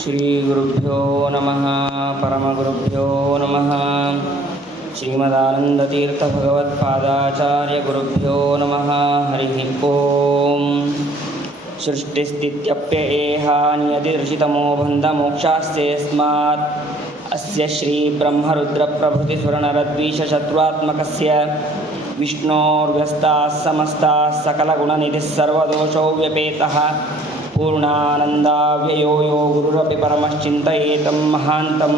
ಶ್ರೀಗುರುಭ್ಯೋ ನಮಃ ಪರಮಗುರುಭ್ಯೋ ನಮಃ ಶ್ರೀಮದಾನಂದತೀರ್ಥಭಗವತ್ಪಾದಾಚಾರ್ಯಗುರುಭ್ಯೋ ನಮಃ ಹರಿ ಓಂ ಸೃಷ್ಟಿಸ್ಥಿತ್ಯಪ್ಯಯೇಹಾನಿಯತಿರ್ಷಿತಮೋ ಬಂಧಮೋಕ್ಷಾಸ್ಯಸ್ಮಾತ್ ಅಸ್ಯ ಶ್ರೀಬ್ರಹ್ಮರುದ್ರಪ್ರಭೃತಿಸ್ವರ್ಣರದ್ವೀಷಶತ್ರುತ್ಮಕಸ್ಯ ವಿಷ್ಣೋರ್ವ್ಯಸ್ತಾಃ ಸಮಸ್ತಾಃ ಸಕಲಗುಣನಿಧಿಃ ಸರ್ವದೋಷೋ ವ್ಯಪೇತಃ ಪೂರ್ಣಾನಂದಾವ್ಯಯೋ ಯೋ ಗುರುರಪಿ ಪರಮಶ್ಚಿಂತಯೇತಂ ಮಹಾಂತಂ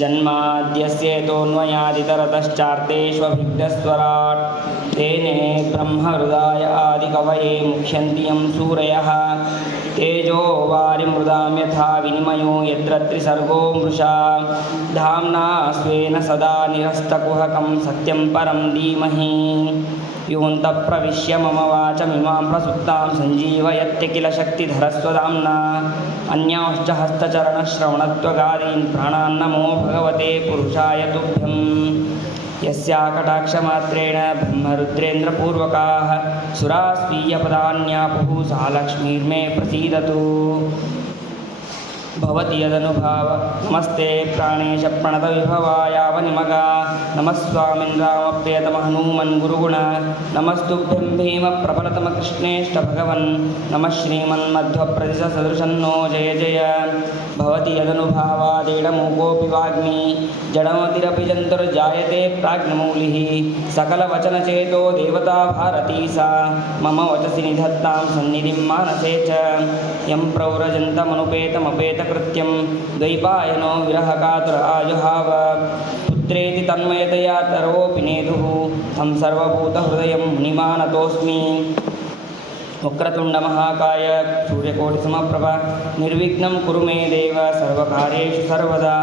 ಜನ್ಮಾದ್ಯಸ್ಯೇತೋನ್ವಯಾದಿತರತಶ್ಚಾರ್ತೆಷ್ವಭಿಘ್ನಸ್ವರಾಟ್ ತೇನೇ ಬ್ರಹ್ಮಹೃದಾಯ ಆದಿಕವಯೇ ಮುಖ್ಯಂತಿ ಯಂ ಸೂರಯಃ ತೇಜೋ ವಾರಿಮೃದಾಂ ಯಥಾ ವಿನಿಮಯೋ ಯತ್ರ ತ್ರಿಸರ್ಗೋ ಮೃಷಾ ಧಾಮ್ನಾ ಸ್ವೇನ ಸದಾ ನಿರಸ್ತಕುಹಕಂ ಸತ್ಯಂ ಪರಂ ಧೀಮಹಿ ಯೋऽन्तಃ ಪ್ರವಿಶ್ಯ ಮಮ ವಾಚಮಿಮಾಂ ಪ್ರಸುಪ್ತಾಂ ಸಂಜೀವಯತ್ಯ ಕಿಲ ಶಕ್ತಿಧರಸ್ವಧಾಮ್ನಾ ಅನ್ಯಾಂಶ್ಚ ಹಸ್ತಚರಣಶ್ರವಣತ್ವಗಾದೀನ್ ಪ್ರಾಣಾನ್ ನಮೋ ಭಗವತೆ ಪುರುಷಾಯ ತುಭ್ಯಂ ಯಸ್ಯಾ ಕಟಾಕ್ಷಮಾತ್ರೇಣ ಬ್ರಹ್ಮರುದ್ರೇಂದ್ರಪೂರ್ವಕಾಃ ಸುರಾಃ ಸ್ವೀಯಪದಾನ್ಯಾಪುಃ ಸಾ ಲಕ್ಷ್ಮೀರ್ಮೇ ಪ್ರಸೀದತು ಭವತಿ ಯದನುಭಾವ ನಮಸ್ತೆ ಪ್ರಾಣೇಶ ಪ್ರಣತ ವಿಭವಾಯಾವನಿಮಗ ನಮಃ ಸ್ವಾಮಿನ್ ರಾಮಪ್ರಿಯತಮ ಹನುಮನ್ ಗುರುಗುಣ ನಮಸ್ತುಭ್ಯಂ ಭೀಮ ಪ್ರಬಲತಮ ಕೃಷ್ಣೇಷ್ಟ ಭಗವನ್ ನಮಃ ಶ್ರೀಮನ್ಮಧ್ವಪ್ರದಿಶ ಸದೃಶನ್ನೋ ಜಯ ಜಯ ಭವತಿ ಯದನುಭಾವಾದೇಡಮೂಕೋಪಿ ವಾಗ್ಮಿ ಜಡಮತಿರಪಿ ಜಂತುರ್ಜಾಯತೆ ಪ್ರಾಜ್ಞಮೂಲಿಃ ಸಕಲವಚನಚೇತೋ ದೇವತಾ ಭಾರತೀ ಸಾ ಮಮ ವಚಸಿ ನಿಧತ್ತಾಂ ಸನ್ನಿಧಿಂ ಮಾನಸೇ ಚ ಯಂ ಪ್ರವ್ರಜಂತಮನುಪೇತಮಪೇತ ಕೃತ್ಯಂ ದ್ವೈಪಾಯನೋ ವಿರಹಕಾತುರ ಆಜುಹಾವ ಪುತ್ರೇತಿ ತನ್ಮಯತೆಯಾ ತರೋಪಿ ನೇದುಃ ತಂ ಸರ್ವಭೂತಹೃದಯಂ ಮುನಿಮಾನತೋಸ್ಮಿ ವಕ್ರತುಂಡ ಮಹಾಕಾಯ ಸೂರ್ಯಕೋಟಿಸಮಪ್ರಭ ನಿರ್ವಿಘ್ನಂ ಕುರು ಮೇ ದೇವ ಸರ್ವಕಾರ್ಯೇಷು ಸರ್ವದಾ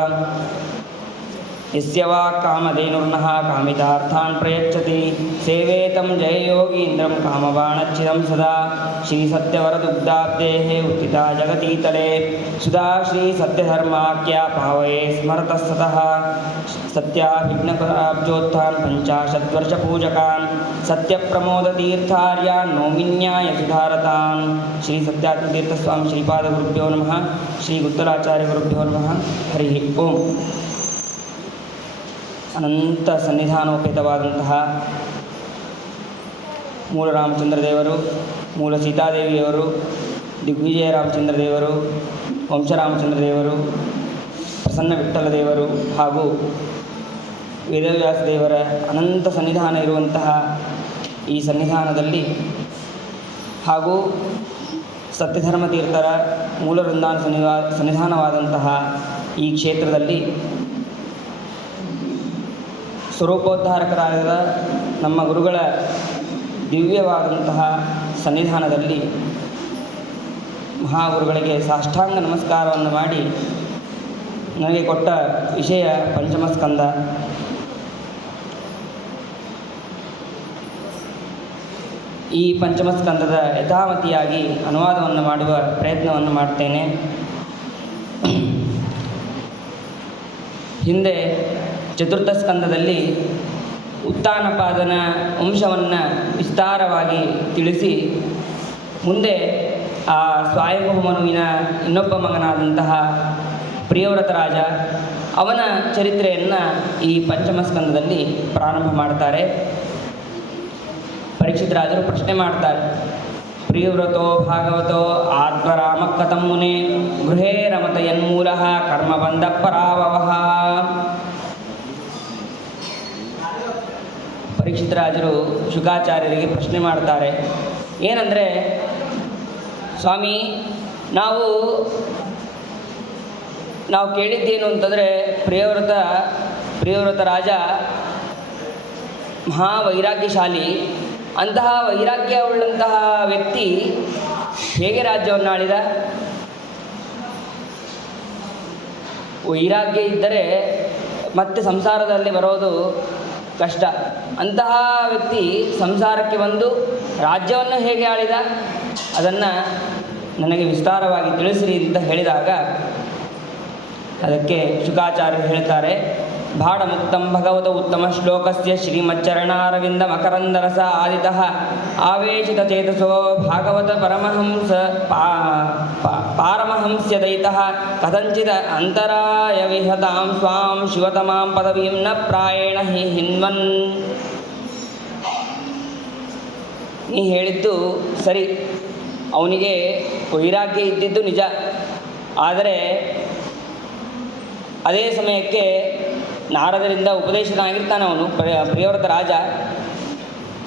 ಯಸ್ಯ ವಾ ಕಾಮಧೇನುರ್ನಃ ಕಾಮಿತಾರ್ಥಾನ್ ಪ್ರಯಚ್ಛತಿ ಸೇವೇತಂ ಜಯಯೋಗೀಂದ್ರಂ ಕಾಮಬಾಣಚ್ಛಿದಂ ಸದಾ ಶ್ರೀಸತ್ಯವರದುಗ್ಧಾಬ್ಧೇಃ ಉತ್ಥಿತಾ ಜಗತೀತಲೆ ಸುಧಾ ಶ್ರೀಸತ್ಯಧರ್ಮಾಖ್ಯಾ ಪಾವಯೇ ಸ್ಮರತಃ ಸತಃ ಸತ್ಯಾಭಿಘ್ನಪರಾಬ್ಜೋತ್ಥಾನ್ ಪಂಚಾಶದ್ವರ್ಷಪೂಜಕಾನ್ ಸತ್ಯಪ್ರಮೋದತೀರ್ಥಾರ್ಯಾನ್ ನೌಮಿನ್ಯಾಯ ಸುಧಾರತಾನ್ ಶ್ರೀ ಸತ್ಯಾತ್ಮತೀರ್ಥಸ್ವಾಮಿ ಶ್ರೀಪಾದಗುರುಭ್ಯೋ ನಮಃ ಶ್ರೀ ಗುತ್ತಲಾಚಾರ್ಯಗುರುಭ್ಯೋ ನಮಃ ಹರಿ ಓಂ. ಅನಂತ ಸನ್ನಿಧಾನೋಪೇತವಾದಂತಹ ಮೂಲ ರಾಮಚಂದ್ರದೇವರು, ಮೂಲ ಸೀತಾದೇವಿಯವರು, ದಿಗ್ವಿಜಯ ರಾಮಚಂದ್ರದೇವರು, ವಂಶರಾಮಚಂದ್ರದೇವರು, ಪ್ರಸನ್ನ ವಿಠ್ಠಲ ದೇವರು ಹಾಗೂ ವೇದವ್ಯಾಸ ದೇವರ ಅನಂತ ಸನ್ನಿಧಾನ ಇರುವಂತಹ ಈ ಸನ್ನಿಧಾನದಲ್ಲಿ ಹಾಗೂ ಸತ್ಯಧರ್ಮತೀರ್ಥರ ಮೂಲ ವೃಂದಾವನ ಸನ್ನಿಧಾನವಾದಂತಹ ಈ ಕ್ಷೇತ್ರದಲ್ಲಿ ಸ್ವರೂಪೋದ್ಧಾರಕರಾದ ನಮ್ಮ ಗುರುಗಳ ದಿವ್ಯವಾದಂತಹ ಸನ್ನಿಧಾನದಲ್ಲಿ ಮಹಾಗುರುಗಳಿಗೆ ಸಾಷ್ಟಾಂಗ ನಮಸ್ಕಾರವನ್ನು ಮಾಡಿ ನನಗೆ ಕೊಟ್ಟ ವಿಷಯ ಪಂಚಮಸ್ಕಂದ. ಈ ಪಂಚಮಸ್ಕಂದದ ಯಥಾಮತಿಯಾಗಿ ಅನುವಾದವನ್ನು ಮಾಡುವ ಪ್ರಯತ್ನವನ್ನು ಮಾಡ್ತೇನೆ. ಹಿಂದೆ ಚತುರ್ಥ ಸ್ಕಂದದಲ್ಲಿ ಉತ್ಥಾನಪಾದನ ವಂಶವನ್ನು ವಿಸ್ತಾರವಾಗಿ ತಿಳಿಸಿ ಮುಂದೆ ಆ ಸ್ವಯಂಭೂಮನುವಿನ ಇನ್ನೊಬ್ಬ ಮಗನಾದಂತಹ ಪ್ರಿಯವ್ರತ ರಾಜ ಅವನ ಚರಿತ್ರೆಯನ್ನು ಈ ಪಂಚಮಸ್ಕಂದದಲ್ಲಿ ಪ್ರಾರಂಭ ಮಾಡ್ತಾರೆ. ಪರೀಕ್ಷಿತ ರಾಜರು ಪ್ರಶ್ನೆ ಮಾಡ್ತಾರೆ, ಪ್ರಿಯವ್ರತೋ ಭಾಗವತೋ ಆತ್ಮರಾಮ ಕಥಂ ಮುನೆ ಗೃಹೇ ರಮತ ಯನ್ಮೂಲಃ ಕರ್ಮಬಂಧ ಪರಾವವಃ. ಪರೀಕ್ಷಿತ ರಾಜರು ಶುಕಾಚಾರ್ಯರಿಗೆ ಪ್ರಶ್ನೆ ಮಾಡ್ತಾರೆ. ಏನಂದರೆ, ಸ್ವಾಮಿ, ನಾವು ಕೇಳಿದ್ದೇನು ಅಂತಂದರೆ ಪ್ರಿಯವ್ರತ ರಾಜ ಮಹಾವೈರಾಗ್ಯಶಾಲಿ. ಅಂತಹ ವೈರಾಗ್ಯವುಳ್ಳಂತಹ ವ್ಯಕ್ತಿ ಹೇಗೆ ರಾಜ್ಯವನ್ನು ಆಳಿದ? ವೈರಾಗ್ಯ ಇದ್ದರೆ ಮತ್ತೆ ಸಂಸಾರದಲ್ಲಿ ಬರೋದು ಕಷ್ಟ. ಅಂತಹ ವ್ಯಕ್ತಿ ಸಂಸಾರಕ್ಕೆ ಬಂದು ರಾಜ್ಯವನ್ನು ಹೇಗೆ ಆಳಿದ? ಅದನ್ನು ನನಗೆ ವಿಸ್ತಾರವಾಗಿ ತಿಳಿಸಿರಿ ಅಂತ ಹೇಳಿದಾಗ ಅದಕ್ಕೆ ಶುಕಾಚಾರ್ಯರು ಹೇಳ್ತಾರೆ, ಭಾಡಮುಕ್ತಂ ಭಗವತ ಉತ್ತಮ ಶ್ಲೋಕಸ್ಯ ಶ್ರೀಮಚ್ಚರಣಾರವಿಂದ ಮಕರಂದರಸ ಆದಿತಃ ಆವೇಶಿತ ಚೇತಸೋ ಭಾಗವತ ಪರಮಹಂಸ ಪಾರಮಹ ಪರಮಹಂಸ್ಯ ದಯಿತಃ ಕಥಂಚಿದ ಅಂತರಾಯ ವಿಹತಾಂ ಸ್ವಾಂ ಶಿವತಮಾಂ ಪದವೀಂ ನ ಪ್ರಾಯೇಣ ಹಿ ಹಿನ್ವನ್. ನೀ ಹೇಳಿದ್ದು ಸರಿ, ಅವನಿಗೆ ವೈರಾಗ್ಯ ಇದ್ದಿದ್ದು ನಿಜ. ಆದರೆ ಅದೇ ಸಮಯಕ್ಕೆ ನಾರದರಿಂದ ಉಪದೇಶನಾಗಿರ್ತಾನೆ ಅವನು, ಪ್ರಿಯವ್ರತ ರಾಜ.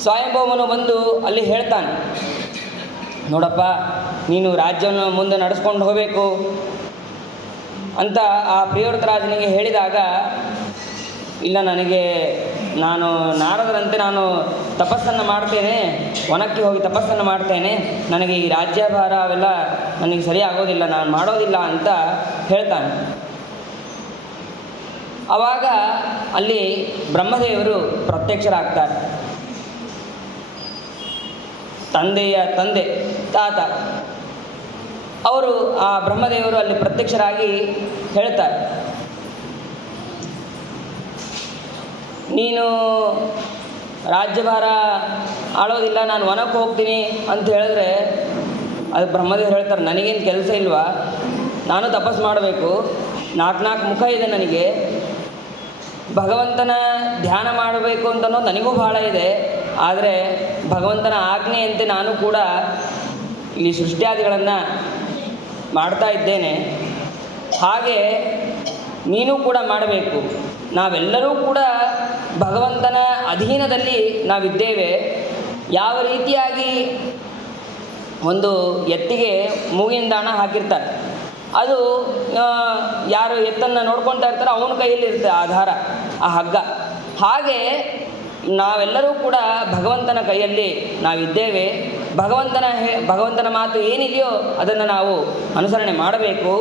ಸ್ವಯಂಭವನು ಬಂದು ಅಲ್ಲಿ ಹೇಳ್ತಾನೆ, ನೋಡಪ್ಪ, ನೀನು ರಾಜ್ಯವನ್ನು ಮುಂದೆ ನಡೆಸ್ಕೊಂಡು ಹೋಗಬೇಕು ಅಂತ ಆ ಪ್ರಿಯವ್ರತ ರಾಜನಿಗೆ ಹೇಳಿದಾಗ, ಇಲ್ಲ, ನಾನು ನಾರದರಂತೆ ನಾನು ತಪಸ್ಸನ್ನು ಮಾಡ್ತೇನೆ, ವನಕ್ಕೆ ಹೋಗಿ ತಪಸ್ಸನ್ನು ಮಾಡ್ತೇನೆ, ನನಗೆ ಈ ರಾಜ್ಯಭಾರ ಅವೆಲ್ಲ ನನಗೆ ಸರಿ ಆಗೋದಿಲ್ಲ, ನಾನು ಮಾಡೋದಿಲ್ಲ ಅಂತ ಹೇಳ್ತಾನೆ. ಆವಾಗ ಅಲ್ಲಿ ಬ್ರಹ್ಮದೇವರು ಪ್ರತ್ಯಕ್ಷರಾಗ್ತಾರೆ. ತಂದೆಯ ತಂದೆ ತಾತ ಅವರು, ಆ ಬ್ರಹ್ಮದೇವರು ಅಲ್ಲಿ ಪ್ರತ್ಯಕ್ಷರಾಗಿ ಹೇಳ್ತಾರೆ, ನೀನು ರಾಜ್ಯಭಾರ ಆಳೋದಿಲ್ಲ, ನಾನು ವನಕ್ಕೆ ಹೋಗ್ತೀನಿ ಅಂತ ಹೇಳಿದ್ರೆ, ಅದು ಬ್ರಹ್ಮದೇವರು ಹೇಳ್ತಾರೆ, ನನಗೇನು ಕೆಲಸ ಇಲ್ವಾ, ನಾನು ತಪಸ್ಸು ಮಾಡಬೇಕು, 4 ಮುಖ ಇದೆ ನನಗೆ, ಭಗವಂತನ ಧ್ಯಾನ ಮಾಡಬೇಕು ಅಂತನೋ ನನಗೂ ಬಹಳ ಇದೆ. ಆದರೆ ಭಗವಂತನ ಆಜ್ಞೆಯಂತೆ ನಾನು ಕೂಡ ಇಲ್ಲಿ ಸೃಷ್ಟಿಯಾದಿಗಳನ್ನು ಮಾಡ್ತಾ ಇದ್ದೇನೆ, ಹಾಗೆ ನೀನು ಕೂಡ ಮಾಡಬೇಕು. ನಾವೆಲ್ಲರೂ ಕೂಡ ಭಗವಂತನ ಅಧೀನದಲ್ಲಿ ನಾವಿದ್ದೇವೆ. ಯಾವ ರೀತಿಯಾಗಿ ಒಂದು ಎತ್ತಿಗೆ ಮೂಗಿನ ದಾಣ ಹಾಕಿರ್ತಾರೆ, ಅದು ಯಾರು ಎತ್ತನ್ನು ನೋಡ್ಕೊಳ್ತಾ ಇರ್ತಾರೋ ಅವನ ಕೈಯಲ್ಲಿ ಇರುತ್ತೆ ಆಧಾರ, ಆ ಹಗ್ಗ. ಹಾಗೆ ನಾವೆಲ್ಲರೂ ಕೂಡ ಭಗವಂತನ ಕೈಯಲ್ಲಿ ನಾವಿದ್ದೇವೆ. ಭಗವಂತನ ಮಾತು ಏನಿದೆಯೋ ಅದನ್ನು ನಾವು ಅನುಸರಣೆ ಮಾಡಬೇಕು.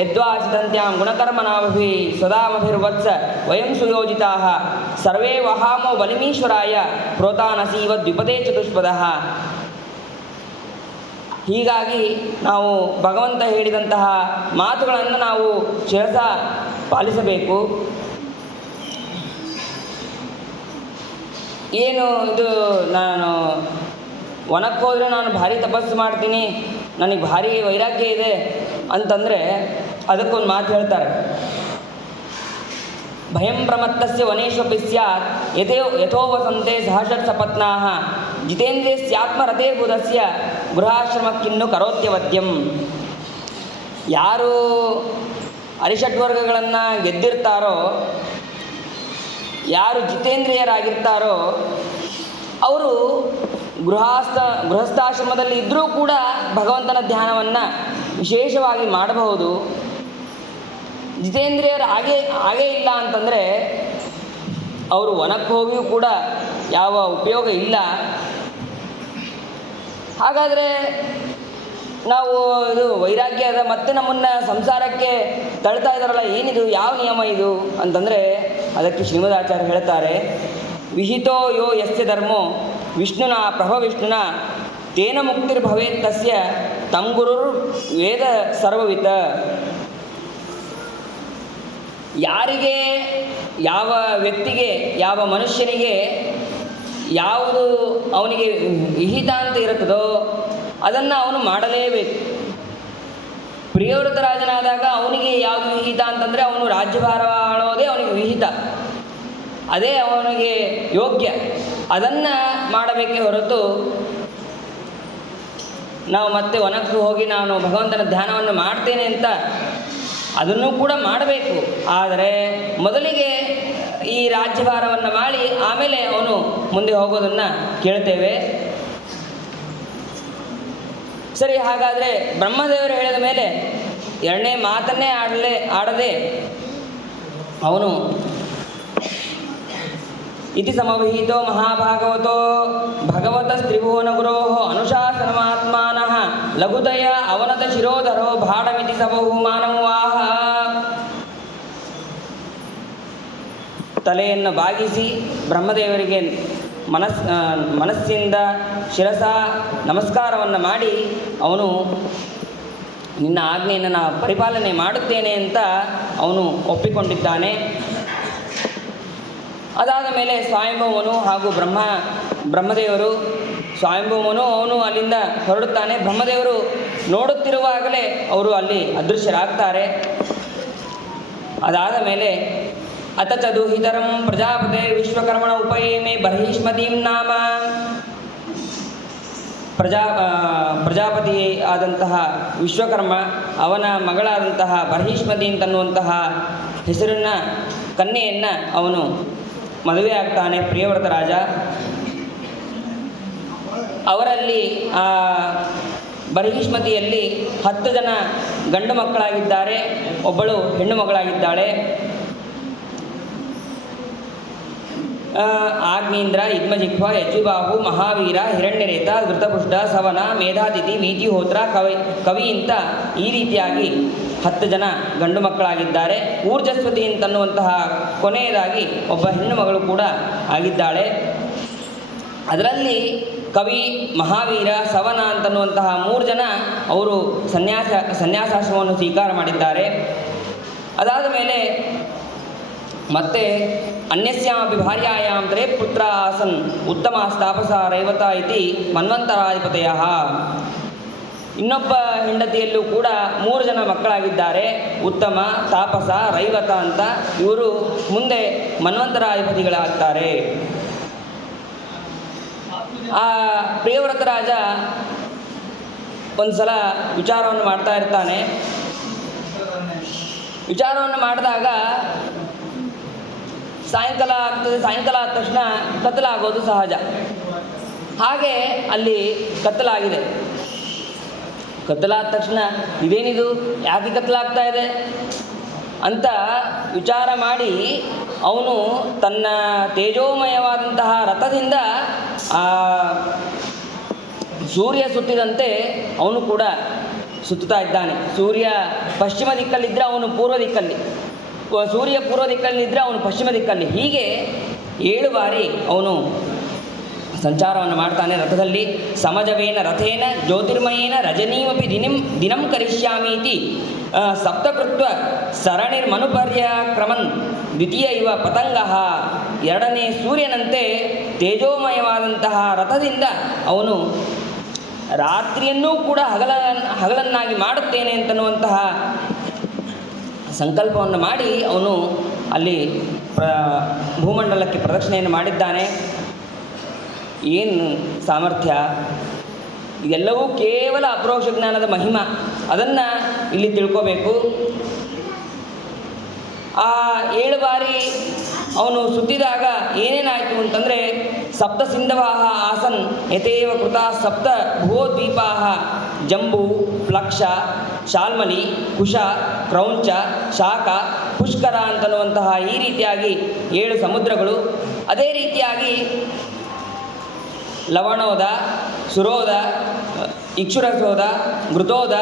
ಯದ್ವಾಚಿತಂತ್ಯಾಂ ಗುಣಕರ್ಮನಾಭಿ ಸ್ವದಾಮಭಿರ್ವತ್ಸ ವಯಂ ಸುಯೋಜಿತಾ ಸರ್ವೇ ವಹಾಮೋ ಬಲಿಮೀಶ್ವರಾಯ ಪ್ರೋತಾನಸೀವ ದ್ವಿಪದೇ ಚತುಷ್ಪದಃ. ಹೀಗಾಗಿ ನಾವು ಭಗವಂತ ಹೇಳಿದಂತಹ ಮಾತುಗಳನ್ನು ನಾವು ಶಿರಸ ಪಾಲಿಸಬೇಕು. ಏನು ಇದು, ನಾನು ವನಕ್ಕೆ ಹೋದರೆ ನಾನು ಭಾರಿ ತಪಸ್ಸು ಮಾಡ್ತೀನಿ, ನನಗೆ ಭಾರಿ ವೈರಾಗ್ಯ ಇದೆ ಅಂತಂದರೆ ಅದಕ್ಕೊಂದು ಮಾತು ಹೇಳ್ತಾರೆ, ಭಯಂ ಪ್ರಮತ್ತಸ್ಯ ವನೇಶ್ವಪಿ ಸ್ಯಾತ್ ಯಥೋ ವಸಂತೆ ಸಹಷಟ್ ಸಪತ್ನಾಃ ಜಿತೇಂದ್ರಿಯಸ್ಯಾತ್ಮರತೆ ಬುಧಸ್ಯ ಗೃಹಾಶ್ರಮಕ್ಕಿನ್ನು ಕರೋತ್ಯವದ್ಯಂ. ಯಾರು ಅರಿಷಡ್ವರ್ಗಗಳನ್ನು ಗೆದ್ದಿರ್ತಾರೋ, ಯಾರು ಜಿತೇಂದ್ರಿಯರಾಗಿರ್ತಾರೋ ಅವರು ಗೃಹಸ್ಥಾಶ್ರಮದಲ್ಲಿ ಇದ್ದರೂ ಕೂಡ ಭಗವಂತನ ಧ್ಯಾನವನ್ನು ವಿಶೇಷವಾಗಿ ಮಾಡಬಹುದು. ಜಿತೇಂದ್ರಿಯರು ಹಾಗೇ ಇಲ್ಲ ಅಂತಂದರೆ ಅವರು ವನಕ್ಕೆ ಹೋಗಿಯೂ ಕೂಡ ಯಾವ ಉಪಯೋಗ ಇಲ್ಲ. ಹಾಗಾದರೆ ನಾವು ಇದು ವೈರಾಗ್ಯದ ಮತ್ತೆ ನಮ್ಮನ್ನು ಸಂಸಾರಕ್ಕೆ ತಳ್ತಾ ಇದ್ದಾರಲ್ಲ, ಏನಿದು, ಯಾವ ನಿಯಮ ಇದು ಅಂತಂದರೆ ಅದಕ್ಕೆ ಶ್ರೀಮದಾಚಾರ್ಯ ಹೇಳ್ತಾರೆ, ವಿಹಿತೋ ಯೋ ಯಸ್ಯ ಧರ್ಮೋ ವಿಷ್ಣುನ ಪ್ರಭವಿಷ್ಣುನ ತೇನ ಮುಕ್ತಿರ್ಭವೇತ್ ತಸ್ಯ ತಂ ಗುರುರ್ ವೇದ ಸರ್ವವಿತ. ಯಾರಿಗೆ, ಯಾವ ವ್ಯಕ್ತಿಗೆ, ಯಾವ ಮನುಷ್ಯನಿಗೆ ಯಾವುದು ಅವನಿಗೆ ವಿಹಿತ ಅಂತ ಇರುತ್ತದೋ ಅದನ್ನು ಅವನು ಮಾಡಲೇಬೇಕು. ಪ್ರಿಯವ್ರತ ರಾಜನಾದಾಗ ಅವನಿಗೆ ಯಾವುದು ವಿಹಿತ ಅಂತಂದರೆ ಅವನು ರಾಜ್ಯಭಾರ ಆಳೋದೇ ಅವನಿಗೆ ವಿಹಿತ, ಅದೇ ಅವನಿಗೆ ಯೋಗ್ಯ, ಅದನ್ನು ಮಾಡಬೇಕೇ ಹೊರತು ನಾವು ಮತ್ತೆ ವನಕ್ಕೆ ಹೋಗಿ ನಾನು ಭಗವಂತನ ಧ್ಯಾನವನ್ನು ಮಾಡ್ತೇನೆ ಅಂತ ಅದನ್ನು ಕೂಡ ಮಾಡಬೇಕು. ಆದರೆ ಮೊದಲಿಗೆ ಈ ರಾಜ್ಯಭಾರವನ್ನು ಮಾಡಿ ಆಮೇಲೆ ಅವನು ಮುಂದೆ ಹೋಗೋದನ್ನು ಕೇಳ್ತೇವೆ. ಸರಿ, ಹಾಗಾದರೆ ಬ್ರಹ್ಮದೇವರು ಹೇಳಿದ ಮೇಲೆ ಎರಡನೇ ಮಾತನ್ನೇ ಆಡದೆ ಅವನು ಇತಿ ಸಮವಿಹಿತೋ ಮಹಾಭಾಗವತೋ ಭಗವತಸ್ತ್ರಿಭುವನ ಗುರೋ ಅನುಶಾಸನಮಾತ್ಮಾನಃ ಲಘುತಯ ಅವನತ ಶಿರೋಧರೋ ಭಾಡಮಿತಿ ಸಬಹು ಮಾನವಾಹ. ತಲೆಯನ್ನು ಬಾಗಿಸಿ ಬ್ರಹ್ಮದೇವರಿಗೆ ಮನಸ್ಸಿಂದ ಶಿರಸ ನಮಸ್ಕಾರವನ್ನು ಮಾಡಿ ಅವನು ನಿನ್ನ ಆಜ್ಞೆಯನ್ನು ನಾನು ಪರಿಪಾಲನೆ ಮಾಡುತ್ತೇನೆ ಅಂತ ಅವನು ಒಪ್ಪಿಕೊಂಡಿದ್ದಾನೆ. ಅದಾದ ಮೇಲೆ ಸ್ವಯಂಭೂಮನು ಹಾಗೂ ಬ್ರಹ್ಮದೇವರು, ಸ್ವಯಂಭೂಮನು ಅವನು ಅಲ್ಲಿಂದ ಹೊರಡುತ್ತಾನೆ. ಬ್ರಹ್ಮದೇವರು ನೋಡುತ್ತಿರುವಾಗಲೇ ಅವರು ಅಲ್ಲಿ ಅದೃಶ್ಯರಾಗ್ತಾರೆ. ಅದಾದ ಮೇಲೆ ಅತ ಚದುಹಿತರಂ ಪ್ರಜಾಪತೆ ವಿಶ್ವಕರ್ಮಣ ಉಪಯೇಮೆ ಬರ್ಹಿಷ್ಮತೀಂ ನಾಮ. ಪ್ರಜಾಪತಿ ಆದಂತಹ ವಿಶ್ವಕರ್ಮ ಅವನ ಮಗಳಾದಂತಹ ಬರ್ಹಿಷ್ಮತಿ ಅಂತನ್ನುವಂತಹ ಹೆಸರನ್ನ ಕನ್ಯೆಯನ್ನು ಅವನು ಮದುವೆ ಆಗ್ತಾನೆ ಪ್ರಿಯವ್ರತ ರಾಜ. ಅವರಲ್ಲಿ ಆ ಬರ್ಹಿಷ್ಮತಿಯಲ್ಲಿ 10 ಜನ ಗಂಡು ಮಕ್ಕಳಾಗಿದ್ದಾರೆ, ಒಬ್ಬಳು ಹೆಣ್ಣು ಮಗಳಾಗಿದ್ದಾಳೆ. ಆಗ್ನೇಂದ್ರ ಇದ್ಮಜಿಹ್ವ ಯಜ್ವಿಬಾಹು ಮಹಾವೀರ ಹಿರಣ್ಯರೇತ ಧೃತಪುಷ್ಟ ಸವನ ಮೇಧಾತಿಥಿ ವೀತಿಹೋತ್ರ ಕವಿ ಅಂತ ಈ ರೀತಿಯಾಗಿ 10 ಜನ ಗಂಡು ಮಕ್ಕಳಾಗಿದ್ದಾರೆ. ಊರ್ಜಸ್ವತಿ ಅಂತನ್ನುವಂತಹ ಕೊನೆಯದಾಗಿ ಒಬ್ಬ ಹೆಣ್ಣು ಮಗಳು ಕೂಡ ಆಗಿದ್ದಾಳೆ. ಅದರಲ್ಲಿ ಕವಿ, ಮಹಾವೀರ, ಸವನ ಅಂತನ್ನುವಂತಹ 3 ಜನ ಅವರು ಸನ್ಯಾಸಾಶ್ರಮವನ್ನು ಸ್ವೀಕಾರ ಮಾಡಿದ್ದಾರೆ. ಅದಾದ ಮೇಲೆ ಮತ್ತೆ ಅನ್ಯಸ್ಯಾಮಪಿ ಭಾರ್ಯಾಯಾಂ ತ್ರೇ ಪುತ್ರ ಆಸನ್ ಉತ್ತಮ ತಾಪಸ ರೈವತ ಇತಿ ಮನ್ವಂತರಾಧಿಪತಯ. ಇನ್ನೊಬ್ಬ ಹೆಂಡತಿಯಲ್ಲೂ ಕೂಡ 3 ಜನ ಮಕ್ಕಳಾಗಿದ್ದಾರೆ, ಉತ್ತಮ, ತಾಪಸ, ರೈವತ ಅಂತ. ಇವರು ಮುಂದೆ ಮನ್ವಂತರಾಧಿಪತಿಗಳಾಗ್ತಾರೆ. ಆ ಪ್ರಿಯವ್ರತ ರಾಜ ಒಂದು ಸಲ ವಿಚಾರವನ್ನು ಮಾಡ್ತಾ ಇರ್ತಾನೆ. ವಿಚಾರವನ್ನು ಮಾಡಿದಾಗ ಸಾಯಂಕಾಲ ಆಗ್ತದೆ. ಸಾಯಂಕಾಲ ಆದ ತಕ್ಷಣ ಕತ್ತಲಾಗೋದು ಸಹಜ. ಹಾಗೆ ಅಲ್ಲಿ ಕತ್ತಲಾಗಿದೆ. ಕತ್ತಲಾದ ತಕ್ಷಣ ಇದೇನಿದು, ಯಾಕೆ ಕತ್ತಲಾಗ್ತಾ ಇದೆ ಅಂತ ವಿಚಾರ ಮಾಡಿ ಅವನು ತನ್ನ ತೇಜೋಮಯವಾದಂತಹ ರಥದಿಂದ ಸೂರ್ಯ ಸುತ್ತಿದಂತೆ ಅವನು ಕೂಡ ಸುತ್ತುತ್ತಾ ಇದ್ದಾನೆ. ಸೂರ್ಯ ಪಶ್ಚಿಮ ದಿಕ್ಕಲ್ಲಿದ್ದರೆ ಅವನು ಪೂರ್ವ ದಿಕ್ಕಲ್ಲಿ, ಸೂರ್ಯ ಪೂರ್ವ ದಿಕ್ಕಲ್ಲಿದ್ದರೆ ಅವನು ಪಶ್ಚಿಮ ದಿಕ್ಕಲ್ಲಿ. ಹೀಗೆ 7 ಬಾರಿ ಅವನು ಸಂಚಾರವನ್ನು ಮಾಡ್ತಾನೆ ರಥದಲ್ಲಿ. ಸಮಜವೇನ ರಥೇನ ಜ್ಯೋತಿರ್ಮಯೇನ ರಜನೀಮಪಿ ದಿನಂ ಕರಿಷ್ಯಾಮೀತಿ ಸಪ್ತಕೃತ್ವ ಸರಣಿರ್ಮನುಪರ್ಯಕ್ರಮನ್ ದ್ವಿತೀಯ ಇವ ಪತಂಗ. 2ನೇ ಸೂರ್ಯನಂತೆ ತೇಜೋಮಯವಾದಂತಹ ರಥದಿಂದ ಅವನು ರಾತ್ರಿಯನ್ನೂ ಕೂಡ ಹಗಲನ್ನಾಗಿ ಮಾಡುತ್ತೇನೆ ಅಂತನ್ನುವಂತಹ ಸಂಕಲ್ಪವನ್ನು ಮಾಡಿ ಅವನು ಅಲ್ಲಿ ಭೂಮಂಡಲಕ್ಕೆ ಪ್ರದಕ್ಷಿಣೆಯನ್ನು ಮಾಡಿದ್ದಾನೆ. ಏನು ಸಾಮರ್ಥ್ಯ! ಇದೆಲ್ಲವೂ ಕೇವಲ ಅಪರೋಕ್ಷ ಜ್ಞಾನದ ಮಹಿಮ. ಅದನ್ನು ಇಲ್ಲಿ ತಿಳ್ಕೋಬೇಕು. ಆ 7 ಬಾರಿ ಅವನು ಸುತ್ತಿದಾಗ ಏನೇನಾಯಿತು ಅಂತಂದರೆ, ಸಪ್ತ ಸಿಂಧವಾಹ ಆಸನ್ ಯಥೇವ ಕೃತ ಸಪ್ತ ಭೂದ್ವೀಪಾಹ ಜಂಬೂ ಪ್ಲಕ್ಷ ಶಾಲ್ಮಲಿ ಕುಶ ಕ್ರೌಂಚ ಶಾಖ ಪುಷ್ಕರ ಅಂತನ್ನುವಂತಹ ಈ ರೀತಿಯಾಗಿ 7 ಸಮುದ್ರಗಳು. ಅದೇ ರೀತಿಯಾಗಿ ಲವಣೋದ, ಸುರೋದ, ಇಕ್ಷುರಸೋದ, ಮೃತೋದ,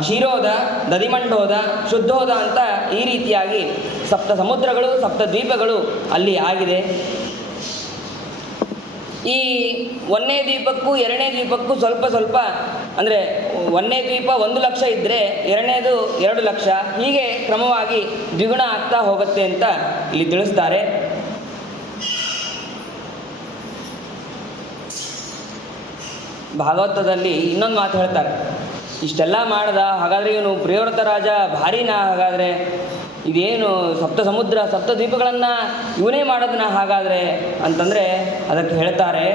ಕ್ಷೀರೋದ, ದಧಿಮಂಡೋದ, ಶುದ್ಧೋದ ಅಂತ ಈ ರೀತಿಯಾಗಿ 7 ಸಮುದ್ರಗಳು 7 ದ್ವೀಪಗಳು ಅಲ್ಲಿ ಆಗಿದೆ. ಈ 1ನೇ ದ್ವೀಪಕ್ಕೂ 2ನೇ ದ್ವೀಪಕ್ಕೂ ಸ್ವಲ್ಪ ಅಂದರೆ 1ನೇ ದ್ವೀಪ 1 ಲಕ್ಷ ಇದ್ದರೆ 2ನೇದು 2 ಲಕ್ಷ, ಹೀಗೆ ಕ್ರಮವಾಗಿ ದ್ವಿಗುಣ ಆಗ್ತಾ ಹೋಗುತ್ತೆ ಅಂತ ಇಲ್ಲಿ ತಿಳಿಸ್ತಾರೆ. ಭಾಗವತದಲ್ಲಿ ಇನ್ನೊಂದು ಮಾತು ಹೇಳ್ತಾರೆ. ಇಷ್ಟೆಲ್ಲ ಮಾಡ್ದ, ಹಾಗಾದರೆ ಇವನು ಪ್ರಿಯವ್ರತ ರಾಜ ಭಾರಿನ, ಹಾಗಾದರೆ ಇದೇನು 7 ಸಮುದ್ರ 7 ದ್ವೀಪಗಳನ್ನು ಇವನೇ ಮಾಡೋದನ್ನ ಹಾಗಾದರೆ ಅಂತಂದರೆ ಅದಕ್ಕೆ ಹೇಳ್ತಾರೆ,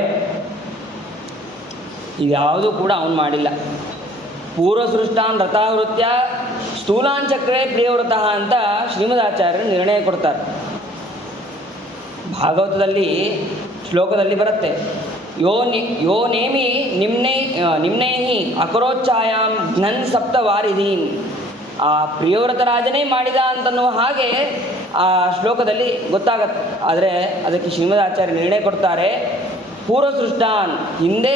ಇದ್ಯಾವುದೂ ಕೂಡ ಅವನು ಮಾಡಿಲ್ಲ. ಪೂರ್ವಸೃಷ್ಟಾನ್ ರಥಾವೃತ್ಯ ಸ್ಥೂಲಾಂಚಕ್ರೇ ಪ್ರಿಯವ್ರತ ಅಂತ ಶ್ರೀಮದಾಚಾರ್ಯರು ನಿರ್ಣಯ ಕೊಡ್ತಾರೆ. ಭಾಗವತದಲ್ಲಿ ಶ್ಲೋಕದಲ್ಲಿ ಬರುತ್ತೆ, ಯೋ ನೇಮಿ ನಿಮ್ನೈಹಿ ಅಕರೋಚ್ಛಾಯಾಂ ಘ್ನನ್ ಸಪ್ತ ವಾರಿಧೀನ್. ಆ ಪ್ರಿಯವ್ರತ ರಾಜನೇ ಮಾಡಿದ ಅಂತನ್ನುವ ಹಾಗೆ ಆ ಶ್ಲೋಕದಲ್ಲಿ ಗೊತ್ತಾಗತ್ತೆ. ಆದರೆ ಅದಕ್ಕೆ ಶ್ರೀಮದಾಚಾರ್ಯ ನಿರ್ಣಯ ಕೊಡ್ತಾರೆ, ಪೂರ್ವಸೃಷ್ಟಾನ್, ಹಿಂದೆ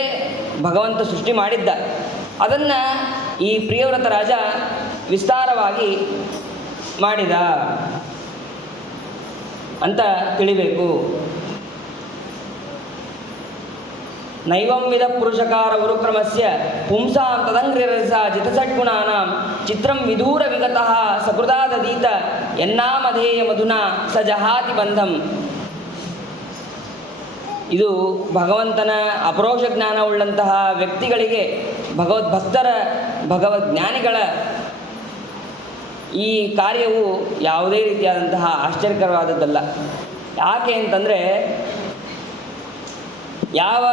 ಭಗವಂತ ಸೃಷ್ಟಿ ಮಾಡಿದ್ದ, ಅದನ್ನು ಈ ಪ್ರಿಯವ್ರತ ರಾಜ ವಿಸ್ತಾರವಾಗಿ ಮಾಡಿದ ಅಂತ ತಿಳಿಬೇಕು. ನೈವಂ ವಿಧ ಪುರುಷಕಾರ ಉರುಕ್ರಮಸ್ಯ ಪುಂಸಾಂ ತದಂಗ್ರಿರಸ ಜಿತಸಡ್ಗುಣಾನಾಂ ಚಿತ್ರಂ ವಿದೂರ ವಿಗತಃ ಸಕೃದಾದೀತ ಎನ್ನಾಮಧೇಯ ಮಧುನಾ ಸ ಜಹಾತಿ ಬಂಧಂ. ಇದು ಭಗವಂತನ ಅಪರೋಕ್ಷ ಜ್ಞಾನವುಳ್ಳಂತಹ ವ್ಯಕ್ತಿಗಳಿಗೆ ಭಗವದ್ಭಕ್ತರ ಭಗವದ್ಜ್ಞಾನಿಗಳ ಈ ಕಾರ್ಯವು ಯಾವುದೇ ರೀತಿಯಾದಂತಹ ಆಶ್ಚರ್ಯಕರವಾದದ್ದಲ್ಲ. ಯಾಕೆ ಅಂತಂದರೆ, ಯಾವ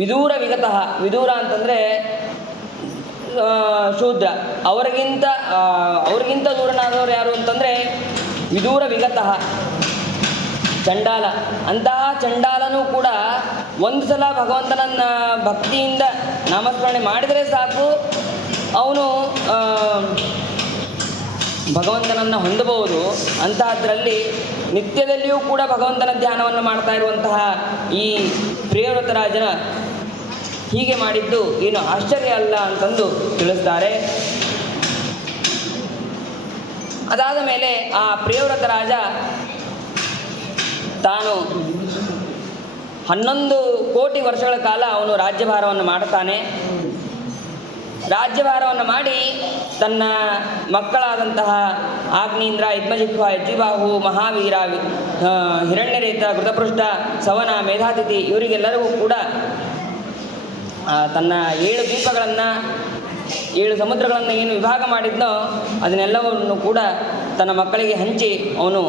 ವಿದೂರ ವಿಗತಃ, ವಿದೂರ ಅಂತಂದರೆ ಶೂದ್ರ, ಅವ್ರಿಗಿಂತ ದೂರನಾದವರು ಯಾರು ಅಂತಂದರೆ ವಿದೂರ ವಿಗತಃ ಚಂಡಾಲ. ಅಂತಹ ಚಂಡಾಲನೂ ಕೂಡ ಒಂದು ಸಲ ಭಗವಂತನನ್ನ ಭಕ್ತಿಯಿಂದ ನಾಮಸ್ಮರಣೆ ಮಾಡಿದರೆ ಸಾಕು, ಅವನು ಭಗವಂತನನ್ನು ಹೊಂದಬಹುದು. ಅಂತಹದ್ರಲ್ಲಿ ನಿತ್ಯದಲ್ಲಿಯೂ ಕೂಡ ಭಗವಂತನ ಧ್ಯಾನವನ್ನು ಮಾಡ್ತಾ ಇರುವಂತಹ ಈ ಪ್ರಿಯವ್ರತರಾಜನ ಹೀಗೆ ಮಾಡಿದ್ದು ಏನು ಆಶ್ಚರ್ಯ ಅಲ್ಲ ಅಂತಂದು ತಿಳಿಸ್ತಾರೆ. ಅದಾದ ಮೇಲೆ ಆ ಪ್ರಿಯವ್ರತರಾಜ ತಾನು 11 ಕೋಟಿ ವರ್ಷಗಳ ಕಾಲ ಅವನು ರಾಜ್ಯಭಾರವನ್ನು ಮಾಡ್ತಾನೆ. ರಾಜ್ಯಭಾರವನ್ನು ಮಾಡಿ ತನ್ನ ಮಕ್ಕಳಾದಂತಹ ಆಗ್ನೇಂದ್ರ, ಇದ್ಮಜಿಹ್ವ, ಯಜ್ಜಿಬಾಹು, ಮಹಾವೀರ, ಹಿರಣ್ಯರೇತ, ಘೃತಪೃಷ್ಠ, ಸವನ, ಮೇಧಾತಿಥಿ ಇವರಿಗೆಲ್ಲರಿಗೂ ಕೂಡ ತನ್ನ 7 ದ್ವೀಪಗಳನ್ನು 7 ಸಮುದ್ರಗಳನ್ನು ಏನು ವಿಭಾಗ ಮಾಡಿದ್ನೋ ಅದನ್ನೆಲ್ಲವನ್ನು ಕೂಡ ತನ್ನ ಮಕ್ಕಳಿಗೆ ಹಂಚಿ ಅವನು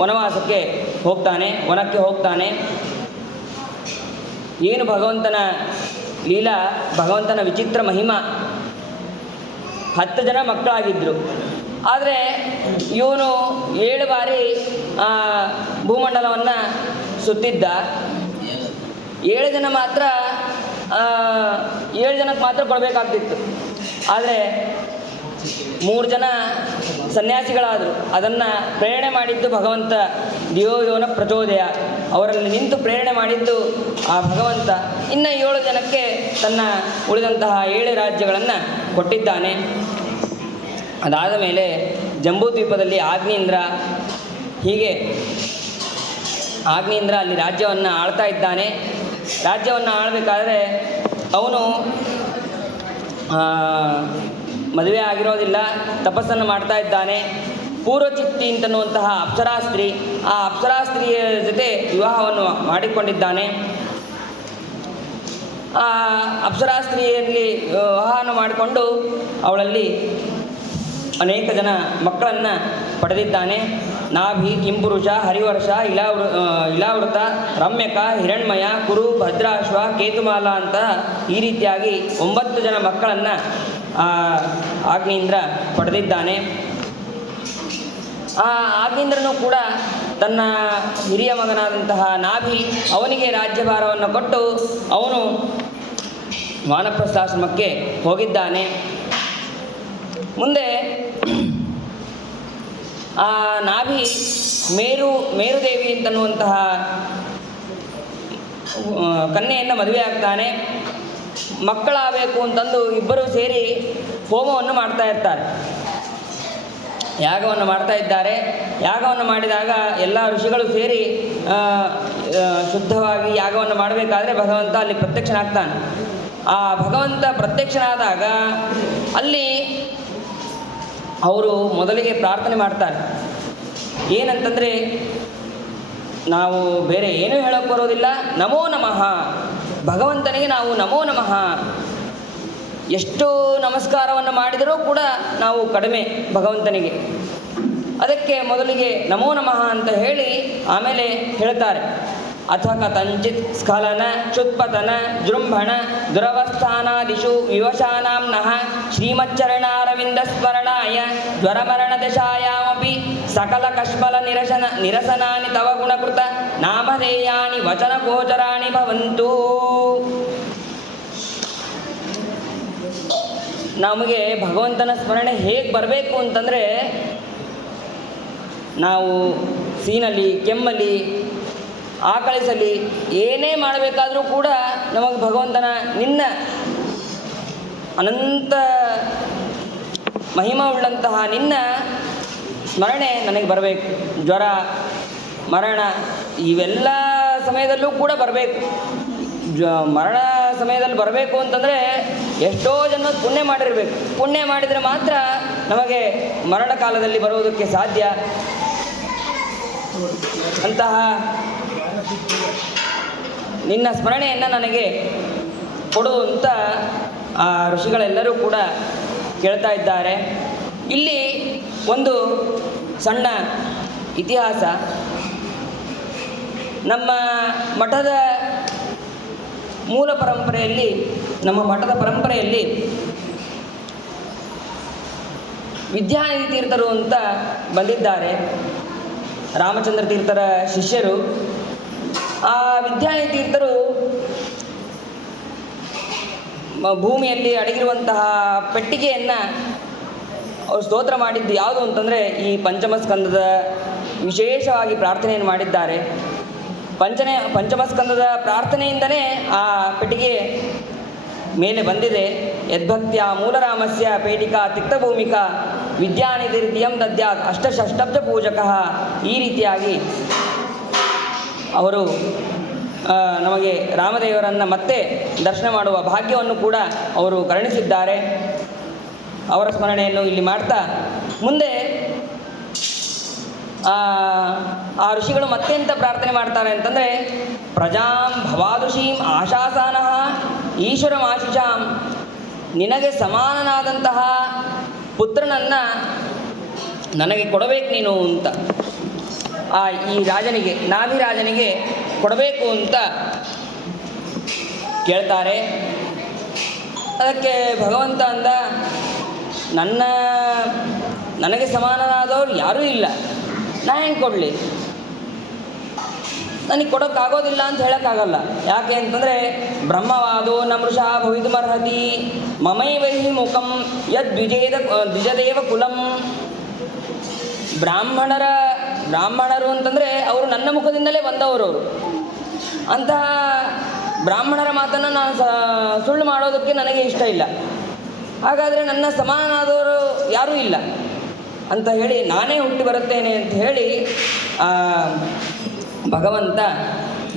ವನಕ್ಕೆ ಹೋಗ್ತಾನೆ. ಏನು ಭಗವಂತನ ಲೀಲಾ, ಭಗವಂತನ ವಿಚಿತ್ರ ಮಹಿಮಾ. 10 ಜನ ಮಕ್ಕಳಾಗಿದ್ದರು, ಆದರೆ ಇವನು 7 ಬಾರಿ ಭೂಮಂಡಲವನ್ನು ಸುತ್ತಿದ್ದ. 7 ಜನ ಮಾತ್ರ 7 ಜನಕ್ಕೆ ಮಾತ್ರ ಕೊಡಬೇಕಾಗ್ತಿತ್ತು. ಆದರೆ 3 ಜನ ಸನ್ಯಾಸಿಗಳಾದರು. ಅದನ್ನು ಪ್ರೇರಣೆ ಮಾಡಿದ್ದು ಭಗವಂತ, ದಿಯೋಯೋನ ಪ್ರಚೋದಯ, ಅವರಲ್ಲಿ ನಿಂತು ಪ್ರೇರಣೆ ಮಾಡಿದ್ದು ಆ ಭಗವಂತ. ಇನ್ನು 7 ಜನಕ್ಕೆ ತನ್ನ ಉಳಿದಂತಹ 7 ರಾಜ್ಯಗಳನ್ನು ಕೊಟ್ಟಿದ್ದಾನೆ. ಅದಾದ ಮೇಲೆ ಜಂಬೂದ್ವೀಪದಲ್ಲಿ ಆಗ್ನೇಂದ್ರ, ಹೀಗೆ ಆಗ್ನೇಂದ್ರ ಅಲ್ಲಿ ರಾಜ್ಯವನ್ನು ಆಳ್ತಾ ಇದ್ದಾನೆ. ರಾಜ್ಯವನ್ನು ಆಳಬೇಕಾದ್ರೆ ಅವನು ಮದುವೆ ಆಗಿರೋದಿಲ್ಲ, ತಪಸ್ಸನ್ನು ಮಾಡ್ತಾ ಇದ್ದಾನೆ. ಪೂರ್ವಚಿತ್ತಿ ಅಂತನ್ನುವಂತಹ ಅಪ್ಸರಾಸ್ತ್ರೀ, ಆ ಅಪ್ಸರಾಸ್ತ್ರೀಯ ಜೊತೆ ವಿವಾಹವನ್ನು ಮಾಡಿಕೊಂಡಿದ್ದಾನೆ. ಆ ಅಪ್ಸರಾಸ್ತ್ರೀಯಲ್ಲಿ ವಿವಾಹವನ್ನು ಮಾಡಿಕೊಂಡು ಅವಳಲ್ಲಿ ಅನೇಕ ಜನ ಮಕ್ಕಳನ್ನು ಪಡೆದಿದ್ದಾನೆ. ನಾಭಿ, ಕಿಂಪುರುಷ, ಹರಿವರ್ಷ, ಇಲಾವೃತ, ರಮ್ಯಕ, ಹಿರಣ್ಮಯ, ಕುರು, ಭದ್ರಾಶ್ವ, ಕೇತುಮಾಲ ಅಂತ ಈ ರೀತಿಯಾಗಿ 9 ಜನ ಮಕ್ಕಳನ್ನು ಆಗ್ನೇಂದ್ರ ಪಡೆದಿದ್ದಾನೆ. ಆ ಆಗ್ನೇಂದ್ರನು ಕೂಡ ತನ್ನ ಹಿರಿಯ ಮಗನಾದಂತಹ ನಾಭಿ ಅವನಿಗೆ ರಾಜ್ಯಭಾರವನ್ನು ಕೊಟ್ಟು ಅವನು ವಾನಪ್ರಸ್ಥಾಶ್ರಮಕ್ಕೆ ಹೋಗಿದ್ದಾನೆ. ಮುಂದೆ ಆ ನಾಭಿ ಮೇರುದೇವಿ ಅಂತನ್ನುವಂತಹ ಕನ್ಯೆಯನ್ನು ಮದುವೆ ಆಗ್ತಾನೆ. ಮಕ್ಕಳಾಗಬೇಕು ಅಂತಂದು ಇಬ್ಬರೂ ಸೇರಿ ಹೋಮವನ್ನು ಮಾಡ್ತಾ ಇರ್ತಾರೆ, ಯಾಗವನ್ನು ಮಾಡ್ತಾ ಇದ್ದಾರೆ. ಯಾಗವನ್ನು ಮಾಡಿದಾಗ ಎಲ್ಲ ಋಷಿಗಳು ಸೇರಿ ಶುದ್ಧವಾಗಿ ಯಾಗವನ್ನು ಮಾಡಬೇಕಾದ್ರೆ ಭಗವಂತ ಅಲ್ಲಿ ಪ್ರತ್ಯಕ್ಷನಾಗ್ತಾನೆ. ಆ ಭಗವಂತ ಪ್ರತ್ಯಕ್ಷನಾದಾಗ ಅಲ್ಲಿ ಅವರು ಮೊದಲಿಗೆ ಪ್ರಾರ್ಥನೆ ಮಾಡ್ತಾರೆ. ಏನಂತಂದರೆ, ನಾವು ಬೇರೆ ಏನೂ ಹೇಳೋಕ್ಕೆ ಬರೋದಿಲ್ಲ, ನಮೋ ನಮಃ, ಭಗವಂತನಿಗೆ ನಾವು ನಮೋ ನಮಃ. ಎಷ್ಟು ನಮಸ್ಕಾರವನ್ನು ಮಾಡಿದರೂ ಕೂಡ ನಾವು ಕಡಿಮೆ ಭಗವಂತನಿಗೆ. ಅದಕ್ಕೆ ಮೊದಲಿಗೆ ನಮೋ ನಮಃ ಅಂತ ಹೇಳಿ ಆಮೇಲೆ ಹೇಳ್ತಾರೆ, ಅಥ ಕಥಂಚಿತ್ ಸ್ಖಲನ ಕ್ಷುತ್ಪತನ ಜೃಂಭಣ ದುರವಸ್ಥಾನಾದಿಷು ವಿವಶಾನಾಂನಃ ಶ್ರೀಮಚ್ಚರಣಾರವಿಂದ ಸ್ಮರಣಾಯ ಜ್ವರಮರಣ ದಶಾಯಾಮಪಿ ಸಕಲ ಕಶ್ಮಲ ನಿರಸನಾನಿ ತವ ಗುಣಕೃತ ನಾಮಧೇಯಾನಿ ವಚನ ಗೋಚರಾಣಿ ಭವಂತು. ನಮಗೆ ಭಗವಂತನ ಸ್ಮರಣೆ ಹೇಗೆ ಬರಬೇಕು ಅಂತಂದರೆ, ನಾವು ಸೀನಲಿ, ಕೆಮ್ಮಲಿ, ಆಕಳಿಸಲಿ, ಏನೇ ಮಾಡಬೇಕಾದರೂ ಕೂಡ ನಮಗೆ ಭಗವಂತನ ನಿನ್ನ ಅನಂತ ಮಹಿಮಾ ಉಳ್ಳಂತಹ ನಿನ್ನ ಸ್ಮರಣೆ ನನಗೆ ಬರಬೇಕು. ಜ್ವರ, ಮರಣ ಇವೆಲ್ಲ ಸಮಯದಲ್ಲೂ ಕೂಡ ಬರಬೇಕು. ಮರಣ ಸಮಯದಲ್ಲಿ ಬರಬೇಕು ಅಂತಂದರೆ ಎಷ್ಟೋ ಜನ ಪುಣ್ಯ ಮಾಡಿರಬೇಕು. ಪುಣ್ಯ ಮಾಡಿದರೆ ಮಾತ್ರ ನಮಗೆ ಮರಣ ಕಾಲದಲ್ಲಿ ಬರುವುದಕ್ಕೆ ಸಾಧ್ಯ. ಅಂತಹ ನಿನ್ನ ಸ್ಮರಣೆಯನ್ನು ನನಗೆ ಕೊಡು ಅಂತ ಆ ಋಷಿಗಳೆಲ್ಲರೂ ಕೂಡ ಕೇಳ್ತಾ ಇದ್ದಾರೆ. ಇಲ್ಲಿ ಒಂದು ಸಣ್ಣ ಇತಿಹಾಸ. ನಮ್ಮ ಮಠದ ಮೂಲ ಪರಂಪರೆಯಲ್ಲಿ, ನಮ್ಮ ಮಠದ ಪರಂಪರೆಯಲ್ಲಿ ವಿದ್ಯಾನಿಧಿ ತೀರ್ಥರು ಅಂತ ಬಂದಿದ್ದಾರೆ, ರಾಮಚಂದ್ರ ತೀರ್ಥರ ಶಿಷ್ಯರು. ಆ ವಿದ್ಯಾನಿಧಿ ತೀರ್ಥರು ಭೂಮಿಯಲ್ಲಿ ಅಡಗಿರುವಂತಹ ಪೆಟ್ಟಿಗೆಯನ್ನು ಅವರು ಸ್ತೋತ್ರ ಮಾಡಿದ್ದು ಯಾವುದು ಅಂತಂದರೆ ಈ ಪಂಚಮ ಸ್ಕಂದದ ವಿಶೇಷವಾಗಿ ಪ್ರಾರ್ಥನೆಯನ್ನು ಮಾಡಿದ್ದಾರೆ. ಪಂಚಮ ಸ್ಕಂದದ ಪ್ರಾರ್ಥನೆಯಿಂದಲೇ ಆ ಪೆಟ್ಟಿಗೆ ಮೇಲೆ ಬಂದಿದೆ. ಯದ್ಭಕ್ತ್ಯ ಮೂಲರಾಮಸ್ಯ ಪೇಟಿಕಾ ತಿಕ್ತಭೂಮಿಕಾ ವಿದ್ಯಾನಿಧಿರ್ದಿಯಂ ದದ್ಯಾತ್ ಅಷ್ಟಷಷ್ಟಬ್ಜ ಪೂಜಕಃ. ಈ ರೀತಿಯಾಗಿ ಅವರು ನಮಗೆ ರಾಮದೇವರನ್ನು ಮತ್ತೆ ದರ್ಶನ ಮಾಡುವ ಭಾಗ್ಯವನ್ನು ಕೂಡ ಅವರು ಕರುಣಿಸಿದ್ದಾರೆ. ಅವರ ಸ್ಮರಣೆಯನ್ನು ಇಲ್ಲಿ ಮಾಡ್ತಾ ಮುಂದೆ ಆ ಋಷಿಗಳು ಮತ್ತೆಂತ ಪ್ರಾರ್ಥನೆ ಮಾಡ್ತಾರೆ ಅಂತಂದರೆ, ಪ್ರಜಾಂ ಭವಾದೃಶೀಂ ಆಶಾಸಾನಃ ಈಶ್ವರಮಾಶಿಷಾಂ, ನಿನಗೆ ಸಮಾನನಾದಂತಹ ಪುತ್ರನನ್ನು ನನಗೆ ಕೊಡಬೇಕು ನೀನು ಅಂತ ಈ ರಾಜನಿಗೆ, ನಾಭಿರಾಜನಿಗೆ ಕೊಡಬೇಕು ಅಂತ ಕೇಳ್ತಾರೆ. ಅದಕ್ಕೆ ಭಗವಂತ ಅಂದ, ನನಗೆ ಸಮಾನನಾದವರು ಯಾರೂ ಇಲ್ಲ, ನಾ ಹೆಂಗೆ ಕೊಡಲಿ? ನನಗೆ ಕೊಡೋಕ್ಕಾಗೋದಿಲ್ಲ ಅಂತ ಹೇಳೋಕ್ಕಾಗಲ್ಲ. ಯಾಕೆ ಅಂತಂದರೆ ಬ್ರಹ್ಮವಾದೋ ನಮೃಷಾ ಭವಿತುಮರ್ಹತಿ ಮಮೈವಹಿ ಮುಖಂ ಯದ್ ದ್ವಿಜದೇವ ಕುಲಂ. ಬ್ರಾಹ್ಮಣರು ಅಂತಂದರೆ ಅವರು ನನ್ನ ಮುಖದಿಂದಲೇ ಬಂದವರು. ಅವರು ಅಂತಹ ಬ್ರಾಹ್ಮಣರ ಮಾತನ್ನು ನಾನು ಸುಳ್ಳು ಮಾಡೋದಕ್ಕೆ ನನಗೆ ಇಷ್ಟ ಇಲ್ಲ. ಹಾಗಾದರೆ ನನ್ನ ಸಮಾನನಾದವರು ಯಾರೂ ಇಲ್ಲ ಅಂತ ಹೇಳಿ ನಾನೇ ಹುಟ್ಟಿ ಬರುತ್ತೇನೆ ಅಂತ ಹೇಳಿ ಭಗವಂತ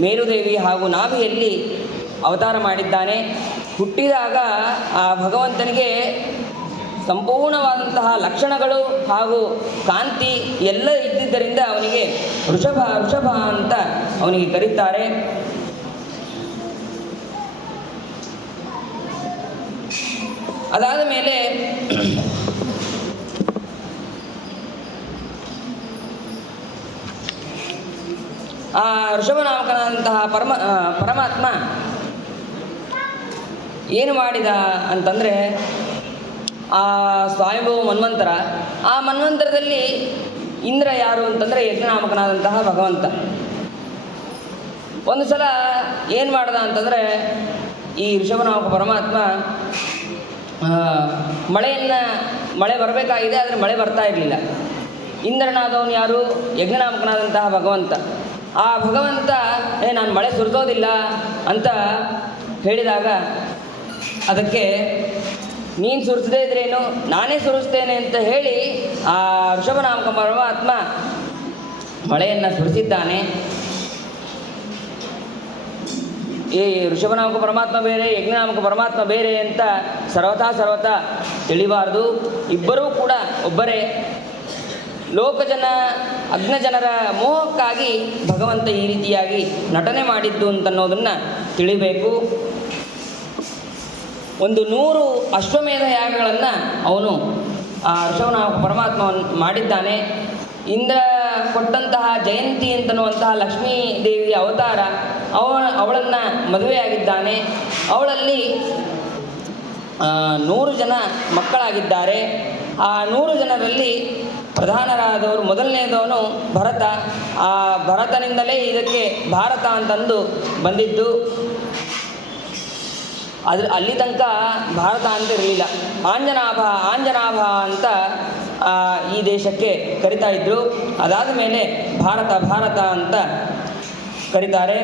ಮೇರುದೇವಿ ಹಾಗೂ ನಾಭಿಯಲ್ಲಿ ಅವತಾರ ಮಾಡಿದ್ದಾನೆ. ಹುಟ್ಟಿದಾಗ ಆ ಭಗವಂತನಿಗೆ ಸಂಪೂರ್ಣವಾದಂತಹ ಲಕ್ಷಣಗಳು ಹಾಗೂ ಕಾಂತಿ ಎಲ್ಲ ಇದ್ದಿದ್ದರಿಂದ ಅವನಿಗೆ ಋಷಭ ಅಂತ ಅವನಿಗೆ ಕರೀತಾರೆ. ಅದಾದ ಮೇಲೆ ಆ ಋಷಭನಾಮಕನಾದಂತಹ ಪರಮಾತ್ಮ ಏನು ಮಾಡಿದ ಅಂತಂದರೆ, ಆ ಸ್ವಯಂಭೂ ಮನ್ವಂತರ, ಆ ಮನ್ವಂತರದಲ್ಲಿ ಇಂದ್ರ ಯಾರು ಅಂತಂದರೆ ಯಜ್ಞನಾಮಕನಾದಂತಹ ಭಗವಂತ. ಒಂದು ಸಲ ಏನು ಮಾಡ್ದ ಅಂತಂದರೆ, ಈ ಋಷಭನಾಮಕ ಪರಮಾತ್ಮ ಮಳೆ ಬರಬೇಕಾಗಿದೆ, ಆದರೆ ಮಳೆ ಬರ್ತಾ ಇರಲಿಲ್ಲ. ಇಂದ್ರನಾದವನು ಯಾರು? ಯಜ್ಞನಾಮಕನಾದಂತಹ ಭಗವಂತ. ಆ ಭಗವಂತ ನಾನು ಮಳೆ ಸುರಿಸೋದಿಲ್ಲ ಅಂತ ಹೇಳಿದಾಗ, ಅದಕ್ಕೆ ನೀನು ಸುರಿಸದೇ ಇದ್ರೇನು, ನಾನೇ ಸುರಿಸ್ತೇನೆ ಅಂತ ಹೇಳಿ ಆ ಋಷಭನಾಮಕ ಪರಮಾತ್ಮ ಮಳೆಯನ್ನು ಸುರಿಸಿದ್ದಾನೆ. ಈ ಋಷಭನಾಮಕ ಪರಮಾತ್ಮ ಬೇರೆ, ಯಜ್ಞನಾಮಕ ಪರಮಾತ್ಮ ಬೇರೆ ಅಂತ ಸರ್ವತಾ ತಿಳಿಬಾರ್ದು. ಇಬ್ಬರೂ ಕೂಡ ಒಬ್ಬರೇ. ಅಜ್ಞಜನರ ಮೋಹಕ್ಕಾಗಿ ಭಗವಂತ ಈ ರೀತಿಯಾಗಿ ನಟನೆ ಮಾಡಿದ್ದು ಅಂತನ್ನೋದನ್ನು ತಿಳಿಬೇಕು. 100 ಅಶ್ವಮೇಧ ಯಾಗಗಳನ್ನು ಅವನು ಆ ಋಷಭನಾಮಕ ಪರಮಾತ್ಮ ಮಾಡಿದ್ದಾನೆ. ಇಂದ್ರ ಕೊಟ್ಟಂತಹ ಜಯಂತಿ ಅಂತನ್ನುವಂತಹ ಲಕ್ಷ್ಮೀ ದೇವಿಯ ಅವತಾರ, ಅವಳನ್ನು ಮದುವೆಯಾಗಿದ್ದಾನೆ. ಅವಳಲ್ಲಿ 100 ಜನ ಮಕ್ಕಳಾಗಿದ್ದಾರೆ. ಆ 100 ಜನರಲ್ಲಿ ಪ್ರಧಾನರಾದವರು ಮೊದಲನೇದವನು ಭರತ. ಆ ಭರತನಿಂದಲೇ ಇದಕ್ಕೆ ಭಾರತ ಅಂತಂದು ಬಂದಿದ್ದು. ಅಲ್ಲಿ ತನಕ ಭಾರತ ಅಂತ ಇರಲಿಲ್ಲ, ಆಂಜನಾಭ ಅಂತ ಈ ದೇಶಕ್ಕೆ ಕರಿತಾ ಇದ್ದರು. ಅದಾದ ಮೇಲೆ ಭಾರತ ಅಂತ ಕರೀತಾರೆ.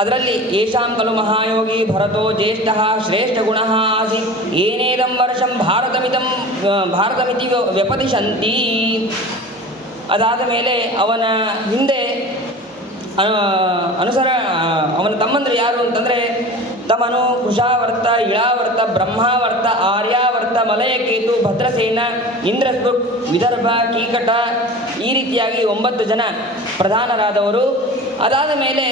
ಅದರಲ್ಲಿ ಯೇಷಾಂ ಖಲು ಮಹಾಯೋಗಿ ಭರತೋ ಜ್ಯೇಷ್ಠ ಶ್ರೇಷ್ಠ ಗುಣ ಆಸಿ ಏನೇದಂ ವರ್ಷಂ ಭಾರತಮಿತಿ ವ್ಯಪದಿಶಂತಿ. ಅದಾದ ಮೇಲೆ ಅವನ ಹಿಂದೆ ಅವನ ತಮ್ಮಂದರು ಯಾರು ಅಂತಂದರೆ ತಮನು, ಕುಶಾವರ್ತ, ಇಳಾವರ್ತ, ಬ್ರಹ್ಮಾವರ್ತ, ಆರ್ಯಾವರ್ತ, ಮಲಯಕೇತು, ಭದ್ರಸೇನ, ಇಂದ್ರಸ್ಪುಕ್, ವಿದರ್ಭ, ಕೀಕಟ, ಈ ರೀತಿಯಾಗಿ 9 ಜನ ಪ್ರಧಾನರಾದವರು. ಅದಾದ ಮೇಲೆ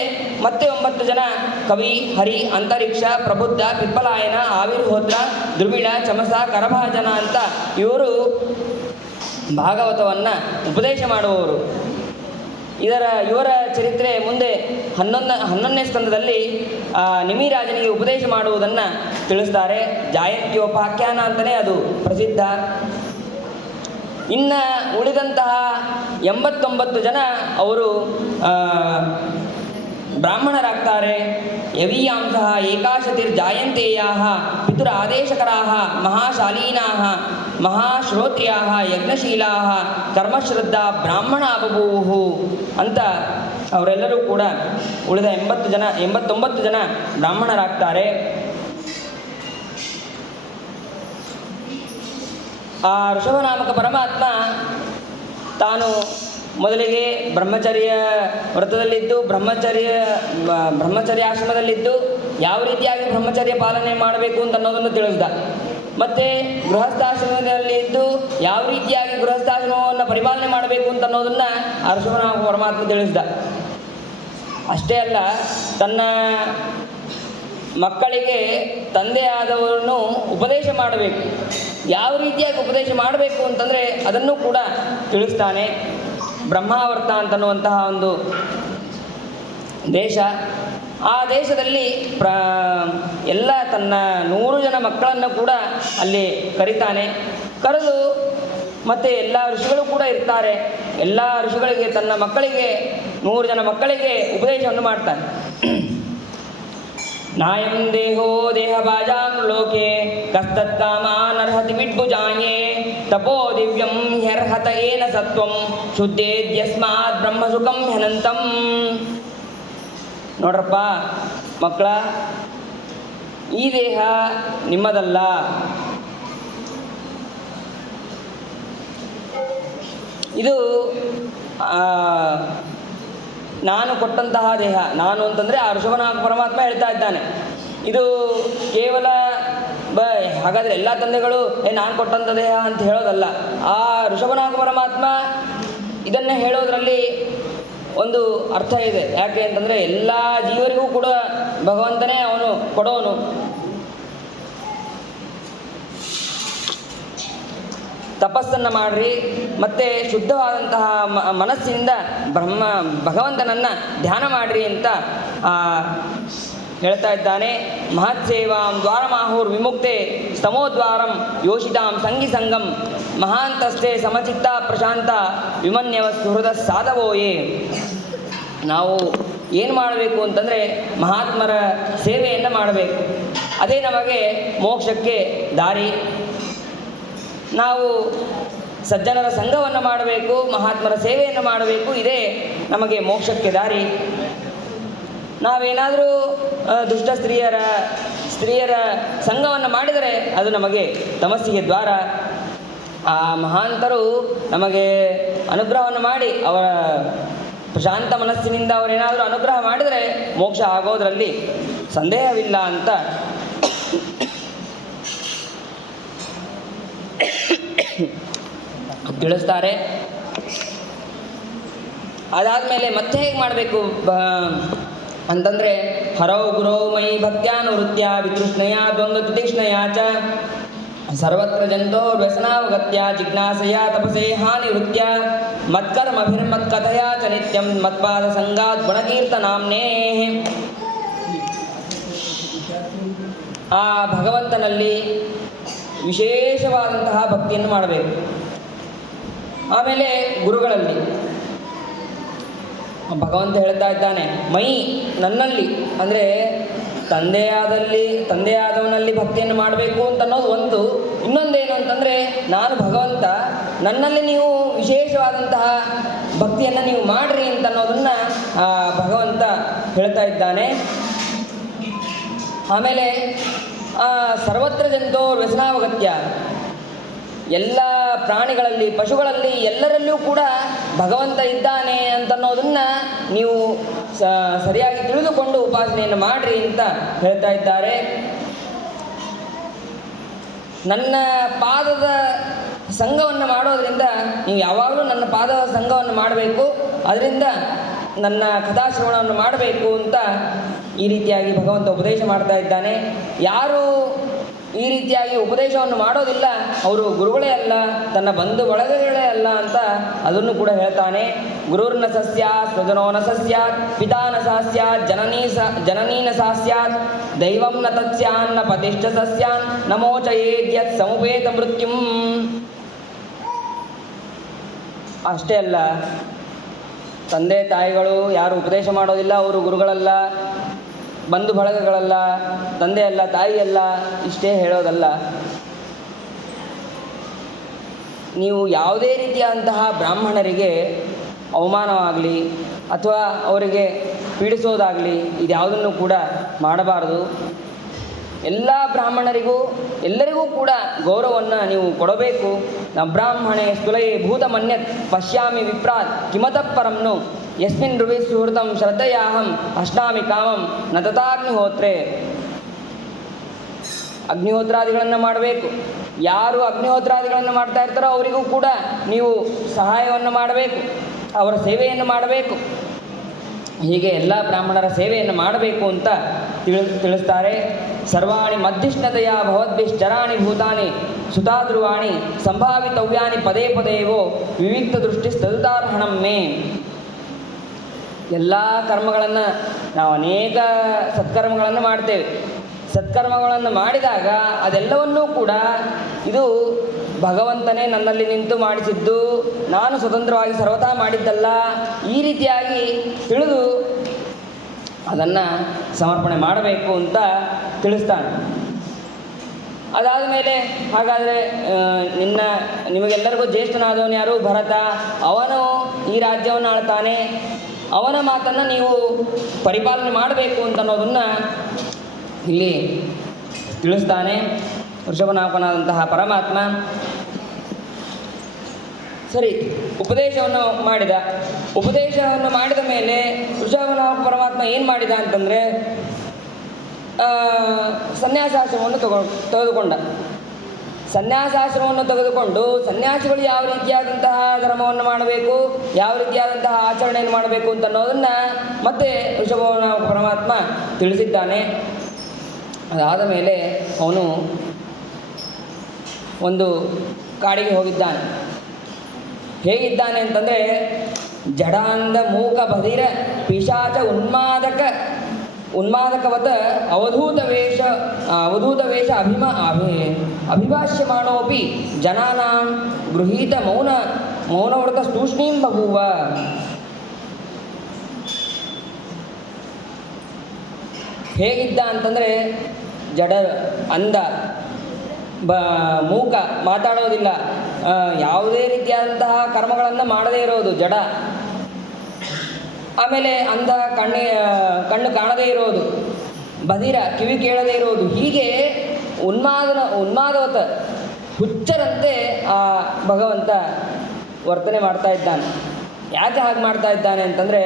ಮತ್ತೆ 9 ಜನ ಕವಿ, ಹರಿ, ಅಂತರಿಕ್ಷ, ಪ್ರಬುದ್ಧ, ಪಿಪ್ಪಲಾಯನ, ಆವಿರ್ಹೋತ್ರ, ದ್ರುವಿಡ, ಚಮಸ, ಕರಭಾಜನ ಅಂತ ಇವರು ಭಾಗವತವನ್ನು ಉಪದೇಶ ಮಾಡುವವರು. ಇವರ ಚರಿತ್ರೆ ಮುಂದೆ 11ನೇ ಸ್ಕಂದದಲ್ಲಿ ನಿಮಿರಾಜನಿಗೆ ಉಪದೇಶ ಮಾಡುವುದನ್ನು ತಿಳಿಸ್ತಾರೆ. ಜಾಯಂತ್ಯೋಪಾಖ್ಯಾನ ಅಂತಲೇ ಅದು ಪ್ರಸಿದ್ಧ. ಇನ್ನು ಉಳಿದಂತಹ 89 ಜನ ಅವರು ಬ್ರಾಹ್ಮಣರಾಗ್ತಾರೆ. ಯವೀಯಾಂಶ ಏಕಾಶತಿರ್ಜಾಯಂತೇಯಾ ಪಿತುರ ಆದೇಶಕರಾ ಮಹಾಶಾಲೀನಾ ಮಹಾಶ್ರೋತ್ರಿಯಾ ಯಜ್ಞಶೀಲಾ ಕರ್ಮಶ್ರದ್ಧಾ ಬ್ರಾಹ್ಮಣ ಬಭೂವು ಅಂತ ಅವರೆಲ್ಲರೂ ಕೂಡ ಉಳಿದ 89 ಜನ ಬ್ರಾಹ್ಮಣರಾಗ್ತಾರೆ. ಆ ಋಷಭನಾಮಕ ಪರಮಾತ್ಮ ತಾನು ಮೊದಲಿಗೆ ಬ್ರಹ್ಮಚರ್ಯ ವ್ರತದಲ್ಲಿದ್ದು ಬ್ರಹ್ಮಚರ್ಯಾಶ್ರಮದಲ್ಲಿದ್ದು ಯಾವ ರೀತಿಯಾಗಿ ಬ್ರಹ್ಮಚರ್ಯ ಪಾಲನೆ ಮಾಡಬೇಕು ಅಂತ ಅನ್ನೋದನ್ನು ತಿಳಿಸ್ದ. ಮತ್ತು ಗೃಹಸ್ಥಾಶ್ರಮದಲ್ಲಿ ಇದ್ದು ಯಾವ ರೀತಿಯಾಗಿ ಗೃಹಸ್ಥಾಶ್ರಮವನ್ನು ಪರಿಪಾಲನೆ ಮಾಡಬೇಕು ಅಂತ ಅನ್ನೋದನ್ನು ಆ ಋಷಭನಾಮಕ ಪರಮಾತ್ಮ ತಿಳಿಸ್ದ. ಅಷ್ಟೇ ಅಲ್ಲ, ತನ್ನ ಮಕ್ಕಳಿಗೆ ತಂದೆಯಾದವರನ್ನು ಉಪದೇಶ ಮಾಡಬೇಕು. ಯಾವ ರೀತಿಯಾಗಿ ಉಪದೇಶ ಮಾಡಬೇಕು ಅಂತಂದರೆ ಅದನ್ನು ಕೂಡ ತಿಳಿಸ್ತಾನೆ. ಬ್ರಹ್ಮಾವರ್ತ ಅಂತನ್ನುವಂತಹ ಒಂದು ದೇಶ, ಆ ದೇಶದಲ್ಲಿ ಎಲ್ಲ ತನ್ನ 100 ಜನ ಮಕ್ಕಳನ್ನು ಕೂಡ ಅಲ್ಲಿ ಕರೀತಾನೆ. ಕರೆದು ಮತ್ತು ಎಲ್ಲ ಋಷಿಗಳು ಕೂಡ ಇರ್ತಾರೆ. ಎಲ್ಲ ಋಷಿಗಳಿಗೆ ತನ್ನ ಮಕ್ಕಳಿಗೆ 100 ಜನ ಮಕ್ಕಳಿಗೆ ಉಪದೇಶವನ್ನು ಮಾಡ್ತಾನೆ. ನಾಯಂ ದೇಹೋ ದೇಹಭಾಜಾಂ ಲೋಕೆ ಕಸ್ತತ್ಕಾಮಾನರ್ಹತಿ ವಿಡ್ಭುಜಾಯೇ ತಪೋ ದಿವ್ಯಂ ಹ್ಯರ್ಹತ ಏನ ಸತ್ವಂ ಶುದ್ಧೇದ್ಯಸ್ಮಾತ್ ಬ್ರಹ್ಮಸುಖಂ ಹ್ಯನಂತಂ. ನೋಡ್ರಪ್ಪ ಮಕ್ಕಳ, ಈ ದೇಹ ನಿಮ್ಮದಲ್ಲ. ಇದು ನಾನು ಕೊಟ್ಟಂತಹ ದೇಹ. ನಾನು ಅಂತಂದರೆ ಆ ಋಷಭನಾಮಕ ಪರಮಾತ್ಮ ಹೇಳ್ತಾ ಇದ್ದಾನೆ. ಇದು ಕೇವಲ ಹಾಗಾದರೆ ಎಲ್ಲ ತಂದೆಗಳು ನಾನು ಕೊಟ್ಟಂಥ ದೇಹ ಅಂತ ಹೇಳೋದಲ್ಲ. ಆ ಋಷಭನಾಮಕ ಪರಮಾತ್ಮ ಇದನ್ನು ಹೇಳೋದರಲ್ಲಿ ಒಂದು ಅರ್ಥ ಇದೆ. ಯಾಕೆ ಅಂತಂದರೆ ಎಲ್ಲ ಜೀವರಿಗೂ ಕೂಡ ಭಗವಂತನೇ ಅವನು ಕೊಡೋನು. ತಪಸ್ಸನ್ನು ಮಾಡಿರಿ, ಮತ್ತು ಶುದ್ಧವಾದಂತಹ ಮನಸ್ಸಿಂದ ಭಗವಂತನನ್ನು ಧ್ಯಾನ ಮಾಡಿರಿ ಅಂತ ಹೇಳ್ತಾ ಇದ್ದಾನೆ. ಮಹತ್ಸೇವಾಂ ದ್ವಾರಮಾಹುರ್ ವಿಮುಕ್ತೆ ಸ್ತಮೋದ್ವಾರಂ ಯೋಷಿತಾಂ ಸಂಗಿ ಸಂಗಂ ಮಹಾಂತಸ್ಥೆ ಸಮಚಿತ್ತ ಪ್ರಶಾಂತ ವಿಮನ್ಯವ ಸುಹೃದ ಸಾಧವೋಯೇ. ನಾವು ಏನು ಮಾಡಬೇಕು ಅಂತಂದರೆ ಮಹಾತ್ಮರ ಸೇವೆಯನ್ನು ಮಾಡಬೇಕು. ಅದೇ ನಮಗೆ ಮೋಕ್ಷಕ್ಕೆ ದಾರಿ. ನಾವು ಸಜ್ಜನರ ಸಂಘವನ್ನು ಮಾಡಬೇಕು, ಮಹಾತ್ಮರ ಸೇವೆಯನ್ನು ಮಾಡಬೇಕು. ಇದೇ ನಮಗೆ ಮೋಕ್ಷಕ್ಕೆ ದಾರಿ. ನಾವೇನಾದರೂ ದುಷ್ಟ ಸ್ತ್ರೀಯರ ಸಂಘವನ್ನು ಮಾಡಿದರೆ ಅದು ನಮಗೆ ತಮಸ್ಸಿಗೆ ದ್ವಾರ. ಆ ಮಹಾಂತರು ನಮಗೆ ಅನುಗ್ರಹವನ್ನು ಮಾಡಿ ಅವರ ಪ್ರಶಾಂತ ಮನಸ್ಸಿನಿಂದ ಅವರೇನಾದರೂ ಅನುಗ್ರಹ ಮಾಡಿದರೆ ಮೋಕ್ಷ ಆಗೋದರಲ್ಲಿ ಸಂದೇಹವಿಲ್ಲ ಅಂತ ತಿಳಿಸ್ತಾರೆ. ಅದಾದಮೇಲೆ ಮತ್ತೆ ಹೇಗೆ ಮಾಡಬೇಕು ಅಂತಂದರೆ ಹರೌ ಗುರೌ ಮೈ ಭಕ್ತ್ಯಾನುವೃತ್ಯ ವಿತೃಷ್ಣಯ ದ್ವಂದ್ವ ತುತೀಕ್ಷ್ಣಯ ಚ ಸರ್ವತ್ರ ಜಂತೋ ವ್ಯಸನಾವಗತ್ಯ ಜಿಜ್ಞಾಸೆಯ ತಪಸೇ ಹಾನಿವೃತ್ಯ ಮತ್ಕರ್ಮಭಿರ್ಮತ್ಕಥಯ ಚ ನಿತ್ಯಂ ಮತ್ಪಾದ ಸಂಗಾತ್ ಗುಣಕೀರ್ತನಾಮ್ನೇ. ಆ ಭಗವಂತನಲ್ಲಿ ವಿಶೇಷವಾದಂತಹ ಭಕ್ತಿಯನ್ನು ಮಾಡಬೇಕು. ಆಮೇಲೆ ಗುರುಗಳಲ್ಲಿ ಭಗವಂತ ಹೇಳ್ತಾ ಇದ್ದಾನೆ, ಮೈ ನನ್ನಲ್ಲಿ ಅಂದರೆ ತಂದೆಯಾದವನಲ್ಲಿ ಭಕ್ತಿಯನ್ನು ಮಾಡಬೇಕು ಅಂತ ಅನ್ನೋದು ಒಂದು. ಇನ್ನೊಂದೇನು ಅಂತಂದರೆ ನಾನು ಭಗವಂತ ನನ್ನಲ್ಲಿ ನೀವು ವಿಶೇಷವಾದಂತಹ ಭಕ್ತಿಯನ್ನು ನೀವು ಮಾಡಿರಿ ಅಂತ ಅನ್ನೋದನ್ನು ಭಗವಂತ ಹೇಳ್ತಾ ಇದ್ದಾನೆ. ಆಮೇಲೆ ಸರ್ವತ್ರ ಜಂತೋ ವ್ಯಸನಾವಗತ್ಯ, ಎಲ್ಲ ಪ್ರಾಣಿಗಳಲ್ಲಿ ಪಶುಗಳಲ್ಲಿ ಎಲ್ಲರಲ್ಲೂ ಕೂಡ ಭಗವಂತ ಇದ್ದಾನೆ ಅಂತನ್ನೋದನ್ನು ನೀವು ಸರಿಯಾಗಿ ತಿಳಿದುಕೊಂಡು ಉಪಾಸನೆಯನ್ನು ಮಾಡಿರಿ ಅಂತ ಹೇಳ್ತಾ ಇದ್ದಾರೆ. ನನ್ನ ಪಾದದ ಸಂಘವನ್ನು ಮಾಡೋದರಿಂದ ನೀವು ಯಾವಾಗಲೂ ನನ್ನ ಪಾದದ ಸಂಘವನ್ನು ಮಾಡಬೇಕು. ಅದರಿಂದ ನನ್ನ ಕಥಾಶ್ರವಣವನ್ನು ಮಾಡಬೇಕು ಅಂತ ಈ ರೀತಿಯಾಗಿ ಭಗವಂತ ಉಪದೇಶ ಮಾಡ್ತಾ ಇದ್ದಾನೆ. ಯಾರು ಈ ರೀತಿಯಾಗಿ ಉಪದೇಶವನ್ನು ಮಾಡೋದಿಲ್ಲ ಅವರು ಗುರುಗಳೇ ಅಲ್ಲ, ತನ್ನ ಬಂಧು ಬಳಗಗಳೇ ಅಲ್ಲ ಅಂತ ಅದನ್ನು ಕೂಡ ಹೇಳ್ತಾನೆ. ಗುರುರ್ನ ಸ ಸ್ಯಾತ್ ಸ್ವಜನೋ ನ ಸ ಸ್ಯಾತ್ ಪಿತಾ ನ ಸ ಸ್ಯಾತ್ ಜನನೀ ನ ಸ ಸ್ಯಾತ್ ದೈವಂ ನ ತತ್ಸ್ಯಾನ್ ನ ಪತಿಷ್ಠ ಸ ಸ್ಯಾನ್ ನಮೋಚಯೇದ್ಯತ್ ಸಮುಪೇತ ಮೃತ್ಯುಂ. ಅಷ್ಟೇ ಅಲ್ಲ, ತಂದೆ ತಾಯಿಗಳು ಯಾರು ಉಪದೇಶ ಮಾಡೋದಿಲ್ಲ ಅವರು ಗುರುಗಳಲ್ಲ, ಬಂಧು ಬಳಗಗಳಲ್ಲ, ತಂದೆ ಅಲ್ಲ, ತಾಯಿ ಅಲ್ಲ, ಇಷ್ಟೇ ಹೇಳೋದಲ್ಲ. ನೀವು ಯಾವುದೇ ರೀತಿಯಾದಂತಹ ಬ್ರಾಹ್ಮಣರಿಗೆ ಅವಮಾನವಾಗಲಿ ಅಥವಾ ಅವರಿಗೆ ಪೀಡಿಸೋದಾಗಲಿ ಇದ್ಯಾವುದನ್ನು ಕೂಡ ಮಾಡಬಾರದು. ಎಲ್ಲ ಬ್ರಾಹ್ಮಣರಿಗೂ ಎಲ್ಲರಿಗೂ ಕೂಡ ಗೌರವವನ್ನು ನೀವು ಕೊಡಬೇಕು. ನ ಬ್ರಾಹ್ಮಣೇ ಸ್ಥುಲಯೇ ಭೂತಮನ್ಯತ್ ಪಶ್ಯಾಮಿ ವಿಪ್ರಾತ್ ಕಿಮತಃ ಪರಂನು ಯಸ್ಮಿನ್ ಋವಿ ಸುಹೃತಂ ಶ್ರದ್ಧೆಯಾಹಂ ಅಶ್ನಾಮಿ ಕಾಮಂ ನ ತಥಾಗ್ನಿಹೋತ್ರೆ. ಅಗ್ನಿಹೋತ್ರಾದಿಗಳನ್ನು ಮಾಡಬೇಕು. ಯಾರು ಅಗ್ನಿಹೋತ್ರಾದಿಗಳನ್ನು ಮಾಡ್ತಾ ಇರ್ತಾರೋ ಅವರಿಗೂ ಕೂಡ ನೀವು ಸಹಾಯವನ್ನು ಮಾಡಬೇಕು, ಅವರ ಸೇವೆಯನ್ನು ಮಾಡಬೇಕು. ಹೀಗೆ ಎಲ್ಲ ಬ್ರಾಹ್ಮಣರ ಸೇವೆಯನ್ನು ಮಾಡಬೇಕು ಅಂತ ತಿಳಿಸ್ತಾರೆ. ಸರ್ವಾಣಿ ಮಧ್ಯಷ್ಣತೆಯ ಭವದ್ಭಿಶ್ಚರಾಣಿ ಭೂತಾನಿ ಸುತಾಧ್ರುವಾಣಿ ಸಂಭಾವಿತವ್ಯಾನಿ ಪದೇ ಪದೇವೋ ವಿವಿಕ್ತ ದೃಷ್ಟಿ ತದುದಾರ್ಹಣಂ ಮೇ. ಎಲ್ಲ ಕರ್ಮಗಳನ್ನು ನಾವು ಅನೇಕ ಸತ್ಕರ್ಮಗಳನ್ನು ಮಾಡ್ತೇವೆ. ಸತ್ಕರ್ಮಗಳನ್ನು ಮಾಡಿದಾಗ ಅದೆಲ್ಲವನ್ನೂ ಕೂಡ ಇದು ಭಗವಂತನೇ ನನ್ನಲ್ಲಿ ನಿಂತು ಮಾಡಿಸಿದ್ದು, ನಾನು ಸ್ವತಂತ್ರವಾಗಿ ಸರ್ವತಾ ಮಾಡಿದ್ದಲ್ಲ, ಈ ರೀತಿಯಾಗಿ ತಿಳಿದು ಅದನ್ನು ಸಮರ್ಪಣೆ ಮಾಡಬೇಕು ಅಂತ ತಿಳಿಸ್ತಾನೆ. ಅದಾದ ಮೇಲೆ ಹಾಗಾದರೆ ನಿಮಗೆಲ್ಲರಿಗೂ ಜ್ಯೇಷ್ಠನಾದವನು ಯಾರು? ಭರತ. ಅವನು ಈ ರಾಜ್ಯವನ್ನು ಆಳ್ತಾನೆ, ಅವನ ಮಾತನ್ನು ನೀವು ಪರಿಪಾಲನೆ ಮಾಡಬೇಕು ಅಂತ ಅನ್ನೋದನ್ನು ಇಲ್ಲಿ ತಿಳಿಸ್ತಾನೆ ವೃಷಭನಾಮಕನಾದಂತಹ ಪರಮಾತ್ಮ. ಸರಿ, ಉಪದೇಶವನ್ನು ಮಾಡಿದ ಮೇಲೆ ವೃಷಭನಾಮಕ ಪರಮಾತ್ಮ ಏನು ಮಾಡಿದ ಅಂತಂದರೆ ಸನ್ಯಾಸಾಶ್ರಮವನ್ನು ತೆಗೆದುಕೊಂಡ. ಸನ್ಯಾಸಾಶ್ರಮವನ್ನು ತೆಗೆದುಕೊಂಡು ಸನ್ಯಾಸಿಗಳು ಯಾವ ರೀತಿಯಾದಂತಹ ಧರ್ಮವನ್ನು ಮಾಡಬೇಕು, ಯಾವ ರೀತಿಯಾದಂತಹ ಆಚರಣೆಯನ್ನು ಮಾಡಬೇಕು ಅಂತ ಅನ್ನೋದನ್ನು ಮತ್ತೆ ವೃಷಭನಾಮಕ ಪರಮಾತ್ಮ ತಿಳಿಸಿದ್ದಾನೆ. ಅದಾದ ಮೇಲೆ ಅವನು ಒಂದು ಕಾಡಿಗೆ ಹೋಗಿದ್ದಾನೆ. ಹೇಗಿದ್ದಾನೆ ಅಂತಂದರೆ ಜಡಾಂಧ ಮೂಕ ಬಧಿರ ಪಿಶಾಚ ಉನ್ಮಾದಕವತ ಅವಧೂತ ವೇಷ ಅಭಿಭಾಷ್ಯಮಾಣೋಪಿ ಜನಾನಾಂ ಗೃಹೀತ ಮೌನವೃತ ಸ್ತೂಷ್ಣೀಂ ಬಭೂವ. ಹೇಗಿದ್ದ ಅಂತಂದರೆ ಜಡ, ಅಂಧ, ಮೂಕ, ಮಾತಾಡೋದಿಲ್ಲ, ಯಾವುದೇ ರೀತಿಯಾದಂತಹ ಕರ್ಮಗಳನ್ನು ಮಾಡದೇ ಇರೋದು ಜಡ. ಆಮೇಲೆ ಅಂಧ, ಕಣ್ಣು ಕಾಣದೇ ಇರೋದು, ಬಧಿರ, ಕಿವಿ ಕೇಳದೇ ಇರೋದು, ಹೀಗೆ ಉನ್ಮಾದವತ ಹುಚ್ಚರಂತೆ ಆ ಭಗವಂತ ವರ್ತನೆ ಮಾಡ್ತಾ ಇದ್ದಾನೆ. ಯಾಕೆ ಹಾಗೆ ಮಾಡ್ತಾ ಇದ್ದಾನೆ ಅಂತಂದರೆ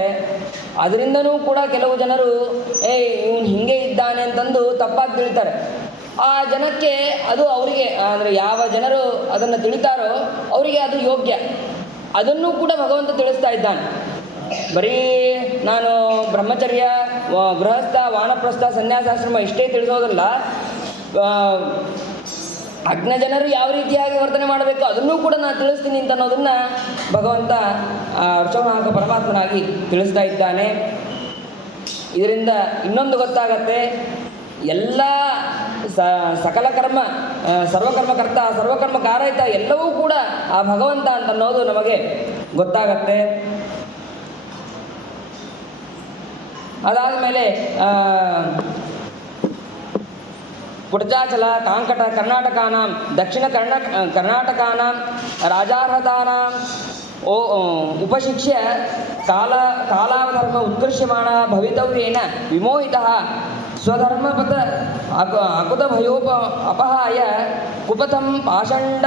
ಅದರಿಂದನೂ ಕೂಡ ಕೆಲವು ಜನರು ಇವನು ಹೀಗೆ ಇದ್ದಾನೆ ಅಂತಂದು ತಪ್ಪಾಗಿ ತಿಳಿತಾರೆ. ಆ ಜನಕ್ಕೆ ಅದು ಅವರಿಗೆ ಅಂದರೆ ಯಾವ ಜನರು ಅದನ್ನು ತಿಳಿತಾರೋ ಅವರಿಗೆ ಅದು ಯೋಗ್ಯ. ಅದನ್ನು ಕೂಡ ಭಗವಂತ ತಿಳಿಸ್ತಾ ಇದ್ದಾನೆ. ಬರೀ ನಾನು ಬ್ರಹ್ಮಚರ್ಯ, ಗೃಹಸ್ಥ, ವಾನಪ್ರಸ್ಥ, ಸನ್ಯಾಸಾಶ್ರಮ ಇಷ್ಟೇ ತಿಳಿಸೋದಲ್ಲ, ಅಜ್ಞ ಜನರು ಯಾವ ರೀತಿಯಾಗಿ ವರ್ತನೆ ಮಾಡಬೇಕು ಅದನ್ನೂ ಕೂಡ ನಾನು ತಿಳಿಸ್ತೀನಿ ಅಂತ ಅನ್ನೋದನ್ನು ಭಗವಂತ ವೃಷಭನಾಮಕ ಪರಮಾತ್ಮನಾಗಿ ತಿಳಿಸ್ತಾ ಇದ್ದಾನೆ. ಇದರಿಂದ ಇನ್ನೊಂದು ಗೊತ್ತಾಗತ್ತೆ, ಎಲ್ಲ ಸಕಲ ಕರ್ಮ, ಸರ್ವಕರ್ಮಕರ್ತ, ಸರ್ವಕರ್ಮ ಕಾರಯಿತ ಎಲ್ಲವೂ ಕೂಡ ಆ ಭಗವಂತ ಅಂತ ಅನ್ನೋದು ನಮಗೆ ಗೊತ್ತಾಗತ್ತೆ. ಅದಾದ ಮೇಲೆ ಕುಟಚಾಚಲ, ಕಾಂಕಟ, ಕರ್ನಾಟಕಾನಾಂ, ದಕ್ಷಿಣ ಕರ್ನಾಟಕಾನಾಂ ರಾಜಾರ್ಹತಾನಾಂ ಉಪಶಿಕ್ಷ್ಯ ಕಾಲಾವಧರ್ಮ ಉತ್ಕರ್ಷ್ಯಮಾಣ ಭವಿತವ್ಯೇನ ವಿಮೋಹಿತಃ ಸ್ವಧರ್ಮಪಥ ಅಪಹಾಯ ಕುಪಥಂ ಪಾಷಂಡ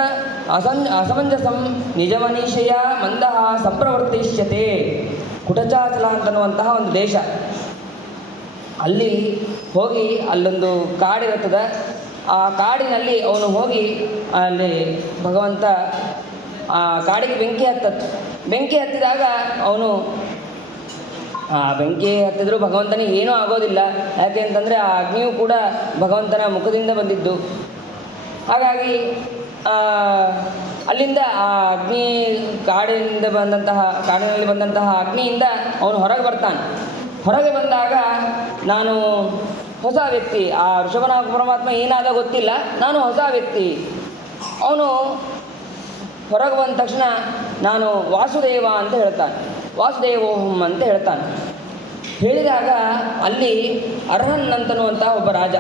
ಅಸಮಂಜಸಂ ನಿಜಮನೀಷಯ ಮಂದಃ ಸಂಪ್ರವರ್ತಿಷ್ಯತೆ. ಕುಟಚಾಚಲ ಅಂತನ್ನುವಂತಹ ಒಂದು ದೇಶ, ಅಲ್ಲಿ ಹೋಗಿ ಅಲ್ಲೊಂದು ಕಾಡಿರುತ್ತದೆ. ಆ ಕಾಡಿನಲ್ಲಿ ಅವನು ಹೋಗಿ ಅಲ್ಲಿ ಭಗವಂತ ಆ ಕಾಡಿಗೆ ಬೆಂಕಿ ಹತ್ತಿದಾಗ ಅವನು ಆ ಬೆಂಕಿ ಹತ್ತಿದ್ರೂ ಭಗವಂತನಿಗೆ ಏನೂ ಆಗೋದಿಲ್ಲ. ಯಾಕೆ ಅಂತಂದರೆ ಆ ಅಗ್ನಿಯೂ ಕೂಡ ಭಗವಂತನ ಮುಖದಿಂದ ಬಂದಿದ್ದು. ಹಾಗಾಗಿ ಅಲ್ಲಿಂದ ಆ ಅಗ್ನಿ ಕಾಡಿನಲ್ಲಿ ಬಂದಂತಹ ಅಗ್ನಿಯಿಂದ ಅವನು ಹೊರಗೆ ಬರ್ತಾನೆ. ಹೊರಗೆ ಬಂದಾಗ ನಾನು ಹೊಸ ವ್ಯಕ್ತಿ, ಆ ಋಷಭನಾಗ ಪರಮಾತ್ಮ ಏನಾದ ಗೊತ್ತಿಲ್ಲ, ನಾನು ಹೊಸ ವ್ಯಕ್ತಿ. ಅವನು ಹೊರಗೆ ಬಂದ ತಕ್ಷಣ ನಾನು ವಾಸುದೇವ ಅಂತ ಹೇಳ್ತಾನೆ, ವಾಸುದೇವೋಹಂ ಅಂತ ಹೇಳ್ತಾನೆ. ಹೇಳಿದಾಗ ಅಲ್ಲಿ ಅರ್ಹನ್ ಅಂತನ್ನುವಂಥ ಒಬ್ಬ ರಾಜ,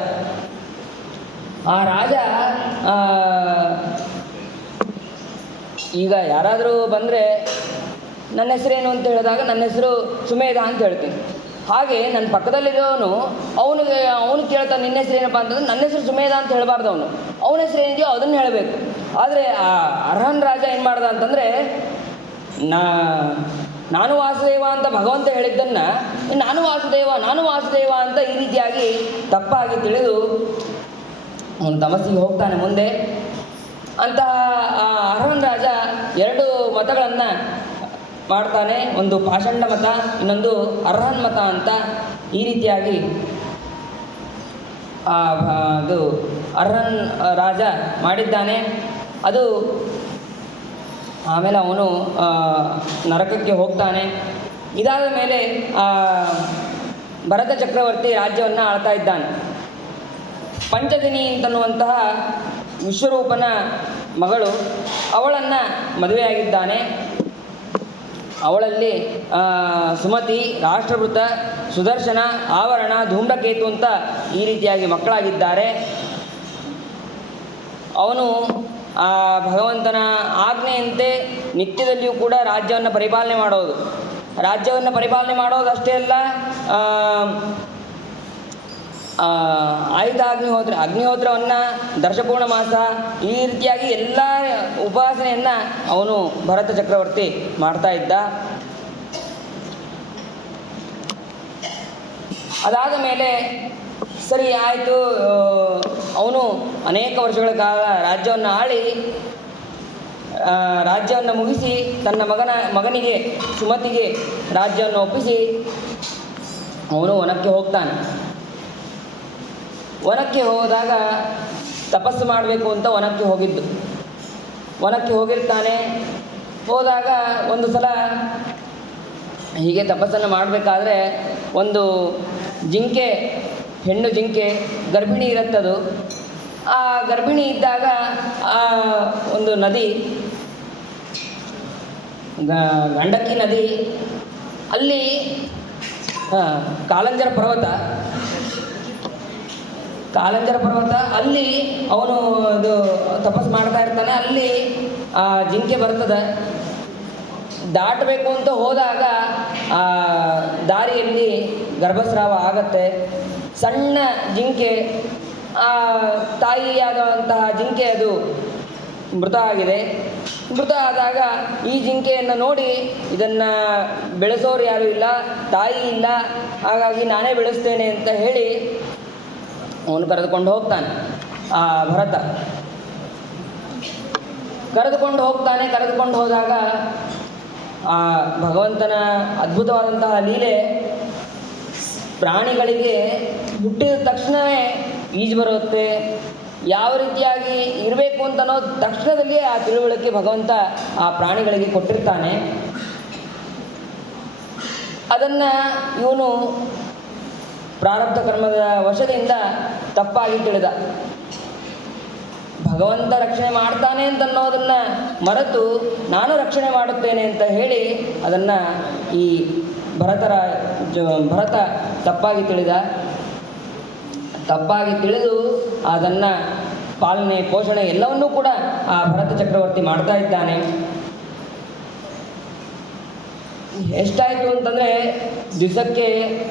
ಆ ರಾಜ ಈಗ ಯಾರಾದರೂ ಬಂದರೆ ನನ್ನ ಹೆಸರೇನು ಅಂತ ಹೇಳಿದಾಗ ನನ್ನ ಹೆಸರು ಸುಮೇಧ ಅಂತ ಹೇಳ್ತೀನಿ. ಹಾಗೆ ನನ್ನ ಪಕ್ಕದಲ್ಲಿರೋನು ಅವನು ಕೇಳ್ತಾನೆ ನಿನ್ನ ಹೆಸರೇನಪ್ಪ ಅಂತಂದ್ರೆ ನನ್ನ ಹೆಸರು ಸುಮೇಧ ಅಂತ ಹೇಳಬಾರ್ದು, ಅವನ ಹೆಸರು ಏನಿದೆಯೋ ಅದನ್ನು ಹೇಳಬೇಕು. ಆದರೆ ಆ ಅರ್ಹನ್ ರಾಜ ಏನು ಮಾಡ್ದ ಅಂತಂದರೆ ನಾನು ವಾಸುದೇವ ಅಂತ ಭಗವಂತ ಹೇಳಿದ್ದನ್ನು ನಾನು ವಾಸುದೇವ ಅಂತ ಈ ರೀತಿಯಾಗಿ ತಪ್ಪಾಗಿ ತಿಳಿದು ಅವನು ತಮಸ್ಸಿಗೆ ಹೋಗ್ತಾನೆ ಮುಂದೆ. ಅಂತಹ ಆ ಅರ್ಹನ್ ರಾಜ 2 ಮತಗಳನ್ನು ಮಾಡ್ತಾನೆ, ಒಂದು ಪಾಷಂಡ ಮತ, ಇನ್ನೊಂದು ಅರ್ಹನ್ ಮತ ಅಂತ. ಈ ರೀತಿಯಾಗಿ ಅದು ಅರ್ಹನ್ ರಾಜ ಮಾಡಿದ್ದಾನೆ. ಅದು ಆಮೇಲೆ ಅವನು ನರಕಕ್ಕೆ ಹೋಗ್ತಾನೆ. ಇದಾದ ಮೇಲೆ ಭರತ ಚಕ್ರವರ್ತಿ ರಾಜ್ಯವನ್ನು ಆಳ್ತಾ ಇದ್ದಾನೆ. ಪಂಚದಿನಿ ಅಂತನ್ನುವಂತಹ ವಿಶ್ವರೂಪನ ಮಗಳು, ಅವಳನ್ನು ಮದುವೆಯಾಗಿದ್ದಾನೆ. ಅವಳಲ್ಲಿ ಸುಮತಿ, ರಾಷ್ಟ್ರಭೃತ, ಸುದರ್ಶನ, ಆವರಣ, ಧೂಮ್ರಕೇತು ಅಂತ ಈ ರೀತಿಯಾಗಿ ಮಕ್ಕಳಾಗಿದ್ದಾರೆ. ಅವನು ಆ ಭಗವಂತನ ಆಜ್ಞೆಯಂತೆ ನಿತ್ಯದಲ್ಲಿಯೂ ಕೂಡ ರಾಜ್ಯವನ್ನು ಪರಿಪಾಲನೆ ಮಾಡೋದಷ್ಟೇ ಅಲ್ಲ, ಆಯುಧ ಅಗ್ನಿಹೋತ್ರವನ್ನು ದರ್ಶಪೂರ್ಣ ಮಾಸ ಈ ರೀತಿಯಾಗಿ ಎಲ್ಲ ಉಪಾಸನೆಯನ್ನು ಅವನು ಭರತ ಚಕ್ರವರ್ತಿ ಮಾಡ್ತಾ ಇದ್ದ. ಅದಾದ ಮೇಲೆ ಸರಿ ಆಯಿತು, ಅವನು ಅನೇಕ ವರ್ಷಗಳ ಕಾಲ ರಾಜ್ಯವನ್ನು ಆಳಿ ರಾಜ್ಯವನ್ನು ಮುಗಿಸಿ ತನ್ನ ಮಗನಿಗೆ ಸುಮತಿಗೆ ರಾಜ್ಯವನ್ನು ಒಪ್ಪಿಸಿ ಅವನು ವನಕ್ಕೆ ಹೋಗ್ತಾನೆ. ವನಕ್ಕೆ ಹೋದಾಗ ತಪಸ್ಸು ಮಾಡಬೇಕು ಅಂತ ವನಕ್ಕೆ ಹೋಗಿರ್ತಾನೆ. ಹೋದಾಗ ಒಂದು ಸಲ ಹೀಗೆ ತಪಸ್ಸನ್ನು ಮಾಡಬೇಕಾದ್ರೆ ಒಂದು ಜಿಂಕೆ, ಹೆಣ್ಣು ಜಿಂಕೆ ಗರ್ಭಿಣಿ ಇರುತ್ತದು. ಆ ಗರ್ಭಿಣಿ ಇದ್ದಾಗ ಆ ಒಂದು ನದಿ, ಗಂಡಕಿ ನದಿ, ಅಲ್ಲಿ ಕಾಲಂಜರ ಪರ್ವತ ಅಲ್ಲಿ ಅವನು ಅದು ತಪಸ್ಸು ಮಾಡ್ತಾ ಇರ್ತಾನೆ. ಅಲ್ಲಿ ಆ ಜಿಂಕೆ ಬರ್ತದೆ. ದಾಟಬೇಕು ಅಂತ ಹೋದಾಗ ಆ ದಾರಿಯಲ್ಲಿ ಗರ್ಭಸ್ರಾವ ಆಗತ್ತೆ. ಸಣ್ಣ ಜಿಂಕೆ, ಆ ತಾಯಿಯಾದಂತಹ ಜಿಂಕೆ ಅದು ಮೃತ ಆಗಿದೆ. ಮೃತ ಆದಾಗ ಈ ಜಿಂಕೆಯನ್ನು ನೋಡಿ ಇದನ್ನು ಬೆಳೆಸೋರು ಯಾರೂ ಇಲ್ಲ, ತಾಯಿ ಇಲ್ಲ, ಹಾಗಾಗಿ ನಾನೇ ಬೆಳೆಸ್ತೇನೆ ಅಂತ ಹೇಳಿ ಅವನು ಕರೆದುಕೊಂಡು ಹೋಗ್ತಾನೆ. ಆ ಭರತ ಕರೆದುಕೊಂಡು ಹೋದಾಗ ಆ ಭಗವಂತನ ಅದ್ಭುತವಾದಂತಹ ಲೀಲೆ, ಪ್ರಾಣಿಗಳಿಗೆ ಹುಟ್ಟಿದ ತಕ್ಷಣವೇ ಈಜು ಬರುತ್ತೆ, ಯಾವ ರೀತಿಯಾಗಿ ಇರಬೇಕು ಅಂತ ಅನ್ನೋ ತಕ್ಷಣದಲ್ಲಿಯೇ ಆ ತಿಳುವಳಿಕೆ ಭಗವಂತ ಆ ಪ್ರಾಣಿಗಳಿಗೆ ಕೊಟ್ಟಿರ್ತಾನೆ. ಅದನ್ನು ಇವನು ಪ್ರಾರಬ್ಧ ಕರ್ಮದ ವಶದಿಂದ ತಪ್ಪಾಗಿ ತಿಳಿದ. ಭಗವಂತ ರಕ್ಷಣೆ ಮಾಡ್ತಾನೆ ಅಂತನ್ನೋದನ್ನು ಮರೆತು ನಾನು ರಕ್ಷಣೆ ಮಾಡುತ್ತೇನೆ ಅಂತ ಹೇಳಿ ಅದನ್ನು ಈ ಭರತ ತಪ್ಪಾಗಿ ತಿಳಿದು ಅದನ್ನು ಪಾಲನೆ, ಪೋಷಣೆ ಎಲ್ಲವನ್ನೂ ಕೂಡ ಆ ಭರತ ಚಕ್ರವರ್ತಿ ಮಾಡ್ತಾ ಇದ್ದಾನೆ. ಎಷ್ಟಾಯಿತು ಅಂತಂದರೆ ದಿವಸಕ್ಕೆ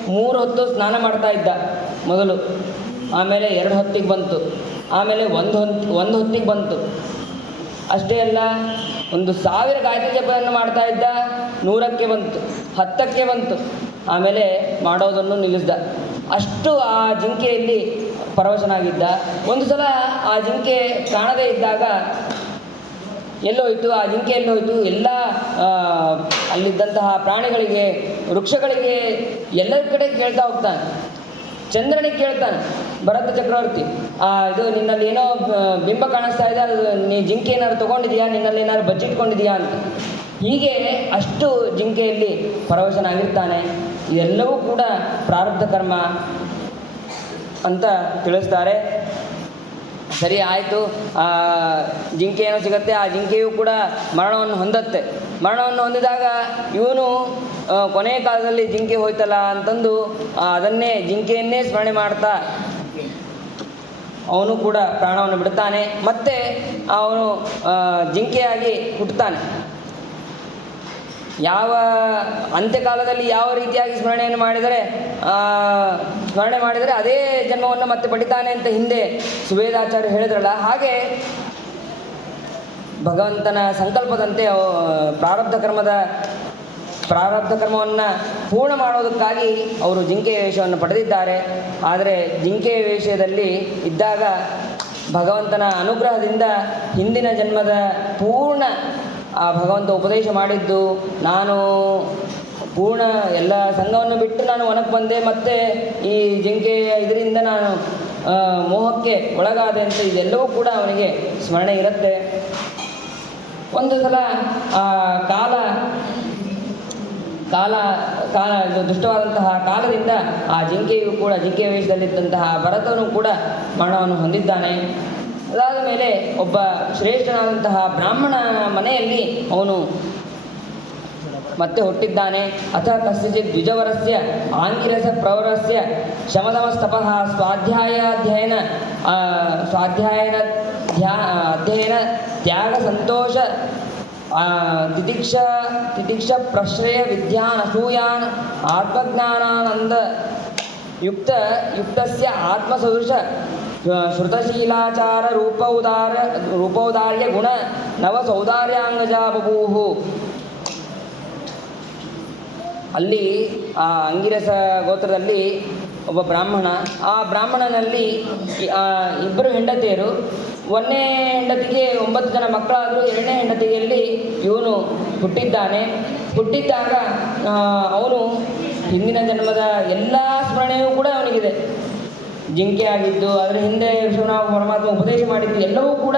3 ಹೊತ್ತು ಸ್ನಾನ ಮಾಡ್ತಾ ಇದ್ದ ಮೊದಲು, ಆಮೇಲೆ 2 ಹೊತ್ತಿಗೆ ಬಂತು, ಆಮೇಲೆ ಒಂದು ಹೊತ್ತಿಗೆ ಬಂತು. ಅಷ್ಟೇ ಅಲ್ಲ, 1000 ಗಾಯತ್ರಿ ಜಪವನ್ನು ಮಾಡ್ತಾ ಇದ್ದ, 100ಕ್ಕೆ ಬಂತು, 10ಕ್ಕೆ ಬಂತು, ಆಮೇಲೆ ಮಾಡೋದನ್ನು ನಿಲ್ಲಿಸ್ದ. ಅಷ್ಟು ಆ ಜಿಂಕೆಯಲ್ಲಿ ಪರವಶನಾಗಿದ್ದ. ಒಂದು ಸಲ ಆ ಜಿಂಕೆ ಕಾಣದೇ ಇದ್ದಾಗ ಎಲ್ಲೋಯ್ತು ಆ ಜಿಂಕೆ ಎಲ್ಲೋಯ್ತು? ಎಲ್ಲ ಅಲ್ಲಿದ್ದಂತಹ ಪ್ರಾಣಿಗಳಿಗೆ, ವೃಕ್ಷಗಳಿಗೆ, ಎಲ್ಲರ ಕಡೆ ಕೇಳ್ತಾ ಹೋಗ್ತಾನೆ. ಚಂದ್ರನಿಗೆ ಕೇಳ್ತಾನೆ ಭರತ ಚಕ್ರವರ್ತಿ, ಇದು ನಿನ್ನಲ್ಲಿ ಏನೋ ಬಿಂಬ ಕಾಣಿಸ್ತಾ ಇದೆ, ಅದು ನೀ ಜಿಂಕೆ ಏನಾದ್ರು ತೊಗೊಂಡಿದೆಯಾ, ನಿನ್ನಲ್ಲಿ ಏನಾದ್ರು ಬಚ್ಚಿಟ್ಕೊಂಡಿದೆಯಾ ಅಂತ. ಹೀಗೆ ಅಷ್ಟು ಜಿಂಕೆಯಲ್ಲಿ ಪರವಶನಾಗಿರ್ತಾನೆ. ಇದೆಲ್ಲವೂ ಕೂಡ ಪ್ರಾರಬ್ಧ ಕರ್ಮ ಅಂತ ತಿಳಿಸ್ತಾರೆ. ಸರಿ ಆಯಿತು, ಜಿಂಕೆ ಏನೋ ಸಿಗುತ್ತೆ, ಆ ಜಿಂಕೆಯೂ ಕೂಡ ಮರಣವನ್ನು ಹೊಂದತ್ತೆ. ಮರಣವನ್ನು ಹೊಂದಿದಾಗ ಇವನು ಕೊನೆಯ ಕಾಲದಲ್ಲಿ ಜಿಂಕೆ ಹೋಯ್ತಲ್ಲ ಅಂತಂದು ಅದನ್ನೇ ಜಿಂಕೆಯನ್ನೇ ಸ್ಮರಣೆ ಮಾಡ್ತಾ ಅವನು ಕೂಡ ಪ್ರಾಣವನ್ನು ಬಿಡ್ತಾನೆ. ಮತ್ತೆ ಅವನು ಜಿಂಕೆಯಾಗಿ ಹುಟ್ಟುತ್ತಾನೆ. ಯಾವ ಅಂತ್ಯಕಾಲದಲ್ಲಿ ಯಾವ ರೀತಿಯಾಗಿ ಸ್ಮರಣೆ ಮಾಡಿದರೆ ಅದೇ ಜನ್ಮವನ್ನು ಮತ್ತೆ ಪಡಿತಾನೆ ಅಂತ ಹಿಂದೆ ಸುವೇದಾಚಾರ್ಯ ಹೇಳಿದ್ರಲ್ಲ, ಹಾಗೆ ಭಗವಂತನ ಸಂಕಲ್ಪದಂತೆ ಪ್ರಾರಬ್ಧ ಕರ್ಮವನ್ನು ಪೂರ್ಣ ಮಾಡೋದಕ್ಕಾಗಿ ಅವರು ಜಿಂಕೆಯ ವೇಷವನ್ನು ಪಡೆದಿದ್ದಾರೆ. ಆದರೆ ಜಿಂಕೆಯ ವೇಷದಲ್ಲಿ ಇದ್ದಾಗ ಭಗವಂತನ ಅನುಗ್ರಹದಿಂದ ಹಿಂದಿನ ಜನ್ಮದ ಪೂರ್ಣ ಆ ಭಗವಂತ ಉಪದೇಶ ಮಾಡಿದ್ದು, ನಾನು ಪೂರ್ಣ ಎಲ್ಲ ಸಂಘವನ್ನು ಬಿಟ್ಟು ನಾನು ವನಕ್ಕೆ ಬಂದೆ, ಮತ್ತು ಈ ಜಿಂಕೆಯ ಇದರಿಂದ ನಾನು ಮೋಹಕ್ಕೆ ಒಳಗಾದೆ ಅಂತ ಇದೆಲ್ಲವೂ ಕೂಡ ಅವನಿಗೆ ಸ್ಮರಣೆ ಇರುತ್ತೆ. ಒಂದು ಸಲ ಕಾಲ ಇದು ದುಷ್ಟವಾದಂತಹ ಕಾಲದಿಂದ ಆ ಜಿಂಕೆಯು ಕೂಡ, ಜಿಂಕೆಯ ವೇಷದಲ್ಲಿದ್ದಂತಹ ಭರತನು ಕೂಡ ಮರಣವನ್ನು ಹೊಂದಿದ್ದಾನೆ. ಅದಾದ ಮೇಲೆ ಒಬ್ಬ ಶ್ರೇಷ್ಠನಾದಂತಹ ಬ್ರಾಹ್ಮಣನ ಮನೆಯಲ್ಲಿ ಅವನು ಮತ್ತೆ ಹುಟ್ಟಿದ್ದಾನೆ. ಅಥ ಕಸ್ಯಚಿತ್ ದ್ವಿಜವರಸ್ಯ ಆಂಗಿರಸ ಪ್ರವರಸ್ಯ ಶಮದಮಸ್ತಪಃ ಅಧ್ಯಯನ ತ್ಯಾಗ ಸಂತೋಷ ತಿತಿಕ್ಷ ಪ್ರಶ್ರಯ ವಿದ್ಯಾನ್ ಅಸೂಯಾನ್ ಆತ್ಮಜ್ಞಾನಾನಂದ ಯುಕ್ತಸ್ಯ ಆತ್ಮಸದೃಶ ಶ್ರುತಶೀಲಾಚಾರ ರೂಪೌದಾರ್ಯ ಗುಣ ನವ ಸೌದಾರ್ಯಾಂಗಜಾ ಬಭೂವು. ಅಲ್ಲಿ ಆ ಅಂಗಿರಸ ಗೋತ್ರದಲ್ಲಿ ಒಬ್ಬ ಬ್ರಾಹ್ಮಣ, ಆ ಬ್ರಾಹ್ಮಣನಲ್ಲಿ ಇಬ್ಬರು ಹೆಂಡತಿಯರು. ಒಂದನೇ ಹೆಂಡತಿಗೆ 9 ಜನ ಮಕ್ಕಳಾದರೂ, ಎರಡನೇ ಹೆಂಡತಿಯಲ್ಲಿ ಇವನು ಹುಟ್ಟಿದ್ದಾನೆ. ಹುಟ್ಟಿದ್ದಾಗ ಅವನು ಹಿಂದಿನ ಜನ್ಮದ ಎಲ್ಲ ಸ್ಮರಣೆಯೂ ಕೂಡ ಅವನಿಗಿದೆ. ಜಿಂಕೆ ಆಗಿದ್ದು, ಅದರ ಹಿಂದೆ ವಿಶ್ವನಾಥ ಪರಮಾತ್ಮ ಉಪದೇಶ ಮಾಡಿದ್ದು ಎಲ್ಲವೂ ಕೂಡ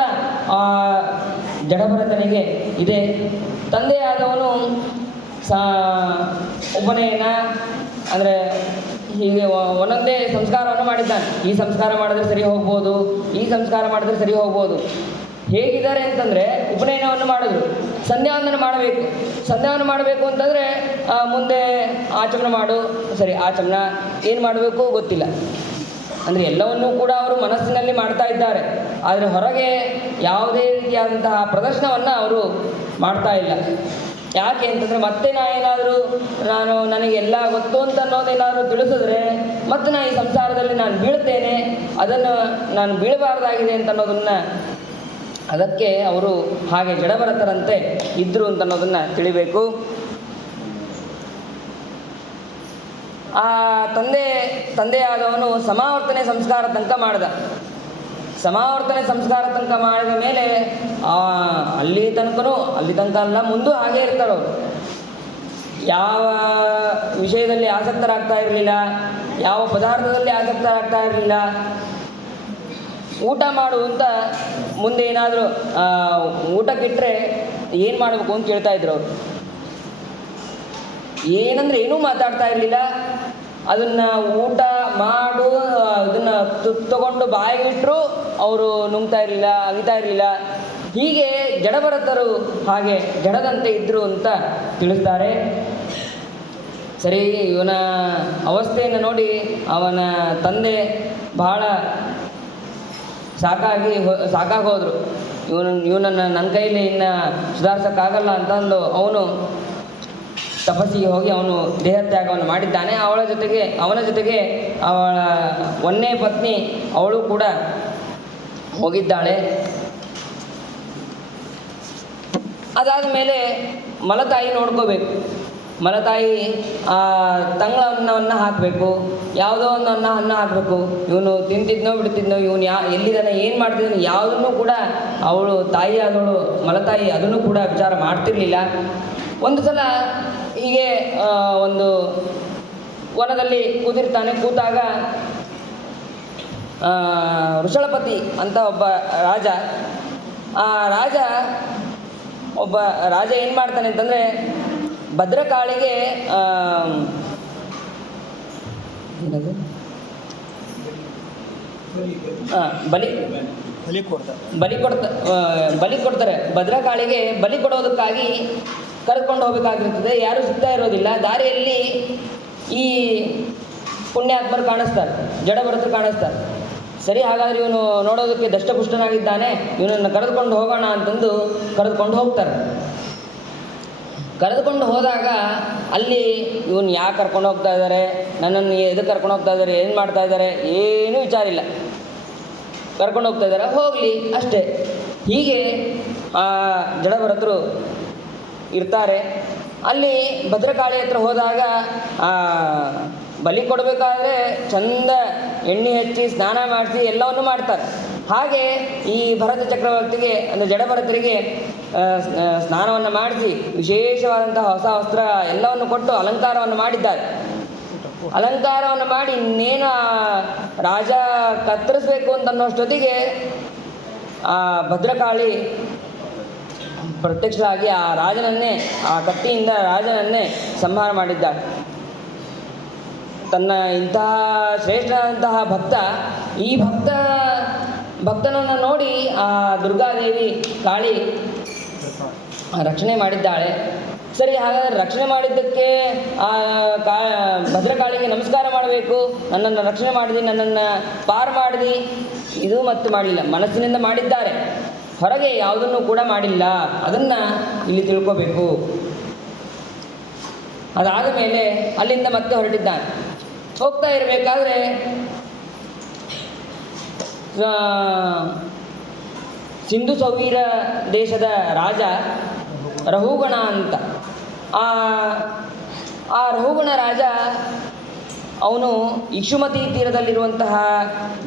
ಜಡಭರತನಿಗೆ ಇದೆ. ತಂದೆಯಾದವನು ಉಪನಯನ ಅಂದರೆ ಹೀಗೆ ಒಂದೊಂದೇ ಸಂಸ್ಕಾರವನ್ನು ಮಾಡಿದ್ದಾನೆ. ಈ ಸಂಸ್ಕಾರ ಮಾಡಿದ್ರೆ ಸರಿ ಹೋಗ್ಬೋದು, ಈ ಸಂಸ್ಕಾರ ಮಾಡಿದ್ರೆ ಸರಿ ಹೋಗ್ಬೋದು. ಹೇಗಿದ್ದಾರೆ ಅಂತಂದರೆ, ಉಪನಯನವನ್ನು ಮಾಡಿದ್ರು, ಸಂಧ್ಯಾವಂದನ ಮಾಡಬೇಕು. ಸಂಧ್ಯಾವಂದನ ಮಾಡಬೇಕು ಅಂತಂದರೆ ಮುಂದೆ ಆಚಮನ ಮಾಡು, ಸರಿ ಆಚಮನ ಏನು ಮಾಡಬೇಕು ಗೊತ್ತಿಲ್ಲ. ಅಂದರೆ ಎಲ್ಲವನ್ನೂ ಕೂಡ ಅವರು ಮನಸ್ಸಿನಲ್ಲಿ ಮಾಡ್ತಾ ಇದ್ದಾರೆ, ಆದರೆ ಹೊರಗೆ ಯಾವುದೇ ರೀತಿಯಾದಂತಹ ಪ್ರದರ್ಶನವನ್ನು ಅವರು ಮಾಡ್ತಾ ಇಲ್ಲ. ಯಾಕೆ ಅಂತಂದರೆ, ಮತ್ತೆ ನನಗೆ ಎಲ್ಲ ಗೊತ್ತು ಅಂತ ಅನ್ನೋದೇನಾದರೂ ತಿಳಿಸಿದ್ರೆ ಮತ್ತೆ ನಾನು ಈ ಸಂಸಾರದಲ್ಲಿ ನಾನು ಬೀಳ್ತೇನೆ, ಅದನ್ನು ನಾನು ಬೀಳಬಾರ್ದಾಗಿದೆ ಅಂತ ಅನ್ನೋದನ್ನು, ಅದಕ್ಕೆ ಅವರು ಹಾಗೆ ಜಡಭರತರಂತೆ ಇದ್ದರು ಅಂತ ಅನ್ನೋದನ್ನು ತಿಳಿಬೇಕು. ಆ ತಂದೆಯಾದವನು ಸಮಾವರ್ತನೆ ಸಂಸ್ಕಾರ ತನಕ ಮಾಡಿದ. ಸಮಾವರ್ತನೆ ಸಂಸ್ಕಾರ ತನಕ ಮಾಡಿದ ಮೇಲೆ ಅಲ್ಲಿ ತನಕ ಅಲ್ಲ, ಮುಂದೂ ಹಾಗೇ ಇರ್ತಾರವರು. ಯಾವ ವಿಷಯದಲ್ಲಿ ಆಸಕ್ತರಾಗ್ತಾ ಇರಲಿಲ್ಲ, ಯಾವ ಪದಾರ್ಥದಲ್ಲಿ ಆಸಕ್ತರಾಗ್ತಾ ಇರಲಿಲ್ಲ. ಊಟ ಮಾಡು ಅಂತ ಮುಂದೆ ಏನಾದರೂ ಊಟಕ್ಕಿಟ್ಟರೆ ಏನು ಮಾಡಬೇಕು ಅಂತ ಕೇಳ್ತಾ ಇದ್ರು ಅವರು. ಏನಂದರೆ ಏನೂ ಮಾತಾಡ್ತಾ ಇರಲಿಲ್ಲ. ಅದನ್ನು ಊಟ ಮಾಡು, ಅದನ್ನು ತಗೊಂಡು ಬಾಯಿಗಿಟ್ಟರು ಅವರು ನುಂಗ್ತಾ ಇರಲಿಲ್ಲ, ಅಗಿತಾ ಇರಲಿಲ್ಲ. ಹೀಗೆ ಜಡಭರತರು ಹಾಗೆ ಜಡದಂತೆ ಇದ್ದರು ಅಂತ ತಿಳಿಸ್ತಾರೆ. ಸರಿ, ಇವನ ಅವಸ್ಥೆಯನ್ನು ನೋಡಿ ಅವನ ತಂದೆ ಬಹಳ ಸಾಕಾಗೋದ್ರು. ಇವನನ್ನು ನನ್ನ ಕೈಲಿ ಇನ್ನು ಸುಧಾರಿಸೋಕ್ಕಾಗಲ್ಲ ಅಂತಂದು ಅವನು ತಪಸ್ಸಿಗೆ ಹೋಗಿ ಅವನು ದೇಹತ್ಯಾಗವನ್ನು ಮಾಡಿದ್ದಾನೆ. ಅವನ ಜೊತೆಗೆ ಅವಳ ಒಂದೇ ಪತ್ನಿ ಅವಳು ಕೂಡ ಹೋಗಿದ್ದಾಳೆ. ಅದಾದ ಮೇಲೆ ಮಲತಾಯಿ ನೋಡ್ಕೋಬೇಕು. ಮಲತಾಯಿ ತಂಗಳ ಅನ್ನವನ್ನು ಹಾಕಬೇಕು, ಯಾವುದೋ ಒಂದು ಅನ್ನ ಹಾಕಬೇಕು. ಇವನು ತಿಂತಿದ್ನೋ ಬಿಡ್ತಿದ್ನೋ, ಇವನು ಎಲ್ಲಿದ್ದಾನೆ, ಏನು ಮಾಡ್ತಿದ್ದಾನೆ, ಯಾವುದನ್ನು ಕೂಡ ಅವಳು ತಾಯಿ ಆದವಳು ಮಲತಾಯಿ ಅದನ್ನು ಕೂಡ ವಿಚಾರ ಮಾಡ್ತಿರ್ಲಿಲ್ಲ. ಒಂದು ಸಲ ಹೀಗೆ ಒಂದು ವನದಲ್ಲಿ ಕೂತಾಗ ವೃಷಳಪತಿ ಅಂತ ಒಬ್ಬ ರಾಜ, ಆ ರಾಜ ಏನು ಮಾಡ್ತಾನೆ ಅಂತಂದರೆ ಭದ್ರಕಾಳಿಗೆ ಬಲಿ ಕೊಡ್ತಾರೆ. ಭದ್ರಕಾಳಿಗೆ ಬಲಿ ಕೊಡೋದಕ್ಕಾಗಿ ಕರೆದುಕೊಂಡು ಹೋಗಬೇಕಾಗಿರ್ತದೆ. ಯಾರೂ ಸಿಗ್ತಾ ಇರೋದಿಲ್ಲ. ದಾರಿಯಲ್ಲಿ ಈ ಪುಣ್ಯಾತ್ಮರು ಕಾಣಿಸ್ತಾರೆ, ಜಡಭರತರು ಕಾಣಿಸ್ತಾರೆ. ಸರಿ, ಹಾಗಾದರೆ ಇವನು ನೋಡೋದಕ್ಕೆ ದಷ್ಟಪುಷ್ಟನಾಗಿದ್ದಾನೆ, ಇವನನ್ನು ಕರೆದುಕೊಂಡು ಹೋಗೋಣ ಅಂತಂದು ಕರೆದುಕೊಂಡು ಹೋಗ್ತಾರೆ. ಕರೆದುಕೊಂಡು ಹೋದಾಗ ಅಲ್ಲಿ ಇವನು ಯಾಕೆ ಕರ್ಕೊಂಡು ಹೋಗ್ತಾ ಇದ್ದಾರೆ, ನನ್ನನ್ನು ಎದಕ್ಕೆ ಕರ್ಕೊಂಡು ಹೋಗ್ತಾ ಇದ್ದಾರೆ, ಏನು ಮಾಡ್ತಾ ಇದ್ದಾರೆ, ಏನೂ ವಿಚಾರ ಇಲ್ಲ. ಕರ್ಕೊಂಡು ಹೋಗ್ತಾ ಇದ್ದಾರೆ, ಹೋಗಲಿ ಅಷ್ಟೇ. ಹೀಗೆ ಜಡಭರತರು ಇರ್ತಾರೆ. ಅಲ್ಲಿ ಭದ್ರಕಾಳಿ ಹತ್ರ ಹೋದಾಗ ಬಲಿ ಕೊಡಬೇಕಾದ್ರೆ ಚಂದ ಎಣ್ಣೆ ಹಚ್ಚಿ ಸ್ನಾನ ಮಾಡಿಸಿ ಎಲ್ಲವನ್ನು ಮಾಡ್ತಾರೆ. ಹಾಗೆ ಈ ಭರತ ಚಕ್ರವರ್ತಿಗೆ ಅಂದರೆ ಜಡಭರತರಿಗೆ ಸ್ನಾನವನ್ನು ಮಾಡಿಸಿ ವಿಶೇಷವಾದಂತಹ ಹೊಸ ವಸ್ತ್ರ ಎಲ್ಲವನ್ನು ಕೊಟ್ಟು ಅಲಂಕಾರವನ್ನು ಮಾಡಿದ್ದಾರೆ. ಅಲಂಕಾರವನ್ನು ಮಾಡಿ ಇನ್ನೇನು ರಾಜ ಕತ್ತರಿಸ್ಬೇಕು ಅಂತ ಅನ್ನೋಷ್ಟೊತ್ತಿಗೆ ಆ ಭದ್ರಕಾಳಿ ಪ್ರತ್ಯಕ್ಷರಾಗಿ ಆ ಕತ್ತಿಯಿಂದ ರಾಜನನ್ನೇ ಸಂಹಾರ ಮಾಡಿದ್ದಾಳೆ. ತನ್ನ ಇಂತಹ ಶ್ರೇಷ್ಠನಾದಂತಹ ಈ ಭಕ್ತನನ್ನು ನೋಡಿ ಆ ದುರ್ಗಾದೇವಿ ಕಾಳಿ ರಕ್ಷಣೆ ಮಾಡಿದ್ದಾಳೆ. ಸರಿ, ಹಾಗಾದರೆ ರಕ್ಷಣೆ ಮಾಡಿದ್ದಕ್ಕೆ ಭದ್ರಕಾಳಿಗೆ ನಮಸ್ಕಾರ ಮಾಡಬೇಕು. ನನ್ನನ್ನು ರಕ್ಷಣೆ ಮಾಡಿದಿ, ನನ್ನನ್ನು ಪಾರು ಮಾಡಿದಿ, ಇದು ಮತ್ತು ಮಾಡಲಿಲ್ಲ. ಮನಸ್ಸಿನಿಂದ ಮಾಡಿದ್ದಾರೆ, ಹೊರಗೆ ಯಾವುದನ್ನು ಕೂಡ ಮಾಡಿಲ್ಲ. ಅದನ್ನು ಇಲ್ಲಿ ತಿಳ್ಕೋಬೇಕು. ಅದಾದ ಮೇಲೆ ಅಲ್ಲಿಂದ ಮತ್ತೆ ಹೊರಟಿದ್ದಾನೆ. ಹೋಗ್ತಾ ಇರಬೇಕಾದ್ರೆ ಸಿಂಧು ಸೌವೀರ ದೇಶದ ರಾಜ ರಹುಗಣ ಅಂತ. ಆ ರಹುಗಣ ರಾಜ ಅವನು ಇಕ್ಷುಮತಿ ತೀರದಲ್ಲಿರುವಂತಹ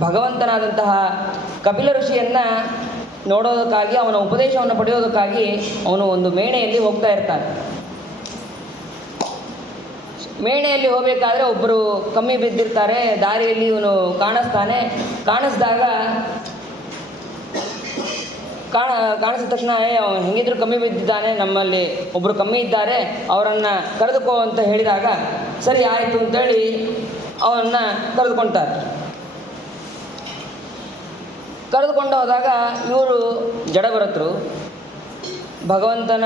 ಭಗವಂತನಾದಂತಹ ಕಪಿಲ ಋಷಿಯನ್ನು ನೋಡೋದಕ್ಕಾಗಿ, ಅವನ ಉಪದೇಶವನ್ನು ಪಡೆಯೋದಕ್ಕಾಗಿ ಅವನು ಒಂದು ಮೇಣೆಯಲ್ಲಿ ಹೋಗ್ತಾ ಇರ್ತಾನೆ. ಮೇಣೆಯಲ್ಲಿ ಹೋಗಬೇಕಾದ್ರೆ ಒಬ್ಬರು ಕಮ್ಮಿ ಬಿದ್ದಿರ್ತಾರೆ. ದಾರಿಯಲ್ಲಿ ಇವನು ಕಾಣಿಸಿದಾಗ ಕಾಣಿಸಿದ ತಕ್ಷಣ ಅವನು ಹೆಂಗಿದ್ರು ಕಮ್ಮಿ ಬಿದ್ದಿದ್ದಾನೆ, ನಮ್ಮಲ್ಲಿ ಒಬ್ಬರು ಕಮ್ಮಿ ಇದ್ದಾರೆ, ಅವರನ್ನು ಕರೆದುಕೋ ಅಂತ ಹೇಳಿದಾಗ ಸರಿ ಆಯಿತು ಅಂತೇಳಿ ಅವನ್ನ ಕರೆದುಕೊಳ್ತಾರೆ. ಕರೆದುಕೊಂಡು ಹೋದಾಗ ಇವರು ಜಡಭರತರು ಭಗವಂತನ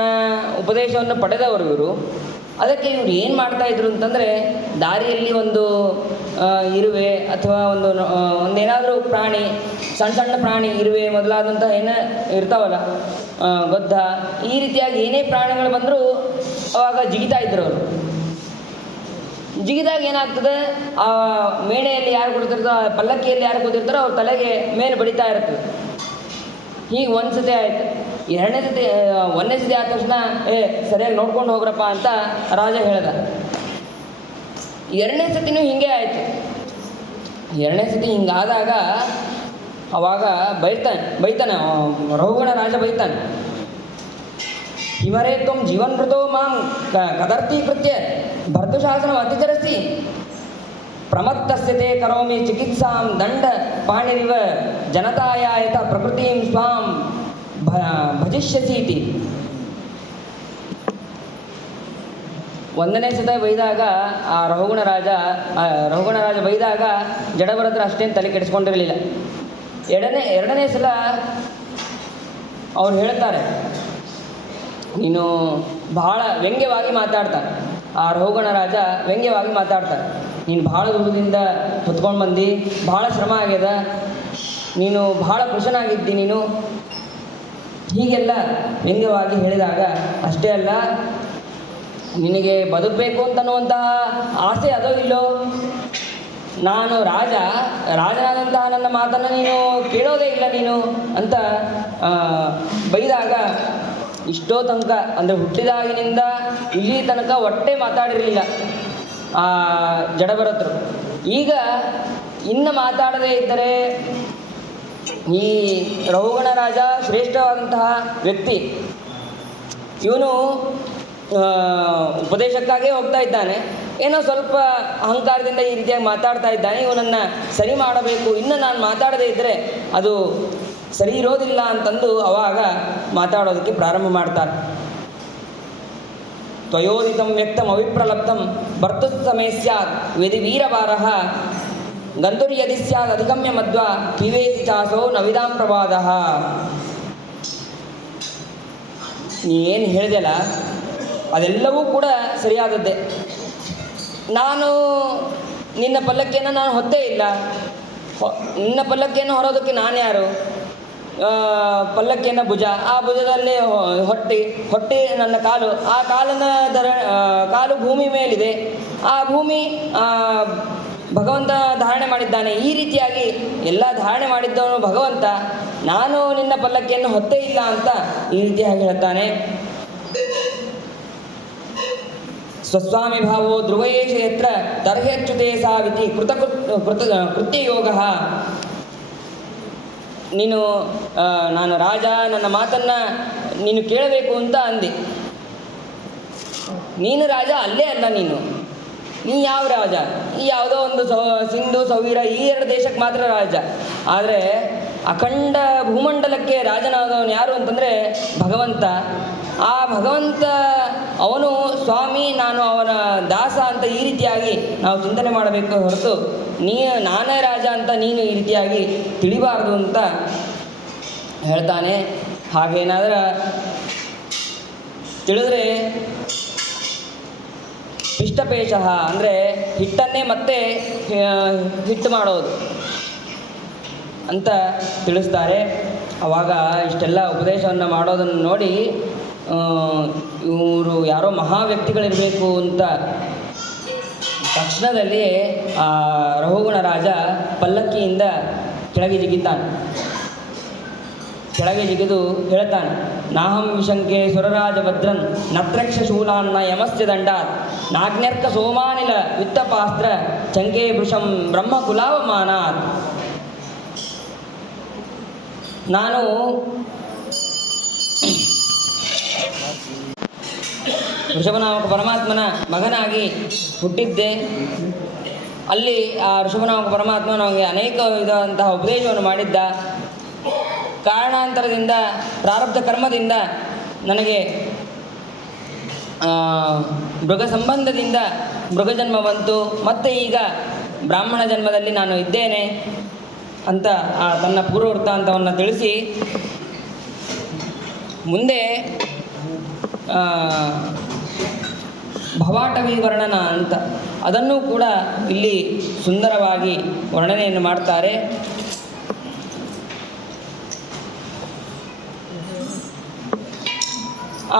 ಉಪದೇಶವನ್ನು ಪಡೆದವರು ಇವರು. ಅದಕ್ಕೆ ಇವ್ರು ಏನು ಮಾಡ್ತಾಯಿದ್ರು ಅಂತಂದರೆ, ದಾರಿಯಲ್ಲಿ ಒಂದು ಇರುವೆ ಅಥವಾ ಒಂದೇನಾದರೂ ಪ್ರಾಣಿ, ಸಣ್ಣ ಪ್ರಾಣಿ, ಇರುವೆ ಮೊದಲಾದಂಥ ಏನೋ ಇರ್ತಾವಲ್ಲ, ಗೊದ್ದ, ಈ ರೀತಿಯಾಗಿ ಏನೇ ಪ್ರಾಣಿಗಳು ಬಂದರೂ ಅವಾಗ ಜಿಗಿತಾ ಇದ್ರು ಅವರು. ಜಿಗಿದಾಗ ಏನಾಗ್ತದೆ, ಆ ಮೇಣೆಯಲ್ಲಿ ಯಾರು ಕೂತಿರ್ತಾರೋ, ಆ ಪಲ್ಲಕ್ಕಿಯಲ್ಲಿ ಯಾರು ಕೂತಿರ್ತಾರೋ ಅವ್ರ ತಲೆಗೆ ಮೇಲೆ ಬಡಿತಾ ಇರ್ತದೆ. ಹೀಗೆ ಒಂದು ಸತಿ ಆಯಿತು. ಒಂದನೇ ಸತಿ ಆದ ತಕ್ಷಣ ಸರಿಯಾಗಿ ನೋಡ್ಕೊಂಡು ಹೋಗ್ರಪ್ಪ ಅಂತ ರಾಜ ಹೇಳ್ದ. ಎರಡನೇ ಸತಿನೂ ಹಿಂಗೆ ಆಯಿತು. ಎರಡನೇ ಸತಿ ಹಿಂಗಾದಾಗ ಅವಾಗ ಬೈತಾನೆ ರಹುಗಣ ರಾಜ ಬೈತಾನೆ. ಹಿಮರೇ ತ್ವಂ ಜೀವನ್ಮೃತೋ ಮಾಂ ಕದರ್ತೀಕೃತ್ಯ ಭರ್ತುಶಾಸನಂ ಅತಿಚರಸಿ ಪ್ರಮತ್ತಸ್ಯತೆ ಕರೋಮಿ ಚಿಕಿತ್ಸಾಂ ದಂಡ ಪಾಣಿರಿವ ಜನತಾಯಾಯತ ಪ್ರಕೃತಿಂ ಸ್ವಾಂ ಭಜಿಷ್ಯಸೀತಿ. ಒಂದನೇ ಸತ ಬೈದಾಗ ಆ ರಹುಗಣ ರಾಜ ಬೈದಾಗ ಜಡಭರತರು ಅಷ್ಟೇನು ತಲೆ ಕೆಡಿಸ್ಕೊಂಡಿರಲಿಲ್ಲ. ಎರಡನೇ ಸಲ ಅವ್ರು ಹೇಳ್ತಾರೆ, ನೀನು ಬಹಳ ವ್ಯಂಗ್ಯವಾಗಿ ಮಾತಾಡ್ತಾನೆ. ಆ ರಹುಗಣ ರಾಜ ವ್ಯಂಗ್ಯವಾಗಿ ಮಾತಾಡ್ತಾನೆ. ನೀನು ಭಾಳ ದೂರದಿಂದ ಹೊತ್ಕೊಂಡು ಬಂದು, ಭಾಳ ಶ್ರಮ ಆಗ್ಯದ, ನೀನು ಭಾಳ ಖುಷನಾಗಿದ್ದಿ ನೀನು, ಹೀಗೆಲ್ಲ ವ್ಯಂಗ್ಯವಾಗಿ ಹೇಳಿದಾಗ ಅಷ್ಟೇ ಅಲ್ಲ, ನಿನಗೆ ಬದುಕಬೇಕು ಅಂತನ್ನುವಂತಹ ಆಸೆ ಅದೋ ಇಲ್ಲೋ, ನಾನು ರಾಜನಾದಂತಹ ನನ್ನ ಮಾತನ್ನು ನೀನು ಕೇಳೋದೇ ಇಲ್ಲ ನೀನು ಅಂತ ಬೈದಾಗ ಇಷ್ಟೋ ತನಕ ಅಂದರೆ ಹುಟ್ಟಿದಾಗಿನಿಂದ ಇಲ್ಲಿ ತನಕ ಒಟ್ಟೆ ಮಾತಾಡಿರಲಿಲ್ಲ ಆ ಜಡಭರತರು. ಈಗ ಇನ್ನು ಮಾತಾಡದೇ ಇದ್ದರೆ ಈ ರಹುಗಣ ರಾಜ ಶ್ರೇಷ್ಠವಾದಂತಹ ವ್ಯಕ್ತಿ, ಇವನು ಉಪದೇಶಕ್ಕಾಗೇ ಹೋಗ್ತಾ ಇದ್ದಾನೆ, ಏನೋ ಸ್ವಲ್ಪ ಅಹಂಕಾರದಿಂದ ಈ ರೀತಿಯಾಗಿ ಮಾತಾಡ್ತಾ ಇದ್ದಾನೆ, ಇವನನ್ನು ಸರಿ ಮಾಡಬೇಕು, ಇನ್ನು ನಾನು ಮಾತಾಡದೇ ಇದ್ದರೆ ಅದು ಸರಿ ಇರೋದಿಲ್ಲ ಅಂತಂದು ಅವಾಗ ಮಾತಾಡೋದಕ್ಕೆ ಪ್ರಾರಂಭ ಮಾಡ್ತಾರೆ. ತ್ವಯೋದಿತಂ ವ್ಯಕ್ತಂ ಅವಿಪ್ರಲಬ್ಧಂ ಭರ್ತುಸ್ತಮೇ ಸ್ಯಾತ್ ವೇದಿ ವೀರಭಾರಃ ಗಂಧುರ್ಯದಿ ಸ್ಯಾದ್ ಅಧಿಗಮ್ಯ ಮಧ್ವ ಪಿವೇತಿ ಚಾಸೋ ನವಿದಾಂ ಪ್ರವಾದಃ. ನೀ ಏನು ಹೇಳಿದೆಯಲ್ಲ ಅದೆಲ್ಲವೂ ಕೂಡ ಸರಿಯಾದದ್ದೇ. ನಾನು ನಿನ್ನ ಪಲ್ಲಕ್ಕಿಯನ್ನು ನಾನು ಹೊತ್ತೇ ಇಲ್ಲ, ನಿನ್ನ ಪಲ್ಲಕ್ಕಿಯನ್ನು ಹೊರೋದಕ್ಕೆ ನಾನು ಯಾರು? ಪಲ್ಲಕ್ಕಿಯನ್ನು ಭುಜ, ಆ ಭುಜದಲ್ಲಿ ಹೊಟ್ಟೆ ನನ್ನ ಕಾಲು, ಆ ಕಾಲು ಭೂಮಿ ಮೇಲಿದೆ, ಆ ಭೂಮಿ ಭಗವಂತ ಧಾರಣೆ ಮಾಡಿದ್ದಾನೆ. ಈ ರೀತಿಯಾಗಿ ಎಲ್ಲ ಧಾರಣೆ ಮಾಡಿದ್ದವನು ಭಗವಂತ, ನಾನು ನಿನ್ನ ಪಲ್ಲಕ್ಕಿಯನ್ನು ಹೊತ್ತೇ ಇಲ್ಲ ಅಂತ ಈ ರೀತಿಯಾಗಿ ಹೇಳ್ತಾನೆ. ಸ್ವಸ್ವಾಮಿ ಭಾವೋ ಧ್ರುವಯೇಶ ಯತ್ರ ತರ್ಹ್ಯಚ್ಯುತೆ ಸಾವಿತಿ ಕೃತ್ಯಯೋಗ. ನೀನು ನಾನು ರಾಜ, ನನ್ನ ಮಾತನ್ನು ನೀನು ಕೇಳಬೇಕು ಅಂತ ಅಂದೆ. ನೀನು ರಾಜ ಅಲ್ಲೇ ಅಲ್ಲ, ನೀ ಯಾವ ರಾಜ? ಈ ಯಾವುದೋ ಒಂದು ಸಿಂಧು ಸೌವೀರ ಈ ಎರಡು ದೇಶಕ್ಕೆ ಮಾತ್ರ ರಾಜ. ಆದರೆ ಅಖಂಡ ಭೂಮಂಡಲಕ್ಕೆ ರಾಜನಾದವನು ಯಾರು ಅಂತಂದರೆ ಭಗವಂತ. ಆ ಭಗವಂತ ಅವನು ಸ್ವಾಮಿ, ನಾನು ಅವನ ದಾಸ ಅಂತ ಈ ರೀತಿಯಾಗಿ ನಾವು ಚಿಂತನೆ ಮಾಡಬೇಕು ಹೊರತು ನಾನೇ ರಾಜ ಅಂತ ನೀನು ಈ ರೀತಿಯಾಗಿ ತಿಳಿಬಾರ್ದು ಅಂತ ಹೇಳ್ತಾನೆ. ಹಾಗೇನಾದ್ರೆ ತಿಳಿದ್ರೆ ಪಿಷ್ಟಪೇಶ ಅಂದರೆ ಹಿಟ್ಟನ್ನೇ ಮತ್ತೆ ಹಿಟ್ಟು ಮಾಡೋದು ಅಂತ ತಿಳಿಸ್ತಾರೆ. ಆವಾಗ ಇಷ್ಟೆಲ್ಲ ಉಪದೇಶವನ್ನು ಮಾಡೋದನ್ನು ನೋಡಿ ಇವರು ಯಾರೋ ಮಹಾ ವ್ಯಕ್ತಿಗಳಿರಬೇಕು ಅಂತ ತಕ್ಷಣದಲ್ಲಿ ಆ ರಹುಗುಣ ರಾಜ ಪಲ್ಲಕ್ಕಿಯಿಂದ ಕೆಳಗೆ ಜಿಗಿತಾನೆ. ಕೆಳಗೆ ಜಿಗಿದು ಹೇಳ್ತಾನೆ, ನಾಹಂ ವಿಶಂಕೆ ಸುರರಾಜ ಭದ್ರನ್ ನತ್ರಕ್ಷ ಶೂಲಾನ್ನ ಯಮಸ್ಯ ದಂಡಾತ್ ನಾಗ್ನ್ಯರ್ಕ ಸೋಮಾನಿಲ ವಿತ್ತಪಾಸ್ತ್ರ ಚಂಕೆ ಭೃಶಂ ಬ್ರಹ್ಮ ಕುಲಾವಮಾನಾತ್. ನಾನು ಋಷಭನಾಮಕ ಪರಮಾತ್ಮನ ಮಗನಾಗಿ ಹುಟ್ಟಿದ್ದೆ. ಅಲ್ಲಿ ಆ ಋಷಭನಾಮಕ ಪರಮಾತ್ಮ ನಮಗೆ ಅನೇಕ ವಿಧವಾದಂತಹ ಉಪದೇಶವನ್ನು ಮಾಡಿದ್ದ. ಕಾರಣಾಂತರದಿಂದ ಪ್ರಾರಬ್ಧ ಕರ್ಮದಿಂದ ನನಗೆ ಮೃಗ ಸಂಬಂಧದಿಂದ ಮೃಗಜನ್ಮ ಬಂತು, ಮತ್ತು ಈಗ ಬ್ರಾಹ್ಮಣ ಜನ್ಮದಲ್ಲಿ ನಾನು ಇದ್ದೇನೆ ಅಂತ ತನ್ನ ಪೂರ್ವವೃತ್ತಾಂತವನ್ನು ತಿಳಿಸಿ ಮುಂದೆ ಭವಾಟವಿ ವರ್ಣನ ಅಂತ ಅದನ್ನು ಕೂಡ ಇಲ್ಲಿ ಸುಂದರವಾಗಿ ವರ್ಣನೆಯನ್ನು ಮಾಡ್ತಾರೆ.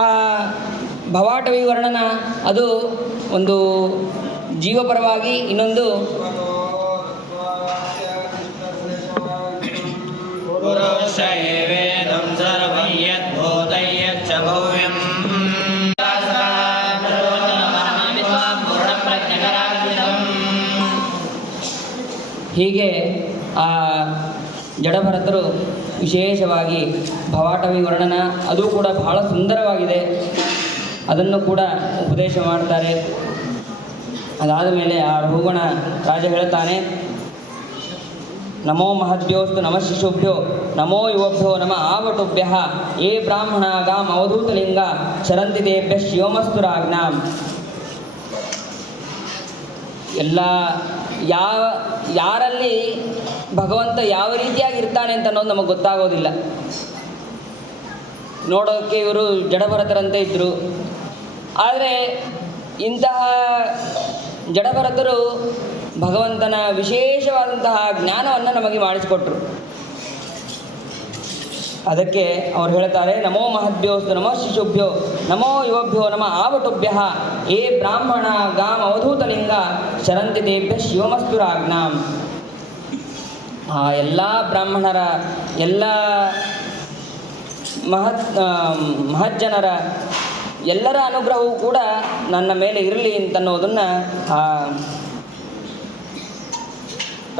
ಆ ಭವಾಟವಿ ವರ್ಣನ ಅದು ಒಂದು ಜೀವಪರವಾಗಿ, ಇನ್ನೊಂದು ಹೀಗೆ ಆ ಜಡಭರತರು ವಿಶೇಷವಾಗಿ ಭವಾಟವಿ ವರ್ಣನ ಅದು ಕೂಡ ಬಹಳ ಸುಂದರವಾಗಿದೆ, ಅದನ್ನು ಕೂಡ ಉಪದೇಶ ಮಾಡ್ತಾರೆ. ಅದಾದ ಮೇಲೆ ಆ ರಹುಗಣ ರಾಜ ಹೇಳ್ತಾನೆ, ನಮೋ ಮಹದ್ಭ್ಯೋಸ್ತು ನಮಃ ಶಿಶುಭ್ಯೋ ನಮೋ ಯುವಭ್ಯೋ ನಮ ಆವಟುಭ್ಯ ಯೇ ಬ್ರಾಹ್ಮಣ ಗಾಮ್ ಅವಧೂತಲಿಂಗ ಚರಂತಿ ತೇಭ್ಯ ಶಿವಮಸ್ತು ರಾಜ್ಞಾಂ. ಎಲ್ಲ ಯಾರಲ್ಲಿ ಭಗವಂತ ಯಾವ ರೀತಿಯಾಗಿ ಇರ್ತಾನೆ ಅಂತ ಅನ್ನೋದು ನಮಗೆ ಗೊತ್ತಾಗೋದಿಲ್ಲ. ನೋಡೋಕ್ಕೆ ಇವರು ಜಡಭರತರಂತೆ ಇದ್ದರು, ಆದರೆ ಇಂತಹ ಜಡಭರತರು ಭಗವಂತನ ವಿಶೇಷವಾದಂತಹ ಜ್ಞಾನವನ್ನು ನಮಗೆ ಮಾಡಿಸಿಕೊಟ್ರು. ಅದಕ್ಕೆ ಅವ್ರು ಹೇಳ್ತಾರೆ, ನಮೋ ಮಹದ್ಭ್ಯೋಸ್ತು ನಮೋ ಶಿಶುಭ್ಯೋ ನಮೋ ಯುವಭ್ಯೋ ನಮ ಆವಟುಭ್ಯ ಏ ಬ್ರಾಹ್ಮಣ ಗಾಮ್ ಅವಧೂತಲಿಂಗ ಶರಂತಿ ತೇಭ್ಯ ಶಿವಮಸ್ತು ರಾಜ್ಞಾಂ. ಆ ಎಲ್ಲ ಬ್ರಾಹ್ಮಣರ ಎಲ್ಲ ಮಹಜ್ಜನರ ಎಲ್ಲರ ಅನುಗ್ರಹವೂ ಕೂಡ ನನ್ನ ಮೇಲೆ ಇರಲಿ ಅಂತನ್ನೋದನ್ನು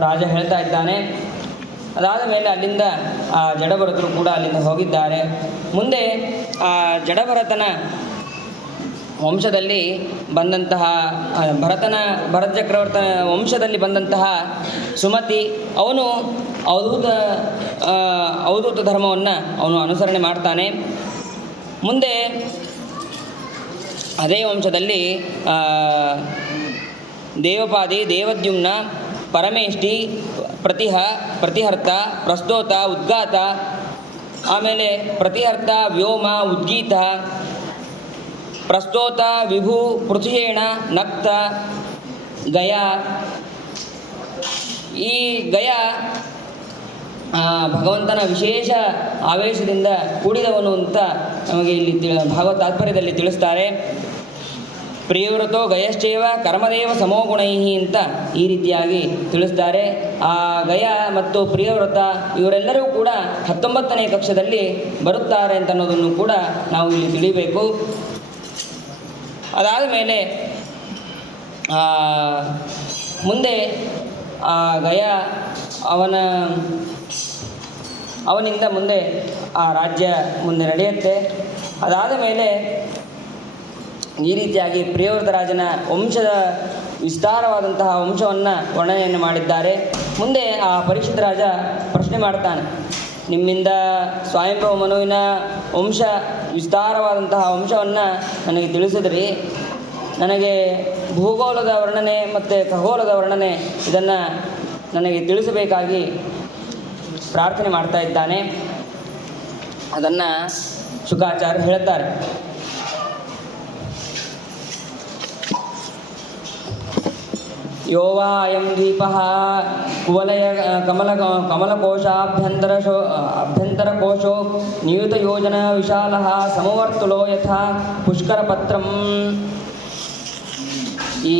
ರಾಜ ಹೇಳ್ತಾ ಇದ್ದಾನೆ. ಅದಾದ ಮೇಲೆ ಅಲ್ಲಿಂದ ಆ ಜಡಭರತರು ಕೂಡ ಅಲ್ಲಿಂದ ಹೋಗಿದ್ದಾರೆ. ಮುಂದೆ ಆ ಜಡಭರತನ ವಂಶದಲ್ಲಿ ಬಂದಂತಹ ಭರತ ಚಕ್ರವರ್ತಿಯ ವಂಶದಲ್ಲಿ ಬಂದಂತಹ ಸುಮತಿ ಅವನು ಅವಧೂತ ಧರ್ಮವನ್ನು ಅವನು ಅನುಸರಣೆ ಮಾಡ್ತಾನೆ. ಮುಂದೆ ಅದೇ ವಂಶದಲ್ಲಿ ದೇವಪಾದಿ, ದೇವದ್ಯುಮ್ನ, ಪರಮೇಷ್ಠಿ, ಪ್ರತಿಹರ್ತ, ಪ್ರಸ್ತೋತ, ಉದ್ಗಾತ, ಆಮೇಲೆ ಪ್ರತಿಹರ್ತ, ವ್ಯೋಮ, ಉದ್ಗೀತ, ಪ್ರಸ್ತೋತ, ವಿಭು, ಪೃಥುಯೇಣ, ನಕ್ತ, ಗಯ. ಈ ಗಯ ಭಗವಂತನ ವಿಶೇಷ ಆವೇಶದಿಂದ ಕೂಡಿದವನು ಅಂತ ನಮಗೆ ಇಲ್ಲಿ ಭಾಗವತ ತಾತ್ಪರ್ಯದಲ್ಲಿ ತಿಳಿಸ್ತಾರೆ. ಪ್ರಿಯವ್ರತೋ ಗಯಶ್ಚೈವ ಕರ್ಮದೇವ ಸಮೋಗುಣೈ ಅಂತ ಈ ರೀತಿಯಾಗಿ ತಿಳಿಸ್ತಾರೆ. ಆ ಗಯ ಮತ್ತು ಪ್ರಿಯವ್ರತ ಇವರೆಲ್ಲರೂ ಕೂಡ 19ನೇ ಕಕ್ಷದಲ್ಲಿ ಬರುತ್ತಾರೆ ಅಂತ ಅನ್ನೋದನ್ನು ಕೂಡ ನಾವು ಇಲ್ಲಿ ತಿಳಿಬೇಕು. ಅದಾದ ಮೇಲೆ ಮುಂದೆ ಆ ಗಯ ಅವನಿಂದ ಮುಂದೆ ಆ ರಾಜ್ಯ ಮುಂದೆ ನಡೆಯುತ್ತೆ. ಅದಾದ ಮೇಲೆ ಈ ರೀತಿಯಾಗಿ ಪ್ರಿಯವ್ರತ ರಾಜನ ವಂಶದ ವಿಸ್ತಾರವಾದಂತಹ ವಂಶವನ್ನು ವರ್ಣನೆಯನ್ನು ಮಾಡಿದ್ದಾರೆ. ಮುಂದೆ ಆ ಪರೀಕ್ಷಿತ ರಾಜ ಪ್ರಶ್ನೆ ಮಾಡ್ತಾನೆ, ನಿಮ್ಮಿಂದ ಸ್ವಯಂಭವ ಮನುವಿನ ವಂಶ ವಿಸ್ತಾರವಾದಂತಹ ವಂಶವನ್ನು ನನಗೆ ತಿಳಿಸಿದ್ರಿ, ನನಗೆ ಭೂಗೋಳದ ವರ್ಣನೆ ಮತ್ತು ಖಗೋಳದ ವರ್ಣನೆ ಇದನ್ನು ನನಗೆ ತಿಳಿಸಬೇಕಾಗಿ ಪ್ರಾರ್ಥನೆ ಮಾಡ್ತಾ ಇದ್ದಾನೆ. ಅದನ್ನು ಶುಕಾಚಾರ್ಯರು ಹೇಳ್ತಾರೆ. ಯೋವಾ ಅಯಂ ದ್ವೀಪಃ ಕುವಲಯ ಅಭ್ಯಂತರಕೋಶೋ ನಿಯುತಯೋಜನ ವಿಶಾಲಃ ಸಮವರ್ತುಲೋ ಯಥಾ ಪುಷ್ಕರಪತ್ರಂ. ಈ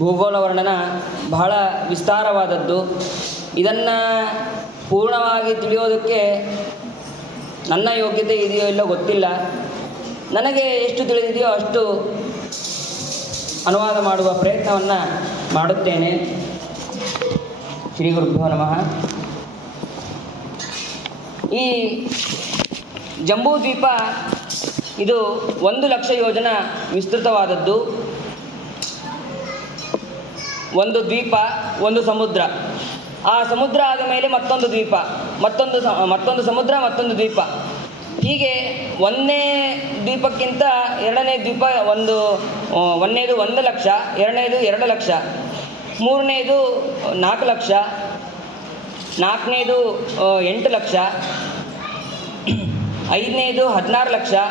ಭೂಗೋಳ ವರ್ಣನ ಬಹಳ ವಿಸ್ತಾರವಾದದ್ದು. ಇದನ್ನು ಪೂರ್ಣವಾಗಿ ತಿಳಿಯೋದಕ್ಕೆ ನನ್ನ ಯೋಗ್ಯತೆ ಇದೆಯೋ ಇಲ್ಲೋ ಗೊತ್ತಿಲ್ಲ. ನನಗೆ ಎಷ್ಟು ತಿಳಿದಿದೆಯೋ ಅಷ್ಟು ಅನುವಾದ ಮಾಡುವ ಪ್ರಯತ್ನವನ್ನು ಮಾಡುತ್ತೇನೆ. ಶ್ರೀ ಗುರುಭ್ಯೋ ನಮಃ. ಈ ಜಂಬೂದ್ವೀಪ ಇದು 1,00,000 ಯೋಜನ ವಿಸ್ತೃತವಾದದ್ದು. ಒಂದು ದ್ವೀಪ, ಒಂದು ಸಮುದ್ರ, ಆ ಸಮುದ್ರ ಆದ ಮೇಲೆ ಮತ್ತೊಂದು ದ್ವೀಪ, ಮತ್ತೊಂದು ಸಮುದ್ರ, ಮತ್ತೊಂದು ದ್ವೀಪ. ಹೀಗೆ ಒಂದನೇ ದ್ವೀಪಕ್ಕಿಂತ ಎರಡನೇ ದ್ವೀಪ ಒಂದನೇದು 1,00,000, ಎರಡನೇದು 2,00,000, ಮೂರನೇದು 4,00,000, ನಾಲ್ಕನೇದು 8,00,000, ಐದನೇದು 16,00,000,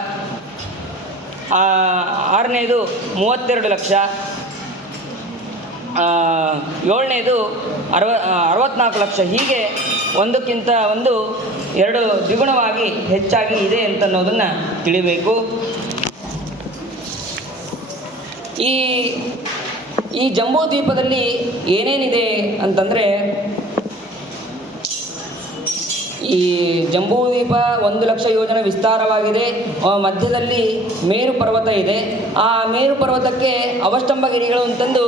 ಆರನೇದು 32,00,000, ಏಳನೇದು 64,00,000. ಹೀಗೆ ಒಂದಕ್ಕಿಂತ ಒಂದು 2 ದ್ವಿಗುಣವಾಗಿ ಹೆಚ್ಚಾಗಿ ಇದೆ ಅಂತನ್ನೋದನ್ನು ತಿಳಿಬೇಕು. ಈ ಜಂಬೂ ದ್ವೀಪದಲ್ಲಿ ಏನೇನಿದೆ ಅಂತಂದರೆ, ಈ ಜಂಬೂ ದ್ವೀಪ 1,00,000 ಯೋಜನೆ ವಿಸ್ತಾರವಾಗಿದೆ. ಮಧ್ಯದಲ್ಲಿ ಮೇರು ಪರ್ವತ ಇದೆ. ಆ ಮೇರು ಪರ್ವತಕ್ಕೆ ಅವಷ್ಟಂಬಗಿರಿಗಳು ಅಂತಂದು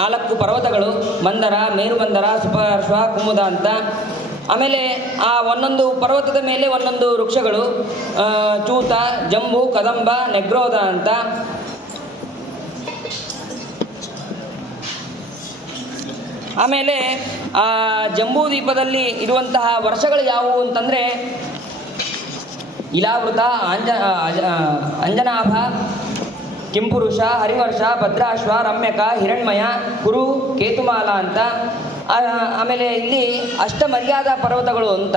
4 ಪರ್ವತಗಳು, ಮಂದರ, ಮೇರುಮಂದರ, ಸುಪಾರ್ಶ್ವ, ಕುಮುದ ಅಂತ. ಆಮೇಲೆ ಆ ಒಂದೊಂದು ಪರ್ವತದ ಮೇಲೆ ಒಂದೊಂದು ವೃಕ್ಷಗಳು, ಚೂತ, ಜಂಬು, ಕದಂಬ, ನೆಗ್ರೋಧ ಅಂತ. ಆಮೇಲೆ ಆ ಜಂಬೂ ದ್ವೀಪದಲ್ಲಿ ಇರುವಂತಹ ವರ್ಷಗಳು ಯಾವುವು ಅಂತಂದರೆ, ಇಲಾವೃತ, ಅಂಜನಾಭ, ಕಿಂಪುರುಷ, ಹರಿವರ್ಷ, ಭದ್ರಾಶ್ವ, ರಮ್ಯಕ, ಹಿರಣ್ಮಯ, ಕುರು, ಕೇತುಮಾಲ ಅಂತ. ಆಮೇಲೆ ಇಲ್ಲಿ ಅಷ್ಟಮರ್ಯಾದಾ ಪರ್ವತಗಳು ಅಂತ.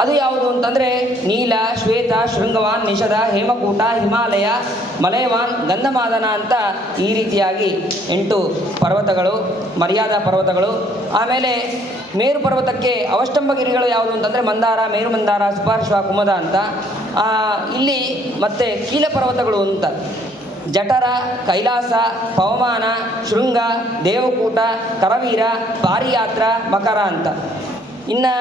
ಅದು ಯಾವುದು ಅಂತಂದರೆ ನೀಲ, ಶ್ವೇತ, ಶೃಂಗವಾನ್, ನಿಷಧ, ಹೇಮಕೂಟ, ಹಿಮಾಲಯ, ಮಲಯವಾನ್, ಗಂಧಮಾದನ ಅಂತ ಈ ರೀತಿಯಾಗಿ 8 ಪರ್ವತಗಳು, ಮರ್ಯಾದಾ ಪರ್ವತಗಳು. ಆಮೇಲೆ ಮೇರು ಪರ್ವತಕ್ಕೆ ಅವಷ್ಟಂಬಗಿರಿಗಳು ಯಾವುದು ಅಂತಂದರೆ ಮಂದಾರ, ಮೇರುಮಂದಾರ, ಸುಪಾರ್ಶ್ವ, ಕುಮದ ಅಂತ. ಇಲ್ಲಿ ಮತ್ತೆ ಕೀಲ ಪರ್ವತಗಳು ಅಂತ ಜಠರ, ಕೈಲಾಸ, ಪವಮಾನ, ಶೃಂಗ, ದೇವಕೂಟ, ಕರವೀರ, ಪಾರಿಯಾತ್ರ, ಮಕರ ಅಂತ. ಇನ್ನು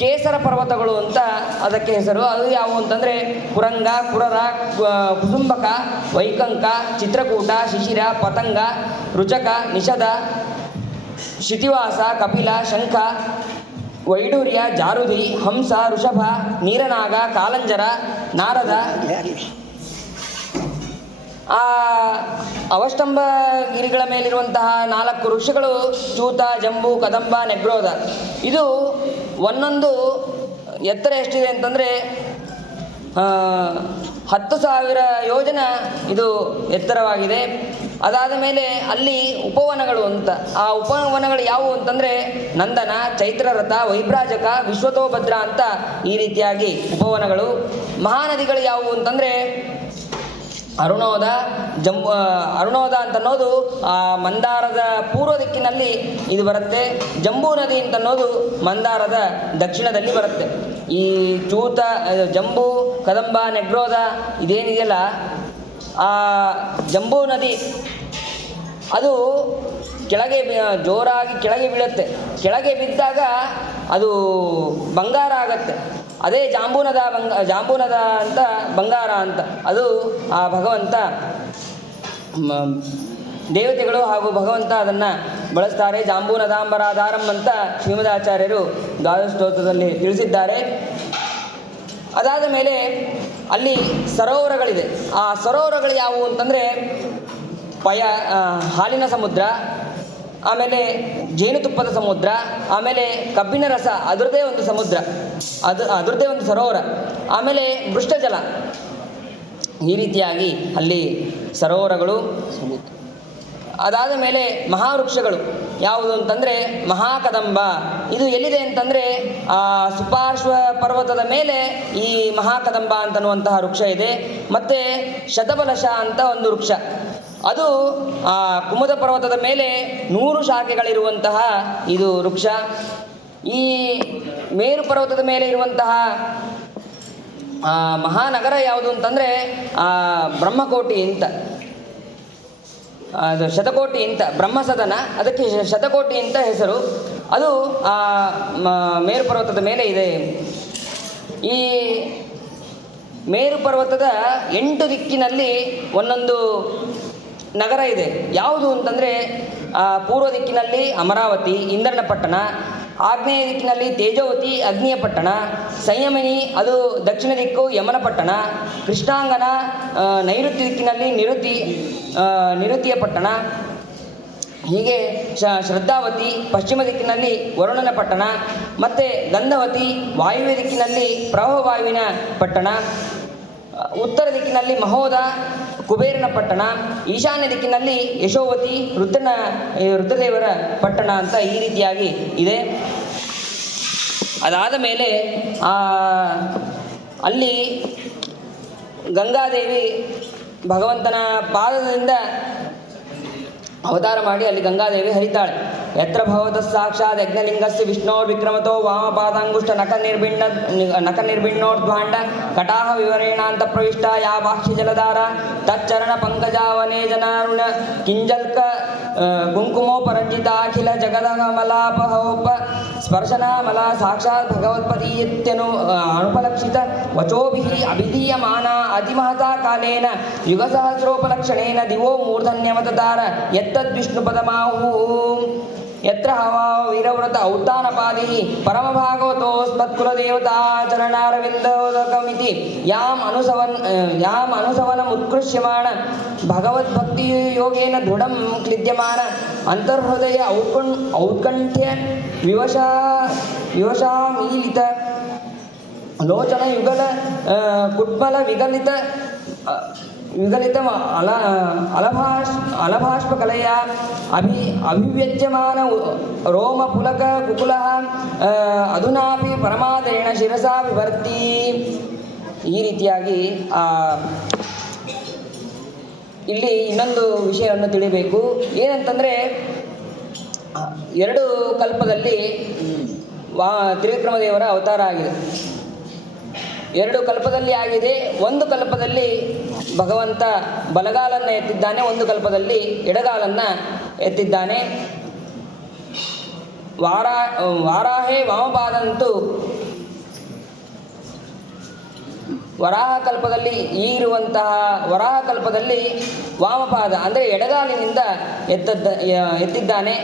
ಕೇಸರ ಪರ್ವತಗಳು ಅಂತ ಅದಕ್ಕೆ ಹೆಸರು. ಅದು ಯಾವುವು ಅಂತಂದರೆ ಕುರಂಗ, ಕುರರ, ಕುಸುಂಬಕ, ವೈಕಂಕ, ಚಿತ್ರಕೂಟ, ಶಿಶಿರ, ಪತಂಗ, ರುಚಕ, ನಿಷಧ, ಶಿತಿವಾಸ, ಕಪಿಲ, ಶಂಖ, ವೈಡೂರ್ಯ, ಜಾರುದಿ, ಹಂಸ, ಋಷಭ, ನೀರನಾಗ, ಕಾಲಂಜರ, ನಾರದ. ಆ ಅವಷ್ಟಂಭಗಿರಿಗಳ ಮೇಲಿರುವಂತಹ 4 ಋಷಿಗಳು ಚೂತ, ಜಂಬು, ಕದಂಬ, ನೆಗ್ರೋಧ. ಇದು ಒಂದೊಂದು ಎತ್ತರ ಎಷ್ಟಿದೆ ಅಂತಂದರೆ 10,000 ಯೋಜನ ಇದು ಎತ್ತರವಾಗಿದೆ. ಅದಾದ ಮೇಲೆ ಅಲ್ಲಿ ಉಪವನಗಳು ಅಂತ, ಆ ಉಪವನಗಳು ಯಾವುವು ಅಂತಂದರೆ ನಂದನ, ಚೈತ್ರರಥ, ವೈಭ್ರಾಜಕ, ವಿಶ್ವತೋಭದ್ರ ಅಂತ ಈ ರೀತಿಯಾಗಿ ಉಪವನಗಳು. ಮಹಾನದಿಗಳು ಯಾವುವು ಅಂತಂದರೆ ಅರುಣೋದ, ಅರುಣೋದ ಅಂತನ್ನೋದು ಮಂದಾರದ ಪೂರ್ವ ದಿಕ್ಕಿನಲ್ಲಿ ಇದು ಬರುತ್ತೆ. ಜಂಬೂ ನದಿ ಅಂತನ್ನೋದು ಮಂದಾರದ ದಕ್ಷಿಣದಲ್ಲಿ ಬರುತ್ತೆ. ಈ ಚೂತ, ಜಂಬೂ, ಕದಂಬ, ನೆಗ್ರೋಧ ಇದೇನಿದೆಯಲ್ಲ, ಆ ಜಂಬೂ ನದಿ ಅದು ಕೆಳಗೆ ಜೋರಾಗಿ ಕೆಳಗೆ ಬೀಳುತ್ತೆ. ಕೆಳಗೆ ಬಿದ್ದಾಗ ಅದು ಬಂಗಾರ ಆಗತ್ತೆ. ಅದೇ ಜಾಂಬೂನದ ಅಂತ ಬಂಗಾರ ಅಂತ. ಅದು ಆ ಭಗವಂತ, ದೇವತೆಗಳು ಹಾಗೂ ಭಗವಂತ ಅದನ್ನು ಬಳಸ್ತಾರೆ. ಜಾಂಬೂನದಾಂಬರಾಧಾರಂ ಅಂತ ಶ್ರೀಮದಾಚಾರ್ಯರು ದ್ವಾದಶಸ್ತೋತ್ರದಲ್ಲಿ ತಿಳಿಸಿದ್ದಾರೆ. ಅದಾದ ಮೇಲೆ ಅಲ್ಲಿ ಸರೋವರಗಳಿದೆ. ಆ ಸರೋವರಗಳು ಯಾವುವು ಅಂತಂದರೆ ಹಾಲಿನ ಸಮುದ್ರ, ಆಮೇಲೆ ಜೇನುತುಪ್ಪದ ಸಮುದ್ರ, ಆಮೇಲೆ ಕಬ್ಬಿನ ರಸ ಅದರದ್ದೇ ಒಂದು ಸಮುದ್ರ, ಅದರದ್ದೇ ಒಂದು ಸರೋವರ, ಆಮೇಲೆ ಮೃಷ್ಟಜಲ. ಈ ರೀತಿಯಾಗಿ ಅಲ್ಲಿ ಸರೋವರಗಳು. ಅದಾದ ಮೇಲೆ ಮಹಾವೃಕ್ಷಗಳು ಯಾವುದು ಅಂತಂದರೆ ಮಹಾಕದಂಬ. ಇದು ಎಲ್ಲಿದೆ ಅಂತಂದರೆ ಸುಪಾರ್ಶ್ವ ಪರ್ವತದ ಮೇಲೆ ಈ ಮಹಾಕದಂಬ ಅಂತನ್ನುವಂತಹ ವೃಕ್ಷ ಇದೆ. ಮತ್ತು ಶತಬಲಶ ಅಂತ ಒಂದು ವೃಕ್ಷ, ಅದು ಕುಮುದ ಪರ್ವತದ ಮೇಲೆ 100 ಶಾಖೆಗಳಿರುವಂತಹ ಇದು ವೃಕ್ಷ. ಈ ಮೇರು ಪರ್ವತದ ಮೇಲೆ ಇರುವಂತಹ ಮಹಾನಗರ ಯಾವುದು ಅಂತಂದರೆ ಬ್ರಹ್ಮಕೋಟಿ ಅಂತ, ಅದು ಶತಕೋಟಿ ಅಂತ, ಬ್ರಹ್ಮಸದನ, ಅದಕ್ಕೆ ಶತಕೋಟಿ ಅಂತ ಹೆಸರು. ಅದು ಮೇರು ಪರ್ವತದ ಮೇಲೆ ಇದೆ. ಈ ಮೇರು ಪರ್ವತದ 8 ದಿಕ್ಕಿನಲ್ಲಿ ಒಂದೊಂದು ನಗರ ಇದೆ. ಯಾವುದು ಅಂತಂದರೆ ಪೂರ್ವ ದಿಕ್ಕಿನಲ್ಲಿ ಅಮರಾವತಿ, ಇಂದ್ರನ ಪಟ್ಟಣ. ಆಗ್ನೇಯ ದಿಕ್ಕಿನಲ್ಲಿ ತೇಜೋವತಿ, ಅಗ್ನಿಯ ಪಟ್ಟಣ. ಸಂಯಮಿನಿ, ಅದು ದಕ್ಷಿಣ ದಿಕ್ಕು, ಯಮನ ಪಟ್ಟಣ. ಕೃಷ್ಣಾಂಗನ ನೈಋತ್ಯ ದಿಕ್ಕಿನಲ್ಲಿ ನಿರುತಿಯ ಪಟ್ಟಣ. ಹೀಗೆ ಶ್ರದ್ಧಾವತಿ ಪಶ್ಚಿಮ ದಿಕ್ಕಿನಲ್ಲಿ ವರುಣನ ಪಟ್ಟಣ. ಮತ್ತು ಗಂಧವತಿ ವಾಯುವ್ಯ ದಿಕ್ಕಿನಲ್ಲಿ ಪ್ರವಾಹವಾಯುವಿನ ಪಟ್ಟಣ. ಉತ್ತರ ದಿಕ್ಕಿನಲ್ಲಿ ಮಹೋದ ಕುಬೇರನ ಪಟ್ಟಣ. ಈಶಾನ್ಯ ದಿಕ್ಕಿನಲ್ಲಿ ಯಶೋವತಿ ರುದ್ರದೇವರ ಪಟ್ಟಣ ಅಂತ ಈ ರೀತಿಯಾಗಿ ಇದೆ. ಅದಾದ ಮೇಲೆ ಅಲ್ಲಿ ಗಂಗಾದೇವಿ ಭಗವಂತನ ಪಾದದಿಂದ ಅವತಾರ ಮಾಡಿ ಅಲ್ಲಿ ಗಂಗಾದೇವಿ ಹರಿತಾಳೆ. ಯತ್ರ ಭಗವತ ಸಾಕ್ಷಾತ್ ಯಜ್ಞಲಿಂಗಸ್ಯ ವಿಷ್ಣೋರ್ ವಿಕ್ರಮತೋ ವಾಮಪಾದಾಂಗುಷ್ಟ ನಖ ನಿರ್ಭಿನ್ನೋರ್ಧ್ವಾಂಡ ಕಟಾಹ ವಿವರೇಣಾಂತ ಪ್ರವಿಷ್ಟ ಯಾ ಬಾಹ್ಯ ಜಲಧಾರ ತಚ್ಚರಣ ಪಂಕಜಾವನೇ ಜನಾರುಣ ಕಿಂಜಲ್ಕ ಕುಂಕುಮೋಪರಂಜಿತಾಖಿಲ ಜಗದಮಲಾಪಹೋಪ ಸ್ಪರ್ಶನಾಮಲ ಸಾಕ್ಷಾತ್ ಭಗವತ್ಪದೀಯತ್ಯನು ಅನುಪಲಕ್ಷಿತ ವಚೋಭಿಃ ಅಭಿಧೀಯಮಾನ ಅತಿಮಹತಾ ಕಾಲೇನ ಯುಗಸಹಸ್ರೋಪಲಕ್ಷಣೇನ ದಿವೋ ಮೂರ್ಧನ್ಯವತಾರ ಯತ್ತದ್ವಿಷ್ಣುಪದಮಾಹು ಯತ್ರ ಹವಾ ವೀರವ್ರತ ಔತ್ತಾನಪಾದಿ ಪರಮಭಾಗವತೋಸ್ಮತ್ಕುಲದೇವತಾಚರಣಾರವಿಂದೋದಕಮಿತಿ ಯಾಮ್ ಅನುಸವನಮುತ್ಕೃಷ್ಯಮಾಣ ಭಗವದ್ಭಕ್ತಿಯೋಗೇನ ದೃಢಂ ಕ್ಲಿದ್ಯಮಾನ ಅಂತರ್ಹೃದಯ ಔತ್ಕಂಠ್ಯ ವಿವಶಾಮೀಲಿತ ಲೋಚನ ಯುಗಲ ಕುಡ್ಮಲ ವಿಗಲಿತ ಅಲಭಾಷ್ಪಕಲೆಯ ಅಭಿವ್ಯಜ್ಯಮಾನ ರೋಮ ಪುಲಕ ಕುಕುಲಃ ಅಧುನಾಪಿ ಪರಮಾದರೇಣ ಶಿರಸಾ ವಿವರ್ತಿ. ಈ ರೀತಿಯಾಗಿ ಇಲ್ಲಿ ಇನ್ನೊಂದು ವಿಷಯವನ್ನು ತಿಳಿಬೇಕು. ಏನಂತಂದರೆ 2 ಕಲ್ಪದಲ್ಲಿ ತ್ರಿವಿಕ್ರಮದೇವರ ಅವತಾರ ಆಗಿದೆ. 2 ಕಲ್ಪದಲ್ಲಿ ಆಗಿದೆ. ಒಂದು ಕಲ್ಪದಲ್ಲಿ ಭಗವಂತ ಬಲಗಾಲನ್ನು ಎತ್ತಿದ್ದಾನೆ, ಒಂದು ಕಲ್ಪದಲ್ಲಿ ಎಡಗಾಲನ್ನು ಎತ್ತಿದ್ದಾನೆ. ವಾರಾಹೇ ವಾಮಪಾದಂತೂ ವರಾಹಕಲ್ಪದಲ್ಲಿ ಈಗಿರುವಂತಹ ವರಾಹಕಲ್ಪದಲ್ಲಿ ವಾಮಪಾದ ಅಂದರೆ ಎಡಗಾಲಿನಿಂದ ಎತ್ತಿದ್ದಾನೆ,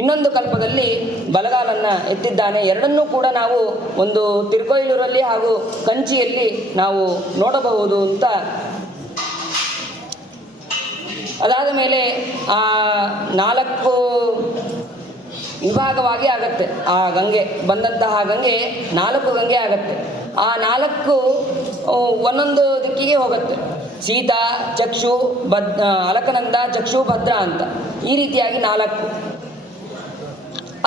ಇನ್ನೊಂದು ಕಲ್ಪದಲ್ಲಿ ಬಲಗಾಲನ್ನು ಎತ್ತಿದ್ದಾನೆ. ಎರಡನ್ನೂ ಕೂಡ ನಾವು ಒಂದು ತಿರುಕೊಯ್ಲೂರಲ್ಲಿ ಹಾಗೂ ಕಂಚಿಯಲ್ಲಿ ನಾವು ನೋಡಬಹುದು ಅಂತ. ಅದಾದ ಮೇಲೆ ಆ 4 ವಿಭಾಗವಾಗಿ ಆಗತ್ತೆ. ಆ ಗಂಗೆ ಬಂದಂತಹ ಗಂಗೆ 4 ಗಂಗೆ ಆಗತ್ತೆ. ಆ 4 ಒಂದೊಂದು ದಿಕ್ಕಿಗೆ ಹೋಗುತ್ತೆ. ಸೀತಾ, ಚಕ್ಷು, ಅಲಕನಂದ, ಚಕ್ಷು, ಭದ್ರ ಅಂತ ಈ ರೀತಿಯಾಗಿ 4.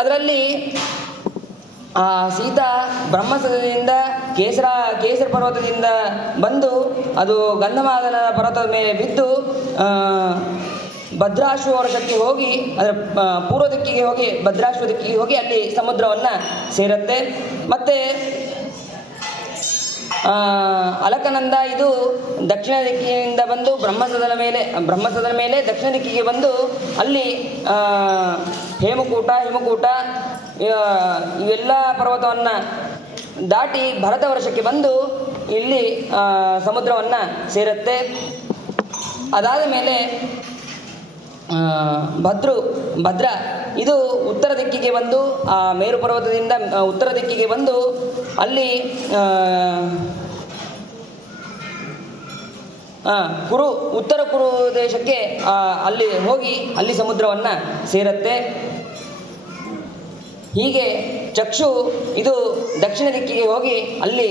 ಅದರಲ್ಲಿ ಆ ಸೀತಾ ಬ್ರಹ್ಮಸದದಿಂದ ಕೇಸರ ಪರ್ವತದಿಂದ ಬಂದು ಅದು ಗಂಧಮಾದನ ಪರ್ವತದ ಮೇಲೆ ಬಿದ್ದು ಭದ್ರಾಶ್ವ ವರ್ಷಕ್ಕೆ ಹೋಗಿ ಅದರ ಪೂರ್ವ ದಿಕ್ಕಿಗೆ ಹೋಗಿ ಭದ್ರಾಶ್ವ ದಿಕ್ಕಿಗೆ ಹೋಗಿ ಅಲ್ಲಿ ಸಮುದ್ರವನ್ನು ಸೇರುತ್ತೆ. ಮತ್ತು ಅಲಕನಂದ ಇದು ದಕ್ಷಿಣ ದಿಕ್ಕಿನಿಂದ ಬಂದು ಬ್ರಹ್ಮಸದನ ಮೇಲೆ ದಕ್ಷಿಣ ದಿಕ್ಕಿಗೆ ಬಂದು ಅಲ್ಲಿ ಹೇಮಕೂಟ ಇವೆಲ್ಲ ಪರ್ವತವನ್ನು ದಾಟಿ ಭರತ ವರ್ಷಕ್ಕೆ ಬಂದು ಇಲ್ಲಿ ಸಮುದ್ರವನ್ನು ಸೇರುತ್ತೆ. ಅದಾದ ಮೇಲೆ ಭದ್ರ ಇದು ಉತ್ತರ ದಿಕ್ಕಿಗೆ ಬಂದು ಆ ಮೇರು ಪರ್ವತದಿಂದ ಉತ್ತರ ದಿಕ್ಕಿಗೆ ಬಂದು ಅಲ್ಲಿ ಉತ್ತರ ಕುರು ದೇಶಕ್ಕೆ ಅಲ್ಲಿ ಹೋಗಿ ಅಲ್ಲಿ ಸಮುದ್ರವನ್ನು ಸೇರುತ್ತೆ. ಹೀಗೆ ಚಕ್ಷು ಇದು ದಕ್ಷಿಣ ದಿಕ್ಕಿಗೆ ಹೋಗಿ ಅಲ್ಲಿ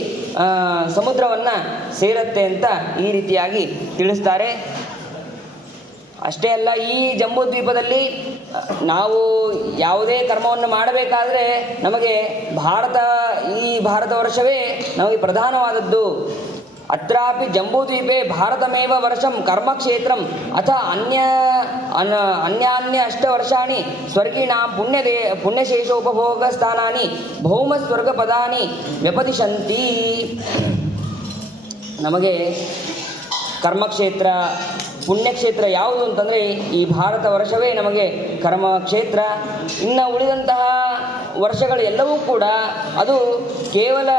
ಸಮುದ್ರವನ್ನು ಸೇರುತ್ತೆ ಅಂತ ಈ ರೀತಿಯಾಗಿ ತಿಳಿಸ್ತಾರೆ. ಅಷ್ಟೇ ಅಲ್ಲ, ಈ ಜಂಬೂ ದ್ವೀಪದಲ್ಲಿ ನಾವು ಯಾವುದೇ ಕರ್ಮವನ್ನು ಮಾಡಬೇಕಾದ್ರೆ ನಮಗೆ ಈ ಭಾರತ ವರ್ಷವೇ ನಮಗೆ ಪ್ರಧಾನವಾದದ್ದು. ಅತ್ರಾಪಿ ಜಂಬೂದ್ವೀಪೆ ಭಾರತಮೇವ ವರ್ಷಂ ಕರ್ಮಕ್ಷೇತ್ರಂ ಅಥ ಅನ್ಯಾನ್ಯ 8 ವರ್ಷಾಣಿ ಸ್ವರ್ಗಿಣಾಂ ಪುಣ್ಯಶೇಷೋಪಭೋಗ ಸ್ಥಾನಾನಿ ಭೌಮ ಸ್ವರ್ಗ ಪದಾನಿ ವ್ಯಪದಿಶಂತಿ. ನಮಗೆ ಕರ್ಮಕ್ಷೇತ್ರ ಪುಣ್ಯಕ್ಷೇತ್ರ ಯಾವುದು ಅಂತಂದರೆ ಈ ಭಾರತ ವರ್ಷವೇ ನಮಗೆ ಕರ್ಮಕ್ಷೇತ್ರ. ಇನ್ನು ಉಳಿದಂತಹ ವರ್ಷಗಳು ಎಲ್ಲವೂ ಕೂಡ ಅದು ಕೇವಲ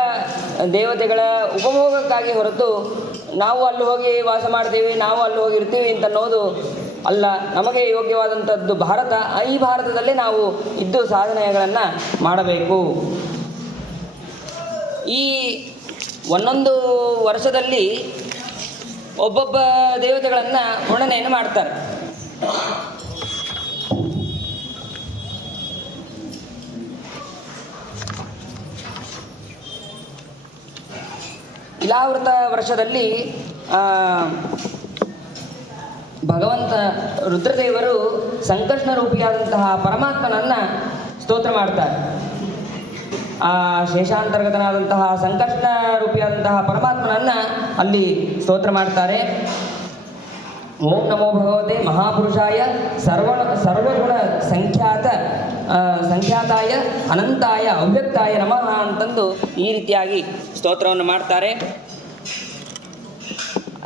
ದೇವತೆಗಳ ಉಪಭೋಗಕ್ಕಾಗಿ ಹೊರತು ನಾವು ಅಲ್ಲಿ ಹೋಗಿ ವಾಸ ಮಾಡ್ತೀವಿ, ನಾವು ಅಲ್ಲಿ ಹೋಗಿರ್ತೀವಿ ಅಂತ ಅನ್ನೋದು ಅಲ್ಲ. ನಮಗೆ ಯೋಗ್ಯವಾದಂಥದ್ದು ಭಾರತ. ಈ ಭಾರತದಲ್ಲೇ ನಾವು ಇದ್ದು ಸಾಧನೆಗಳನ್ನು ಮಾಡಬೇಕು. ಈ ಒಂದೊಂದು ವರ್ಷದಲ್ಲಿ ಒಬ್ಬೊಬ್ಬ ದೇವತೆಗಳನ್ನು ವರ್ಣನೆಯನ್ನು ಮಾಡ್ತಾರೆ. ಇಲಾವೃತ ವರ್ಷದಲ್ಲಿ ಭಗವಂತ ರುದ್ರದೇವರು ಸಂಕರ್ಷಣ ರೂಪಿಯಾದಂತಹ ಪರಮಾತ್ಮನನ್ನು ಸ್ತೋತ್ರ ಮಾಡ್ತಾರೆ. ಆ ಶೇಷಾಂತರ್ಗತನಾದಂತಹ ಸಂಕರ್ಷಣ ರೂಪಿಯಾದಂತಹ ಪರಮಾತ್ಮನನ್ನು ಅಲ್ಲಿ ಸ್ತೋತ್ರ ಮಾಡ್ತಾರೆ. ಓಂ ನಮೋ ಭಗವತೆ ಮಹಾಪುರುಷಾಯ ಸರ್ವಗುಣ ಸಂಖ್ಯಾತಾಯ ಅನಂತಾಯ ಅವ್ಯಕ್ತಾಯ ನಮಃ ಅಂತಂದು ಈ ರೀತಿಯಾಗಿ ಸ್ತೋತ್ರವನ್ನು ಮಾಡ್ತಾರೆ.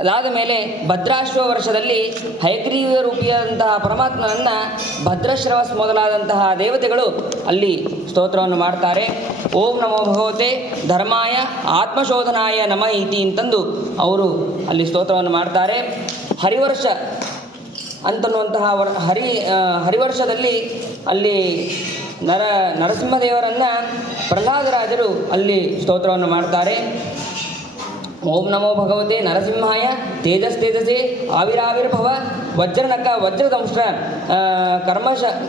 ಅದಾದ ಮೇಲೆ ಭದ್ರಾಶ್ವ ವರ್ಷದಲ್ಲಿ ಹಯಗ್ರೀವ ರೂಪಿಯಾದಂತಹ ಪರಮಾತ್ಮನನ್ನು ಭದ್ರಶ್ರವಸ್ ಮೊದಲಾದಂತಹ ದೇವತೆಗಳು ಅಲ್ಲಿ ಸ್ತೋತ್ರವನ್ನು ಮಾಡ್ತಾರೆ. ಓಂ ನಮೋ ಭಗವತೆ ಧರ್ಮಾಯ ಆತ್ಮಶೋಧನಾಯ ನಮಃ ಇತಿ ಅಂತಂದು ಅವರು ಅಲ್ಲಿ ಸ್ತೋತ್ರವನ್ನು ಮಾಡ್ತಾರೆ. ಹರಿವರ್ಷ ಅಂತನ್ನುವಂತಹ ಹರಿವರ್ಷದಲ್ಲಿ ಅಲ್ಲಿ ನರಸಿಂಹದೇವರನ್ನು ಪ್ರಹ್ಲಾದರಾಜರು ಅಲ್ಲಿ ಸ್ತೋತ್ರವನ್ನು ಮಾಡ್ತಾರೆ. ಓಂ ನಮೋ ಭಗವತೆ ನರಸಿಂಹಾಯ ತೇಜಸ್ತೇಜಸೆ ಆವಿರಾವಿರ್ಭವ ವಜ್ರನಕ ವಜ್ರದಂಶ್ರ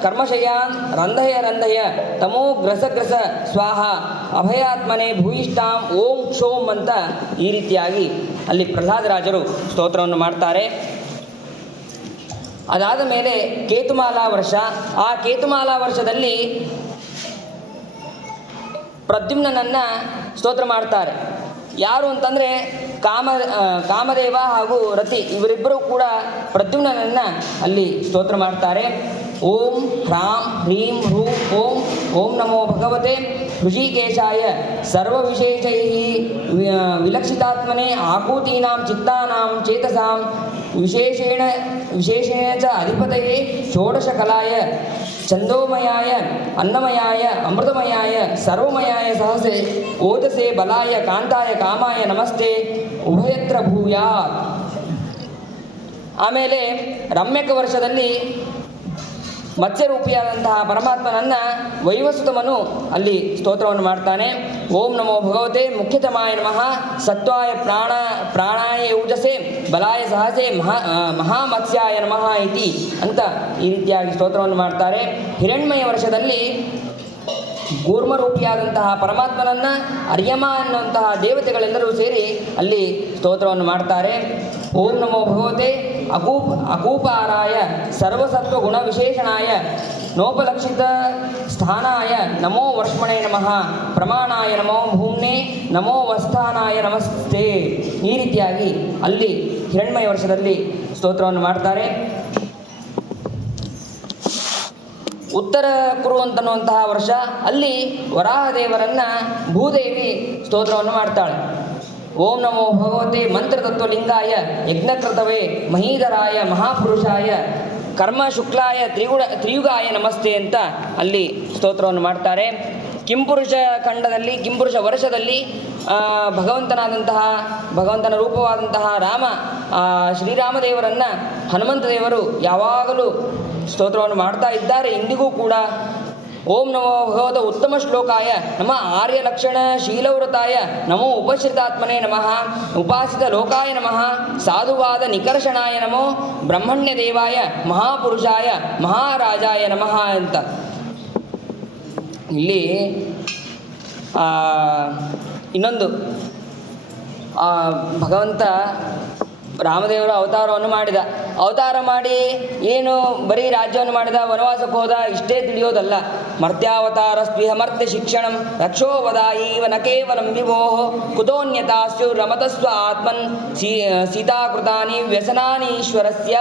ಕರ್ಮಶಯಾನ್ ರಂಧಯ ತಮೋ ಗ್ರಸ ಸ್ವಾಹ ಅಭಯಾತ್ಮನೆ ಭೂಯಿಷ್ಠಾಂ ಓಂ ಕ್ಷೋಂ ಅಂತ ಈ ರೀತಿಯಾಗಿ ಅಲ್ಲಿ ಪ್ರಹ್ಲಾದರಾಜರು ಸ್ತೋತ್ರವನ್ನು ಮಾಡ್ತಾರೆ. ಅದಾದ ಮೇಲೆ ಕೇತುಮಾಲಾ ವರ್ಷ. ಆ ಕೇತುಮಾಲಾ ವರ್ಷದಲ್ಲಿ ಪ್ರದ್ಯುಮ್ನನನ್ನು ಸ್ತೋತ್ರ ಮಾಡ್ತಾರೆ. ಯಾರು ಅಂತಂದರೆ ಕಾಮದೇವ ಹಾಗೂ ರತಿ ಇವರಿಬ್ಬರೂ ಕೂಡ ಪ್ರದ್ಯುಮ್ನನನ್ನು ಅಲ್ಲಿ ಸ್ತೋತ್ರ ಮಾಡ್ತಾರೆ. ಓಂ ಹ್ರಾಂ ಹ್ರೀಂ ಹ್ರೂಂ ಓಂ ಓಂ ನಮೋ ಭಗವತೆ ಹೃಷಿಕೇಶಾಯ ಸರ್ವವಿಶೇಷೈ ವಿಲಕ್ಷಿತಾತ್ಮನೆ ಆಕೂತೀನಾಂ ಚಿತ್ತಾನಾಂ ಚೇತಸಾಂ ವಿಶೇಷೇಣ ಚ ಅಧಿಪತಯೇ ಷೋಡಶಕಲಾಯ ಛಂದೋಮಯಾಯ ಅನ್ನಮಯಾಯ ಅಮೃತಮಯಾಯ ಸರ್ವಮಯಾಯ ಸಹಸೆ ಓಜಸೆ ಬಲಾಯ ಕಾಂತಾಯ ಕಾಮಾಯ ನಮಸ್ತೆ ಉಭಯತ್ರ ಭೂಯಾತ್. ಆಮೇಲೆ ರಮ್ಯಕ ವರ್ಷದಲ್ಲಿ ಮತ್ಸ್ಯರೂಪಿಯಾದಂತಹ ಪರಮಾತ್ಮನನ್ನು ವೈವಸ್ವತಮನು ಅಲ್ಲಿ ಸ್ತೋತ್ರವನ್ನು ಮಾಡ್ತಾನೆ. ಓಂ ನಮೋ ಭಗವತೆ ಮುಖ್ಯತಮಾಯ ನಮಃ ಸತ್ವಾಯ ಪ್ರಾಣಾಯ ಯೂಜಸೆ ಬಲಾಯ ಸಹಸೆ ಮಹಾಮತ್ಸ್ಯಾಯ ನಮಃ ಇತಿ ಅಂತ ಈ ರೀತಿಯಾಗಿ ಸ್ತೋತ್ರವನ್ನು ಮಾಡ್ತಾರೆ. ಹಿರಣ್ಮಯ ವರ್ಷದಲ್ಲಿ ಕೂರ್ಮರೂಪಿಯಾದಂತಹ ಪರಮಾತ್ಮನನ್ನು ಅರ್ಯಮ ಅನ್ನುವಂತಹ ದೇವತೆಗಳೆಲ್ಲರೂ ಸೇರಿ ಅಲ್ಲಿ ಸ್ತೋತ್ರವನ್ನು ಮಾಡ್ತಾರೆ. ಓಂ ನಮೋ ಭಗವತೆ ಅಕೂಪಾರಾಯ ಸರ್ವಸತ್ವ ಗುಣ ವಿಶೇಷಣಾಯ ನೋಪಲಕ್ಷಿತ ಸ್ಥಾನಾಯ ನಮೋ ವರ್ಷಮಣೆ ನಮಃ ಪ್ರಮಾಣಾಯ ನಮೋ ಭೂಮ್ನೆ ನಮೋ ವಸ್ಥಾನಾಯ ನಮಸ್ತೆ. ಈ ರೀತಿಯಾಗಿ ಅಲ್ಲಿ ಹಿರಣ್ಮಯ ವರ್ಷದಲ್ಲಿ ಸ್ತೋತ್ರವನ್ನು ಮಾಡ್ತಾರೆ. ಉತ್ತರ ಕುರು ಅಂತನ್ನುವಂತಹ ವರ್ಷ ಅಲ್ಲಿ ವರಾಹದೇವರನ್ನು ಭೂದೇವಿ ಸ್ತೋತ್ರವನ್ನು ಮಾಡ್ತಾಳೆ. ಓಂ ನಮೋ ಭಗವತೆ ಮಂತ್ರತತ್ವಲಿಂಗಾಯ ಯಜ್ಞಕೃತವೇ ಮಹೀಧರಾಯ ಮಹಾಪುರುಷಾಯ ಕರ್ಮ ಶುಕ್ಲಾಯ ತ್ರಿಯುಗಾಯ ನಮಸ್ತೆ ಅಂತ ಅಲ್ಲಿ ಸ್ತೋತ್ರವನ್ನು ಮಾಡ್ತಾರೆ. ಕಿಂಪುರುಷ ಖಂಡದಲ್ಲಿ ಕಿಂಪುರುಷ ವರ್ಷದಲ್ಲಿ ಭಗವಂತನ ರೂಪವಾದಂತಹ ರಾಮ ಶ್ರೀರಾಮದೇವರನ್ನು ಹನುಮಂತ ದೇವರು ಯಾವಾಗಲೂ ಸ್ತೋತ್ರವನ್ನು ಮಾಡ್ತಾ ಇದ್ದಾರೆ. ಇಂದಿಗೂ ಕೂಡ ಓಂ ನಮೋ ಭಗವತ ಉತ್ತಮ ಶ್ಲೋಕಾಯ ನಮ ಆರ್ಯಲಕ್ಷಣ ಶೀಲವ್ರತಾಯ ನಮೋ ಉಪಶ್ರಿತಾತ್ಮನೇ ನಮಃ ಉಪಾಸಿತ ಲೋಕಾಯ ನಮಃ ಸಾಧುವಾದ ನಿಕರ್ಷಣಾಯ ನಮೋ ಬ್ರಹ್ಮಣ್ಯ ದೇವಾಯ ಮಹಾಪುರುಷಾಯ ಮಹಾರಾಜಾಯ ನಮಃ ಅಂತ ಇಲ್ಲಿ ಇನ್ನೊಂದು ಭಗವಂತ ರಾಮದೇವರ ಅವತಾರವನ್ನು ಮಾಡಿದ. ಅವತಾರ ಮಾಡಿ ಏನು ಬರೀ ರಾಜ್ಯವನ್ನು ಮಾಡಿದ, ವನವಾಸಕ್ಕೆ ಹೋದ, ಇಷ್ಟೇ ತಿಳಿಯೋದಲ್ಲ. ಮರ್ತ್ಯಾವತಾರ ಸ್ಪೃಹ ಮರ್ತ್ಯ ಶಿಕ್ಷಣಂ ರಕ್ಷೋವದಾಯೀವ ನ ಕೇವಲಂ ವಿಭೋ ಕುತೋನ್ಯತಾಸ್ಯು ರಮತಸ್ವ ಆತ್ಮನ್ ಸೀತಾಕೃತಾನಿ ವ್ಯಸನಾನಿ ಈಶ್ವರಸ್ಯ.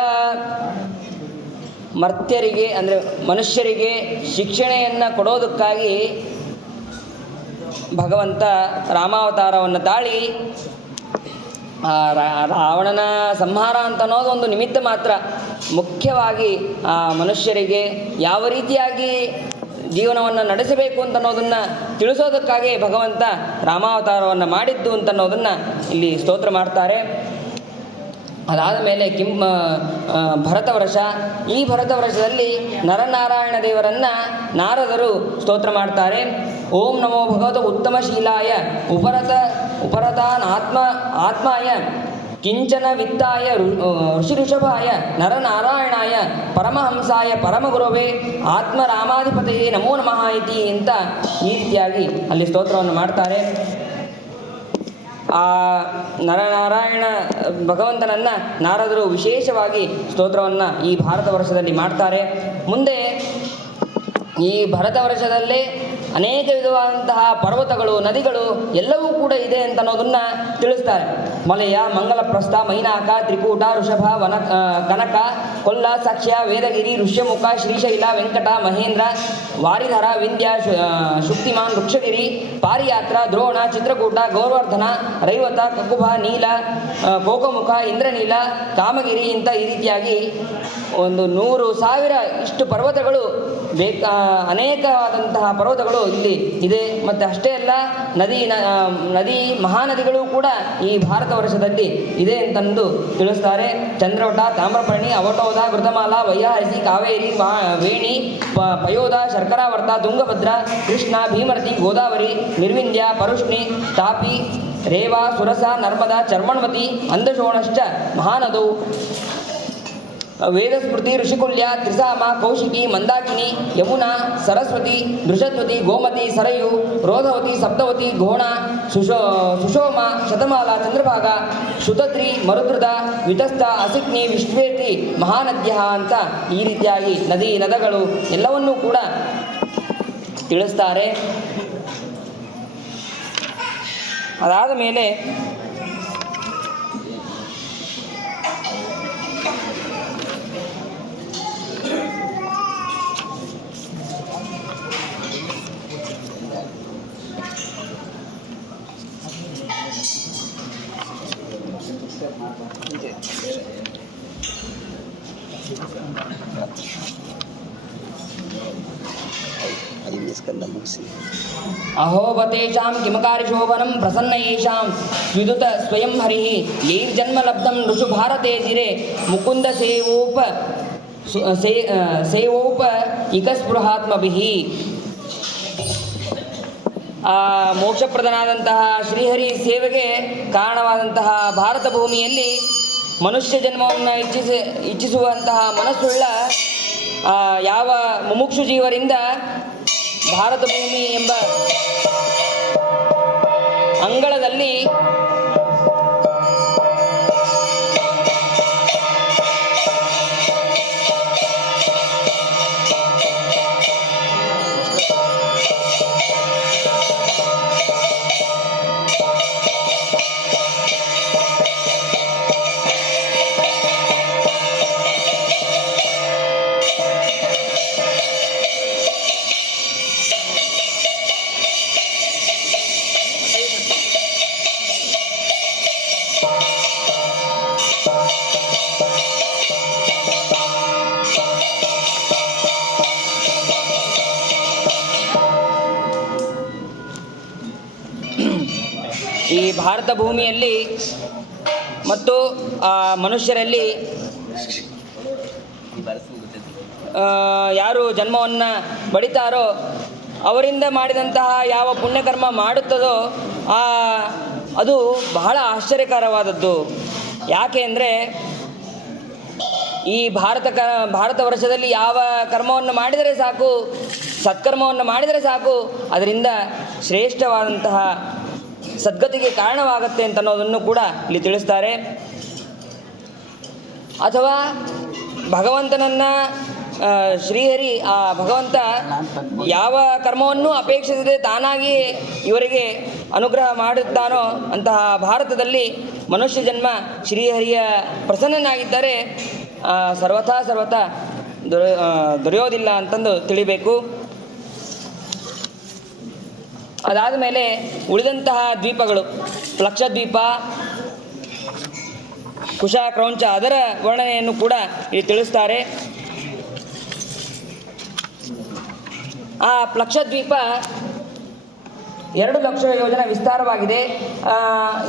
ಮರ್ತ್ಯರಿಗೆ ಅಂದರೆ ಮನುಷ್ಯರಿಗೆ ಶಿಕ್ಷಣೆಯನ್ನು ಕೊಡೋದಕ್ಕಾಗಿ ಭಗವಂತ ರಾಮಾವತಾರವನ್ನು ತಾಳಿ ರಾವಣನ ಸಂಹಾರ ಅಂತ ಅನ್ನೋದು ಒಂದು ನಿಮಿತ್ತ ಮಾತ್ರ. ಮುಖ್ಯವಾಗಿ ಮನುಷ್ಯರಿಗೆ ಯಾವ ರೀತಿಯಾಗಿ ಜೀವನವನ್ನು ನಡೆಸಬೇಕು ಅಂತ ಅನ್ನೋದನ್ನು ತಿಳಿಸೋದಕ್ಕಾಗಿ ಭಗವಂತ ರಾಮಾವತಾರವನ್ನು ಮಾಡಿದ್ದು ಅಂತ ಅನ್ನೋದನ್ನು ಇಲ್ಲಿ ಸ್ತೋತ್ರ ಮಾಡ್ತಾರೆ. ಅದಾದ ಮೇಲೆ ಭರತ ವರ್ಷ. ಈ ಭರತ ವರ್ಷದಲ್ಲಿ ನರನಾರಾಯಣ ದೇವರನ್ನು ನಾರದರು ಸ್ತೋತ್ರ ಮಾಡ್ತಾರೆ. ಓಂ ನಮೋ ಭಗವತ ಉತ್ತಮಶೀಲಾಯ ಉಪರತಾನ್ ಆತ್ಮಾಯ ಕಿಂಚನ ವಿತ್ತಾಯ ಋಷಿಋಷಭಾಯ ನರನಾರಾಯಣಾಯ ಪರಮಹಂಸಾಯ ಪರಮಗುರವೇ ಆತ್ಮರಾಮಾಧಿಪತಿಯೇ ನಮೋ ನಮಃ ಇತಿ ಅಂತ ಈ ರೀತಿಯಾಗಿ ಅಲ್ಲಿ ಸ್ತೋತ್ರವನ್ನು ಮಾಡ್ತಾರೆ. ಆ ನರನಾರಾಯಣ ಭಗವಂತನನ್ನು ನಾರದರು ವಿಶೇಷವಾಗಿ ಸ್ತೋತ್ರವನ್ನು ಈ ಭಾರತ ವರ್ಷದಲ್ಲಿ ಮಾಡ್ತಾರೆ. ಮುಂದೆ ಈ ಭರತ ವರ್ಷದಲ್ಲೇ ಅನೇಕ ವಿಧವಾದಂತಹ ಪರ್ವತಗಳು, ನದಿಗಳು ಎಲ್ಲವೂ ಕೂಡ ಇದೆ ಅಂತ ಅನ್ನೋದನ್ನು ತಿಳಿಸ್ತಾರೆ. ಮಲಯ, ಮಂಗಲಪ್ರಸ್ಥ, ಮೈನಾಕ, ತ್ರಿಕೂಟ, ಋಷಭ, ಕನಕ, ಕೊಲ್ಲ, ಸಾಕ್ಷ್ಯ, ವೇದಗಿರಿ, ಋಷ್ಯಮುಖ, ಶ್ರೀಶೈಲ, ವೆಂಕಟ, ಮಹೇಂದ್ರ, ವಾರಿಧರ, ವಿಂಧ್ಯ, ಶುಕ್ತಿಮಾನ್, ವೃಕ್ಷಗಿರಿ, ಪಾರಿಯಾತ್ರ, ದ್ರೋಣ, ಚಿತ್ರಕೂಟ, ಗೌರ್ವರ್ಧನ, ರೈವತ, ಕಕುಭ, ನೀಲ, ಕೋಕಮುಖ, ಇಂದ್ರನೀಲ, ಕಾಮಗಿರಿ ಇಂಥ ಈ ರೀತಿಯಾಗಿ 100,000 ಇಷ್ಟು ಪರ್ವತಗಳು ಅನೇಕವಾದಂತಹ ಪರ್ವತಗಳು ಇಲ್ಲಿ ಇದೆ. ಮತ್ತು ಅಷ್ಟೇ ಅಲ್ಲ, ನದಿ ಮಹಾನದಿಗಳು ಕೂಡ ಈ ಭಾರತ ವರ್ಷದಲ್ಲಿ ಇದೆ ಅಂತಂದು ತಿಳಿಸ್ತಾರೆ. ಚಂದ್ರವಟ, ತಾಮ್ರಪರ್ಣಿ, ಅವಟೋದ, ಘೃತಮಾಲ, ವೈಯಾಹಸಿ, ಕಾವೇರಿ, ವೇಣಿ, ಪಯೋಧ, ಶರ್ಕರಾವರ್ತ, ತುಂಗಭದ್ರ, ಕೃಷ್ಣ, ಭೀಮರತಿ, ಗೋದಾವರಿ, ನಿರ್ವಿಂಧ್ಯ, ಪರುಷ್ಣಿ, ತಾಪಿ, ರೇವಾ, ಸುರಸ, ನರ್ಮದಾ, ಚರ್ಮಣ್ವತಿ, ಅಂಧಶೋಣಶ್ಚ ಮಹಾನದೌ, ವೇದಸ್ಮೃತಿ, ಋಷಿಕುಲ್ಯ, ತ್ರಿಸಾಮ, ಕೌಶಿಕಿ, ಮಂದಾಕಿನಿ, ಯಮುನಾ, ಸರಸ್ವತಿ, ದೃಷದ್ವತಿ, ಗೋಮತಿ, ಸರಯು, ರೋಧವತಿ, ಸಪ್ತವತಿ, ಘೋಣ, ಸುಷೋಮ, ಶತಮಾಲ, ಚಂದ್ರಭಾಗ, ಶುತದ್ರಿ, ಮರುದ್ರದ, ವಿತಸ್ತ, ಅಸಿಕ್ನಿ, ವಿಶ್ವೇತಿ ಮಹಾನದ್ಯ ಅಂತ ಈ ರೀತಿಯಾಗಿ ನದಿಗಳು ಎಲ್ಲವನ್ನೂ ಕೂಡ ತಿಳಿಸ್ತಾರೆ. ಅದಾದ ಮೇಲೆ ಸ್ಕಂದ ಮುಗಿಸಿ. ಅಹೋಬತೇಷಾಂ ಕಿಮಕಾರಿಶೋಭನಂ ಪ್ರಸನ್ನ ಯೇಷಾಂ ವಿದುತ ಸ್ವಯಂ ಹರಿ ಯೈರ್ಜನ್ಮ ಲಬ್ಧಂ ಋಷು ಭಾರತೆ ಜಿರೆ ಮುಕುಂದ ಸೇವೋಪ ಇಕಸ್ಪೃಹಾತ್ಮಭಿಃ. ಮೋಕ್ಷಪ್ರದನಾದಂತಹ ಶ್ರೀಹರಿ ಸೇವೆಗೆ ಕಾರಣವಾದಂತಹ ಭಾರತ ಭೂಮಿಯಲ್ಲಿ ಮನುಷ್ಯ ಜನ್ಮವನ್ನು ಇಚ್ಛಿಸುವಂತಹ ಮನಸ್ಸುಳ್ಳ ಯಾವ ಮುಮುಕ್ಷು ಜೀವರಿಂದ ಭಾರತ ಭೂಮಿ ಎಂಬ ಅಂಗಳದಲ್ಲಿ ಈ ಭಾರತ ಭೂಮಿಯಲ್ಲಿ ಮತ್ತು ಮನುಷ್ಯರಲ್ಲಿ ಯಾರು ಜನ್ಮವನ್ನು ಪಡಿತಾರೋ ಅವರಿಂದ ಮಾಡಿದಂತಹ ಯಾವ ಪುಣ್ಯಕರ್ಮ ಮಾಡುತ್ತದೋ ಅದು ಬಹಳ ಆಶ್ಚರ್ಯಕರವಾದದ್ದು. ಯಾಕೆ ಅಂದರೆ ಈ ಭಾರತ ವರ್ಷದಲ್ಲಿ ಯಾವ ಕರ್ಮವನ್ನು ಮಾಡಿದರೆ ಸಾಕು, ಸತ್ಕರ್ಮವನ್ನು ಮಾಡಿದರೆ ಸಾಕು, ಅದರಿಂದ ಶ್ರೇಷ್ಠವಾದಂತಹ ಸದ್ಗತಿಗೆ ಕಾರಣವಾಗುತ್ತೆ ಅಂತ ಅನ್ನೋದನ್ನು ಕೂಡ ಇಲ್ಲಿ ತಿಳಿಸ್ತಾರೆ. ಅಥವಾ ಭಗವಂತನನ್ನು ಶ್ರೀಹರಿ ಭಗವಂತ ಯಾವ ಕರ್ಮವನ್ನು ಅಪೇಕ್ಷಿಸದೆ ತಾನಾಗಿ ಇವರಿಗೆ ಅನುಗ್ರಹ ಮಾಡುತ್ತಾನೋ ಅಂತಹ ಭಾರತದಲ್ಲಿ ಮನುಷ್ಯ ಜನ್ಮ ಶ್ರೀಹರಿಯ ಪ್ರಸನ್ನನಾಗಿದ್ದರೆ ಸರ್ವಥಾ ದೊರೆಯೋದಿಲ್ಲ ಅಂತಂದು ತಿಳಿಬೇಕು. ಅದಾದ ಮೇಲೆ ಉಳಿದಂತಹ ದ್ವೀಪಗಳು, ಲಕ್ಷದ್ವೀಪ, ಕುಶ, ಕ್ರೌಂಚ, ಅದರ ವರ್ಣನೆಯನ್ನು ಕೂಡ ಇಲ್ಲಿ ತಿಳಿಸ್ತಾರೆ. ಆ ಲಕ್ಷದ್ವೀಪ 2 ಲಕ್ಷ ಯೋಜನೆ ವಿಸ್ತಾರವಾಗಿದೆ.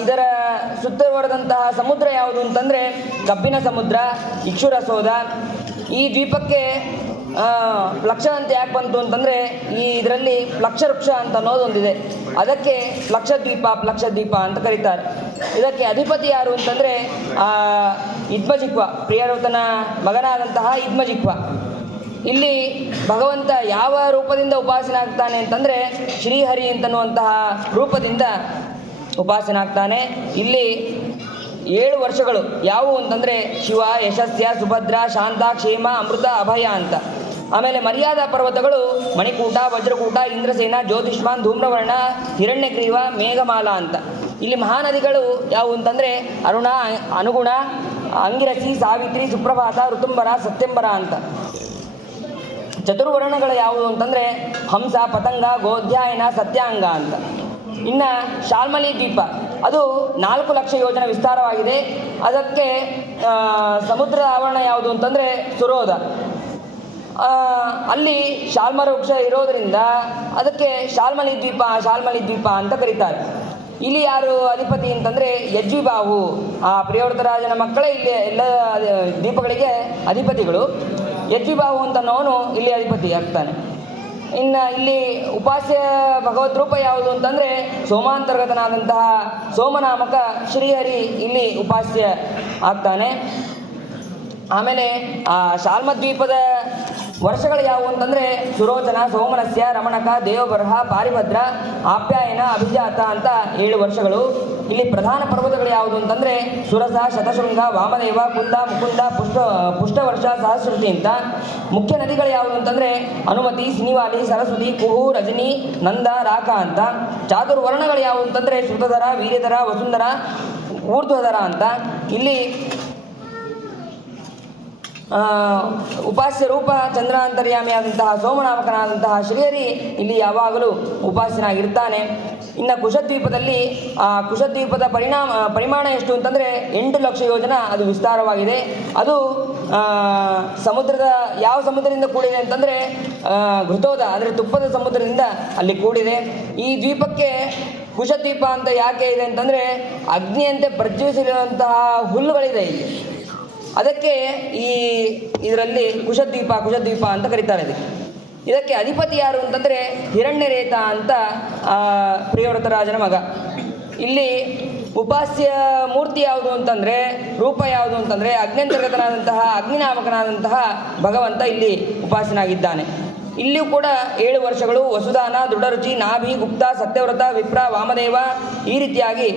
ಇದರ ಸುತ್ತುವರೆದಂತಹ ಸಮುದ್ರ ಯಾವುದು ಅಂತಂದರೆ ಕಬ್ಬಿನ ಸಮುದ್ರ, ಇಕ್ಷುರಸೋದ. ಈ ದ್ವೀಪಕ್ಕೆ ಪ್ಲಕ್ಷ ಅಂತ ಯಾಕೆ ಬಂತು ಅಂತಂದರೆ ಇದರಲ್ಲಿ ಪ್ಲಕ್ಷ ವೃಕ್ಷ ಅಂತ ಅನ್ನೋದೊಂದಿದೆ, ಅದಕ್ಕೆ ಪ್ಲಕ್ಷದ್ವೀಪ ಅಂತ ಕರೀತಾರೆ. ಇದಕ್ಕೆ ಅಧಿಪತಿ ಯಾರು ಅಂತಂದರೆ ಇದ್ಮಜಿಕ್ವ, ಪ್ರಿಯವ್ರತನ ಮಗನಾದಂತಹ ಇದ್ಮಜಿಕ್ವ. ಇಲ್ಲಿ ಭಗವಂತ ಯಾವ ರೂಪದಿಂದ ಉಪಾಸನಾಗ್ತಾನೆ ಅಂತಂದರೆ ಶ್ರೀಹರಿ ಅಂತನ್ನುವಂತಹ ರೂಪದಿಂದ ಉಪಾಸನಾಗ್ತಾನೆ. ಇಲ್ಲಿ 7 ವರ್ಷಗಳು ಯಾವುವು ಅಂತಂದರೆ ಶಿವ, ಯಶಸ್ಯ, ಸುಭದ್ರ, ಶಾಂತ, ಕ್ಷೇಮ, ಅಮೃತ, ಅಭಯ ಅಂತ. ಆಮೇಲೆ ಮರ್ಯಾದಾ ಪರ್ವತಗಳು ಮಣಿಕೂಟ, ವಜ್ರಕೂಟ, ಇಂದ್ರಸೇನ, ಜ್ಯೋತಿಷ್ಮಾನ್, ಧೂಮ್ರವರ್ಣ, ಹಿರಣ್ಯಗ್ರೀವ, ಮೇಘಮಾಲ ಅಂತ. ಇಲ್ಲಿ ಮಹಾನದಿಗಳು ಯಾವುವು ಅಂತಂದರೆ ಅರುಣ, ಅನುಗುಣ, ಅಂಗಿರಸಿ, ಸಾವಿತ್ರಿ, ಸುಪ್ರಭಾತ, ಋತುಂಬರ, ಸತ್ಯಂಬರ ಅಂತ. ಚತುರ್ವರ್ಣಗಳು ಯಾವುವು ಅಂತಂದರೆ ಹಂಸ, ಪತಂಗ, ಗೋಧ್ಯಾಯನ, ಸತ್ಯಾಂಗ ಅಂತ. ಇನ್ನು ಶಾಲ್ಮಲಿ ದ್ವೀಪ ಅದು 4 ಲಕ್ಷ ಯೋಜನೆ ವಿಸ್ತಾರವಾಗಿದೆ. ಅದಕ್ಕೆ ಸಮುದ್ರದ ಆವರಣ ಯಾವುದು ಅಂತಂದರೆ ಸುರೋಧ. ಅಲ್ಲಿ ಶಾಲ್ಮರ ವೃಕ್ಷ ಇರೋದರಿಂದ ಅದಕ್ಕೆ ಶಾಲ್ಮಲಿ ದ್ವೀಪ ಅಂತ ಕರೀತಾರೆ. ಇಲ್ಲಿ ಯಾರು ಅಧಿಪತಿ ಅಂತಂದರೆ ಯಜ್ವಿಬಾಹು, ಆ ಪ್ರಿಯವ್ರತರಾಜನ ಮಕ್ಕಳೇ ಇಲ್ಲಿ ಎಲ್ಲ ದ್ವೀಪಗಳಿಗೆ ಅಧಿಪತಿಗಳು. ಯಜ್ವಿಬಾಹು ಅಂತನವನು ಇಲ್ಲಿ ಅಧಿಪತಿ ಆಗ್ತಾನೆ. ಇನ್ನು ಇಲ್ಲಿ ಉಪಾಸ್ಯ ಭಗವದ್ರೂಪ ಯಾವುದು ಅಂತಂದರೆ ಸೋಮಾಂತರ್ಗತನಾದಂತಹ ಸೋಮನಾಮಕ ಶ್ರೀಹರಿ ಇಲ್ಲಿ ಉಪಾಸ್ಯ ಆಗ್ತಾನೆ. ಆಮೇಲೆ ಆ ಶಾಲ್ಮದ್ವೀಪದ ವರ್ಷಗಳು ಯಾವುವು ಅಂತಂದರೆ ಸುರೋಚನ, ಸೋಮನಸ್ಯ, ರಮಣಕ, ದೇವಬರ್ಹ, ಪಾರಿಭದ್ರ, ಆಪ್ಯಾಯನ, ಅಭಿಜಾತ ಅಂತ 7 ವರ್ಷಗಳು. ಇಲ್ಲಿ ಪ್ರಧಾನ ಪರ್ವತಗಳು ಯಾವುದು ಅಂತಂದರೆ ಸುರಸ, ಶತಶೃಂಗ, ವಾಮದೇವ, ಕುಂದ, ಮುಕುಂದ, ಪುಷ್ಟವರ್ಷ, ಸಹಸ್ರತಿ ಅಂತ. ಮುಖ್ಯ ನದಿಗಳು ಯಾವುದು ಅಂತಂದರೆ ಅನುಮತಿ, ಸಿನಿವಾಲಿ, ಸರಸ್ವತಿ, ಕುಹು, ರಜನಿ, ನಂದ, ರಾಕ ಅಂತ. ಚಾತುರ್ವರ್ಣಗಳು ಯಾವುವು ಅಂತಂದರೆ ಶ್ರುತಧರ, ವೀರ್ಯಧರ, ವಸುಂಧರ, ಊರ್ಧ್ವಧರ ಅಂತ. ಇಲ್ಲಿ ಉಪಾಸ್ಯ ರೂಪ ಚಂದ್ರಾಂತರ್ಯಾಮಿಯಾದಂತಹ ಸೋಮನಾಮಕನಾದಂತಹ ಶ್ರೀಹರಿ ಇಲ್ಲಿ ಯಾವಾಗಲೂ ಉಪಾಸ್ಯನಾಗಿರ್ತಾನೆ. ಇನ್ನು ಕುಶದ್ವೀಪದಲ್ಲಿ ಕುಶದ್ವೀಪದ ಪರಿಮಾಣ ಎಷ್ಟು ಅಂತಂದರೆ 8 ಲಕ್ಷ ಯೋಜನ ಅದು ವಿಸ್ತಾರವಾಗಿದೆ. ಅದು ಸಮುದ್ರದ ಯಾವ ಸಮುದ್ರದಿಂದ ಕೂಡಿದೆ ಅಂತಂದರೆ ಘೃತೋದ ಅಂದರೆ ತುಪ್ಪದ ಸಮುದ್ರದಿಂದ ಅಲ್ಲಿ ಕೂಡಿದೆ. ಈ ದ್ವೀಪಕ್ಕೆ ಕುಶದ್ವೀಪ ಅಂತ ಯಾಕೆ ಇದೆ ಅಂತಂದರೆ ಅಗ್ನಿಯಂತೆ ಪ್ರಜ್ವಲಿಸಿರುವಂತಹ ಹುಲ್ಲುಗಳಿದೆ ಇಲ್ಲಿ, ಅದಕ್ಕೆ ಇದರಲ್ಲಿ ಕುಶದ್ವೀಪ ಅಂತ ಕರೀತಾರೆ. ಇದಕ್ಕೆ ಅಧಿಪತಿ ಯಾರು ಅಂತಂದರೆ ಹಿರಣ್ಯರೇತ ಅಂತ ಪ್ರಿಯವ್ರತ ರಾಜನ ಮಗ. ಇಲ್ಲಿ ಉಪಾಸ್ಯ ಮೂರ್ತಿ ಯಾವುದು ಅಂತಂದರೆ, ರೂಪ ಯಾವುದು ಅಂತಂದರೆ ಅಗ್ನ್ಯಂತರ್ಗತನಾದಂತಹ ಅಗ್ನಿನಾಮಕನಾದಂತಹ ಭಗವಂತ ಇಲ್ಲಿ ಉಪಾಸನಾಗಿದ್ದಾನೆ. ಇಲ್ಲಿಯೂ ಕೂಡ 7 ವರ್ಷಗಳು ವಸುದಾನ, ದೃಢರುಚಿ, ನಾಭಿ, ಗುಪ್ತ, ಸತ್ಯವ್ರತ, ವಿಪ್ರ, ವಾಮದೇವ ಈ ರೀತಿಯಾಗಿ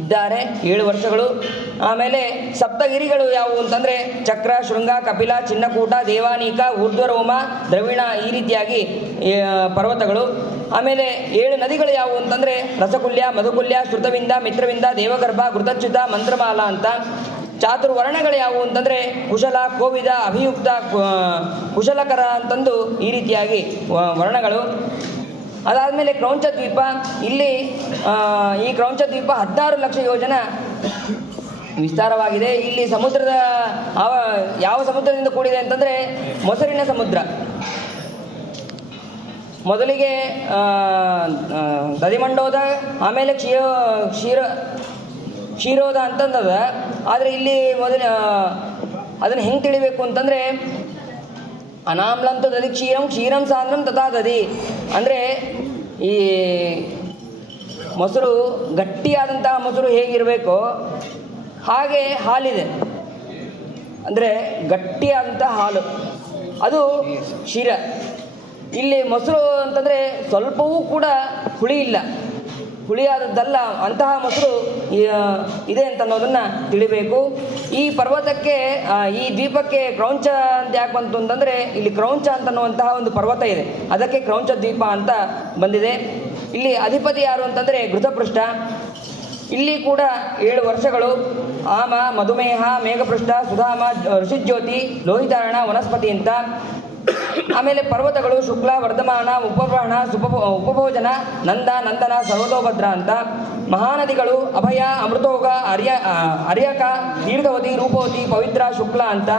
ಇದ್ದಾರೆ 7 ವರ್ಷಗಳು. ಆಮೇಲೆ ಸಪ್ತಗಿರಿಗಳು ಯಾವುವು ಅಂತಂದರೆ ಚಕ್ರ, ಶೃಂಗ, ಕಪಿಲ, ಚಿನ್ನಕೂಟ, ದೇವಾನೀಕ, ಊರ್ಧ್ವರೋಮ, ದ್ರವಿಣ ಈ ರೀತಿಯಾಗಿ ಪರ್ವತಗಳು. ಆಮೇಲೆ 7 ನದಿಗಳು ಯಾವುವು ಅಂತಂದರೆ ರಸಕುಲ್ಯ, ಮಧುಕುಲ್ಯ, ಶ್ರುತವಿಂದ, ಮಿತ್ರವಿಂದ, ದೇವಗರ್ಭ, ಘೃತಚ್ಯುತ, ಮಂತ್ರಮಾಲ ಅಂತ. ಚಾತುರ್ವರ್ಣಗಳು ಯಾವುವು ಅಂತಂದರೆ ಕುಶಲ, ಕೋವಿದ, ಅಭಿಯುಕ್ತ, ಕುಶಲಕರ ಅಂತಂದು ಈ ರೀತಿಯಾಗಿ ವರ್ಣಗಳು. ಅದಾದಮೇಲೆ ಕ್ರೌಂಚ ದ್ವೀಪ. ಇಲ್ಲಿ ಈ ಕ್ರೌಂಚ ದ್ವೀಪ 16 ಲಕ್ಷ ಯೋಜನ ವಿಸ್ತಾರವಾಗಿದೆ. ಇಲ್ಲಿ ಸಮುದ್ರದ ಯಾವ ಸಮುದ್ರದಿಂದ ಕೂಡಿದೆ ಅಂತಂದರೆ ಮೊಸರಿನ ಸಮುದ್ರ. ಮೊದಲಿಗೆ ದದಿಮಂಡೋದ, ಆಮೇಲೆ ಕ್ಷೀರೋದ ಅಂತಂದದ. ಆದರೆ ಇಲ್ಲಿ ಅದನ್ನು ಹೆಂಗೆ ತಿಳಿಬೇಕು ಅಂತಂದರೆ ಅನಾಮ್ಲಂತು ದದಿ ಕ್ಷೀರಂ ಸಾಂದ್ರಂ ತಥಾ ದದಿ. ಅಂದರೆ ಈ ಮೊಸರು ಗಟ್ಟಿಯಾದಂತಹ ಮೊಸರು ಹೇಗಿರಬೇಕೋ ಹಾಗೆ ಹಾಲಿದೆ, ಅಂದರೆ ಗಟ್ಟಿಯಾದಂತಹ ಹಾಲು ಅದು ಕ್ಷೀರ. ಇಲ್ಲಿ ಮೊಸರು ಅಂತಂದರೆ ಸ್ವಲ್ಪವೂ ಕೂಡ ಹುಳಿ ಇಲ್ಲ, ಹುಳಿಯಾದದ್ದಲ್ಲ, ಅಂತಹ ಮೊಸರು ಇದೆ ಅಂತ ಅನ್ನೋದನ್ನು ತಿಳಿಬೇಕು. ಈ ಪರ್ವತಕ್ಕೆ ಈ ದ್ವೀಪಕ್ಕೆ ಕ್ರೌಂಚ ಅಂತ ಯಾಕೆ ಬಂತು ಅಂತಂದರೆ ಇಲ್ಲಿ ಕ್ರೌಂಚ ಅಂತನ್ನುವಂತಹ ಒಂದು ಪರ್ವತ ಇದೆ, ಅದಕ್ಕೆ ಕ್ರೌಂಚ ದ್ವೀಪ ಅಂತ ಬಂದಿದೆ. ಇಲ್ಲಿ ಅಧಿಪತಿ ಯಾರು ಅಂತಂದರೆ ಘೃತಪೃಷ್ಠ. ಇಲ್ಲಿ ಕೂಡ 7 ವರ್ಷಗಳು ಆಮ, ಮಧುಮೇಹ, ಮೇಘಪೃಷ್ಠ, ಸುಧಾಮ, ಋಷಿಜ್ಯೋತಿ, ಲೋಹಿತಾರಣ, ವನಸ್ಪತಿ ಅಂತ. ಆಮೇಲೆ ಪರ್ವತಗಳು ಶುಕ್ಲ, ವರ್ಧಮಾನ, ಉಪಬ್ರಹ್ಮಣ, ಉಪಭೋಜನ, ನಂದನ, ಸರ್ವತೋಭದ್ರ ಅಂತ. ಮಹಾನದಿಗಳು ಅಭಯ, ಅಮೃತೋಗ, ಅರ್ಯಕ, ದೀರ್ಘವತಿ, ರೂಪವತಿ, ಪವಿತ್ರ, ಶುಕ್ಲ ಅಂತ.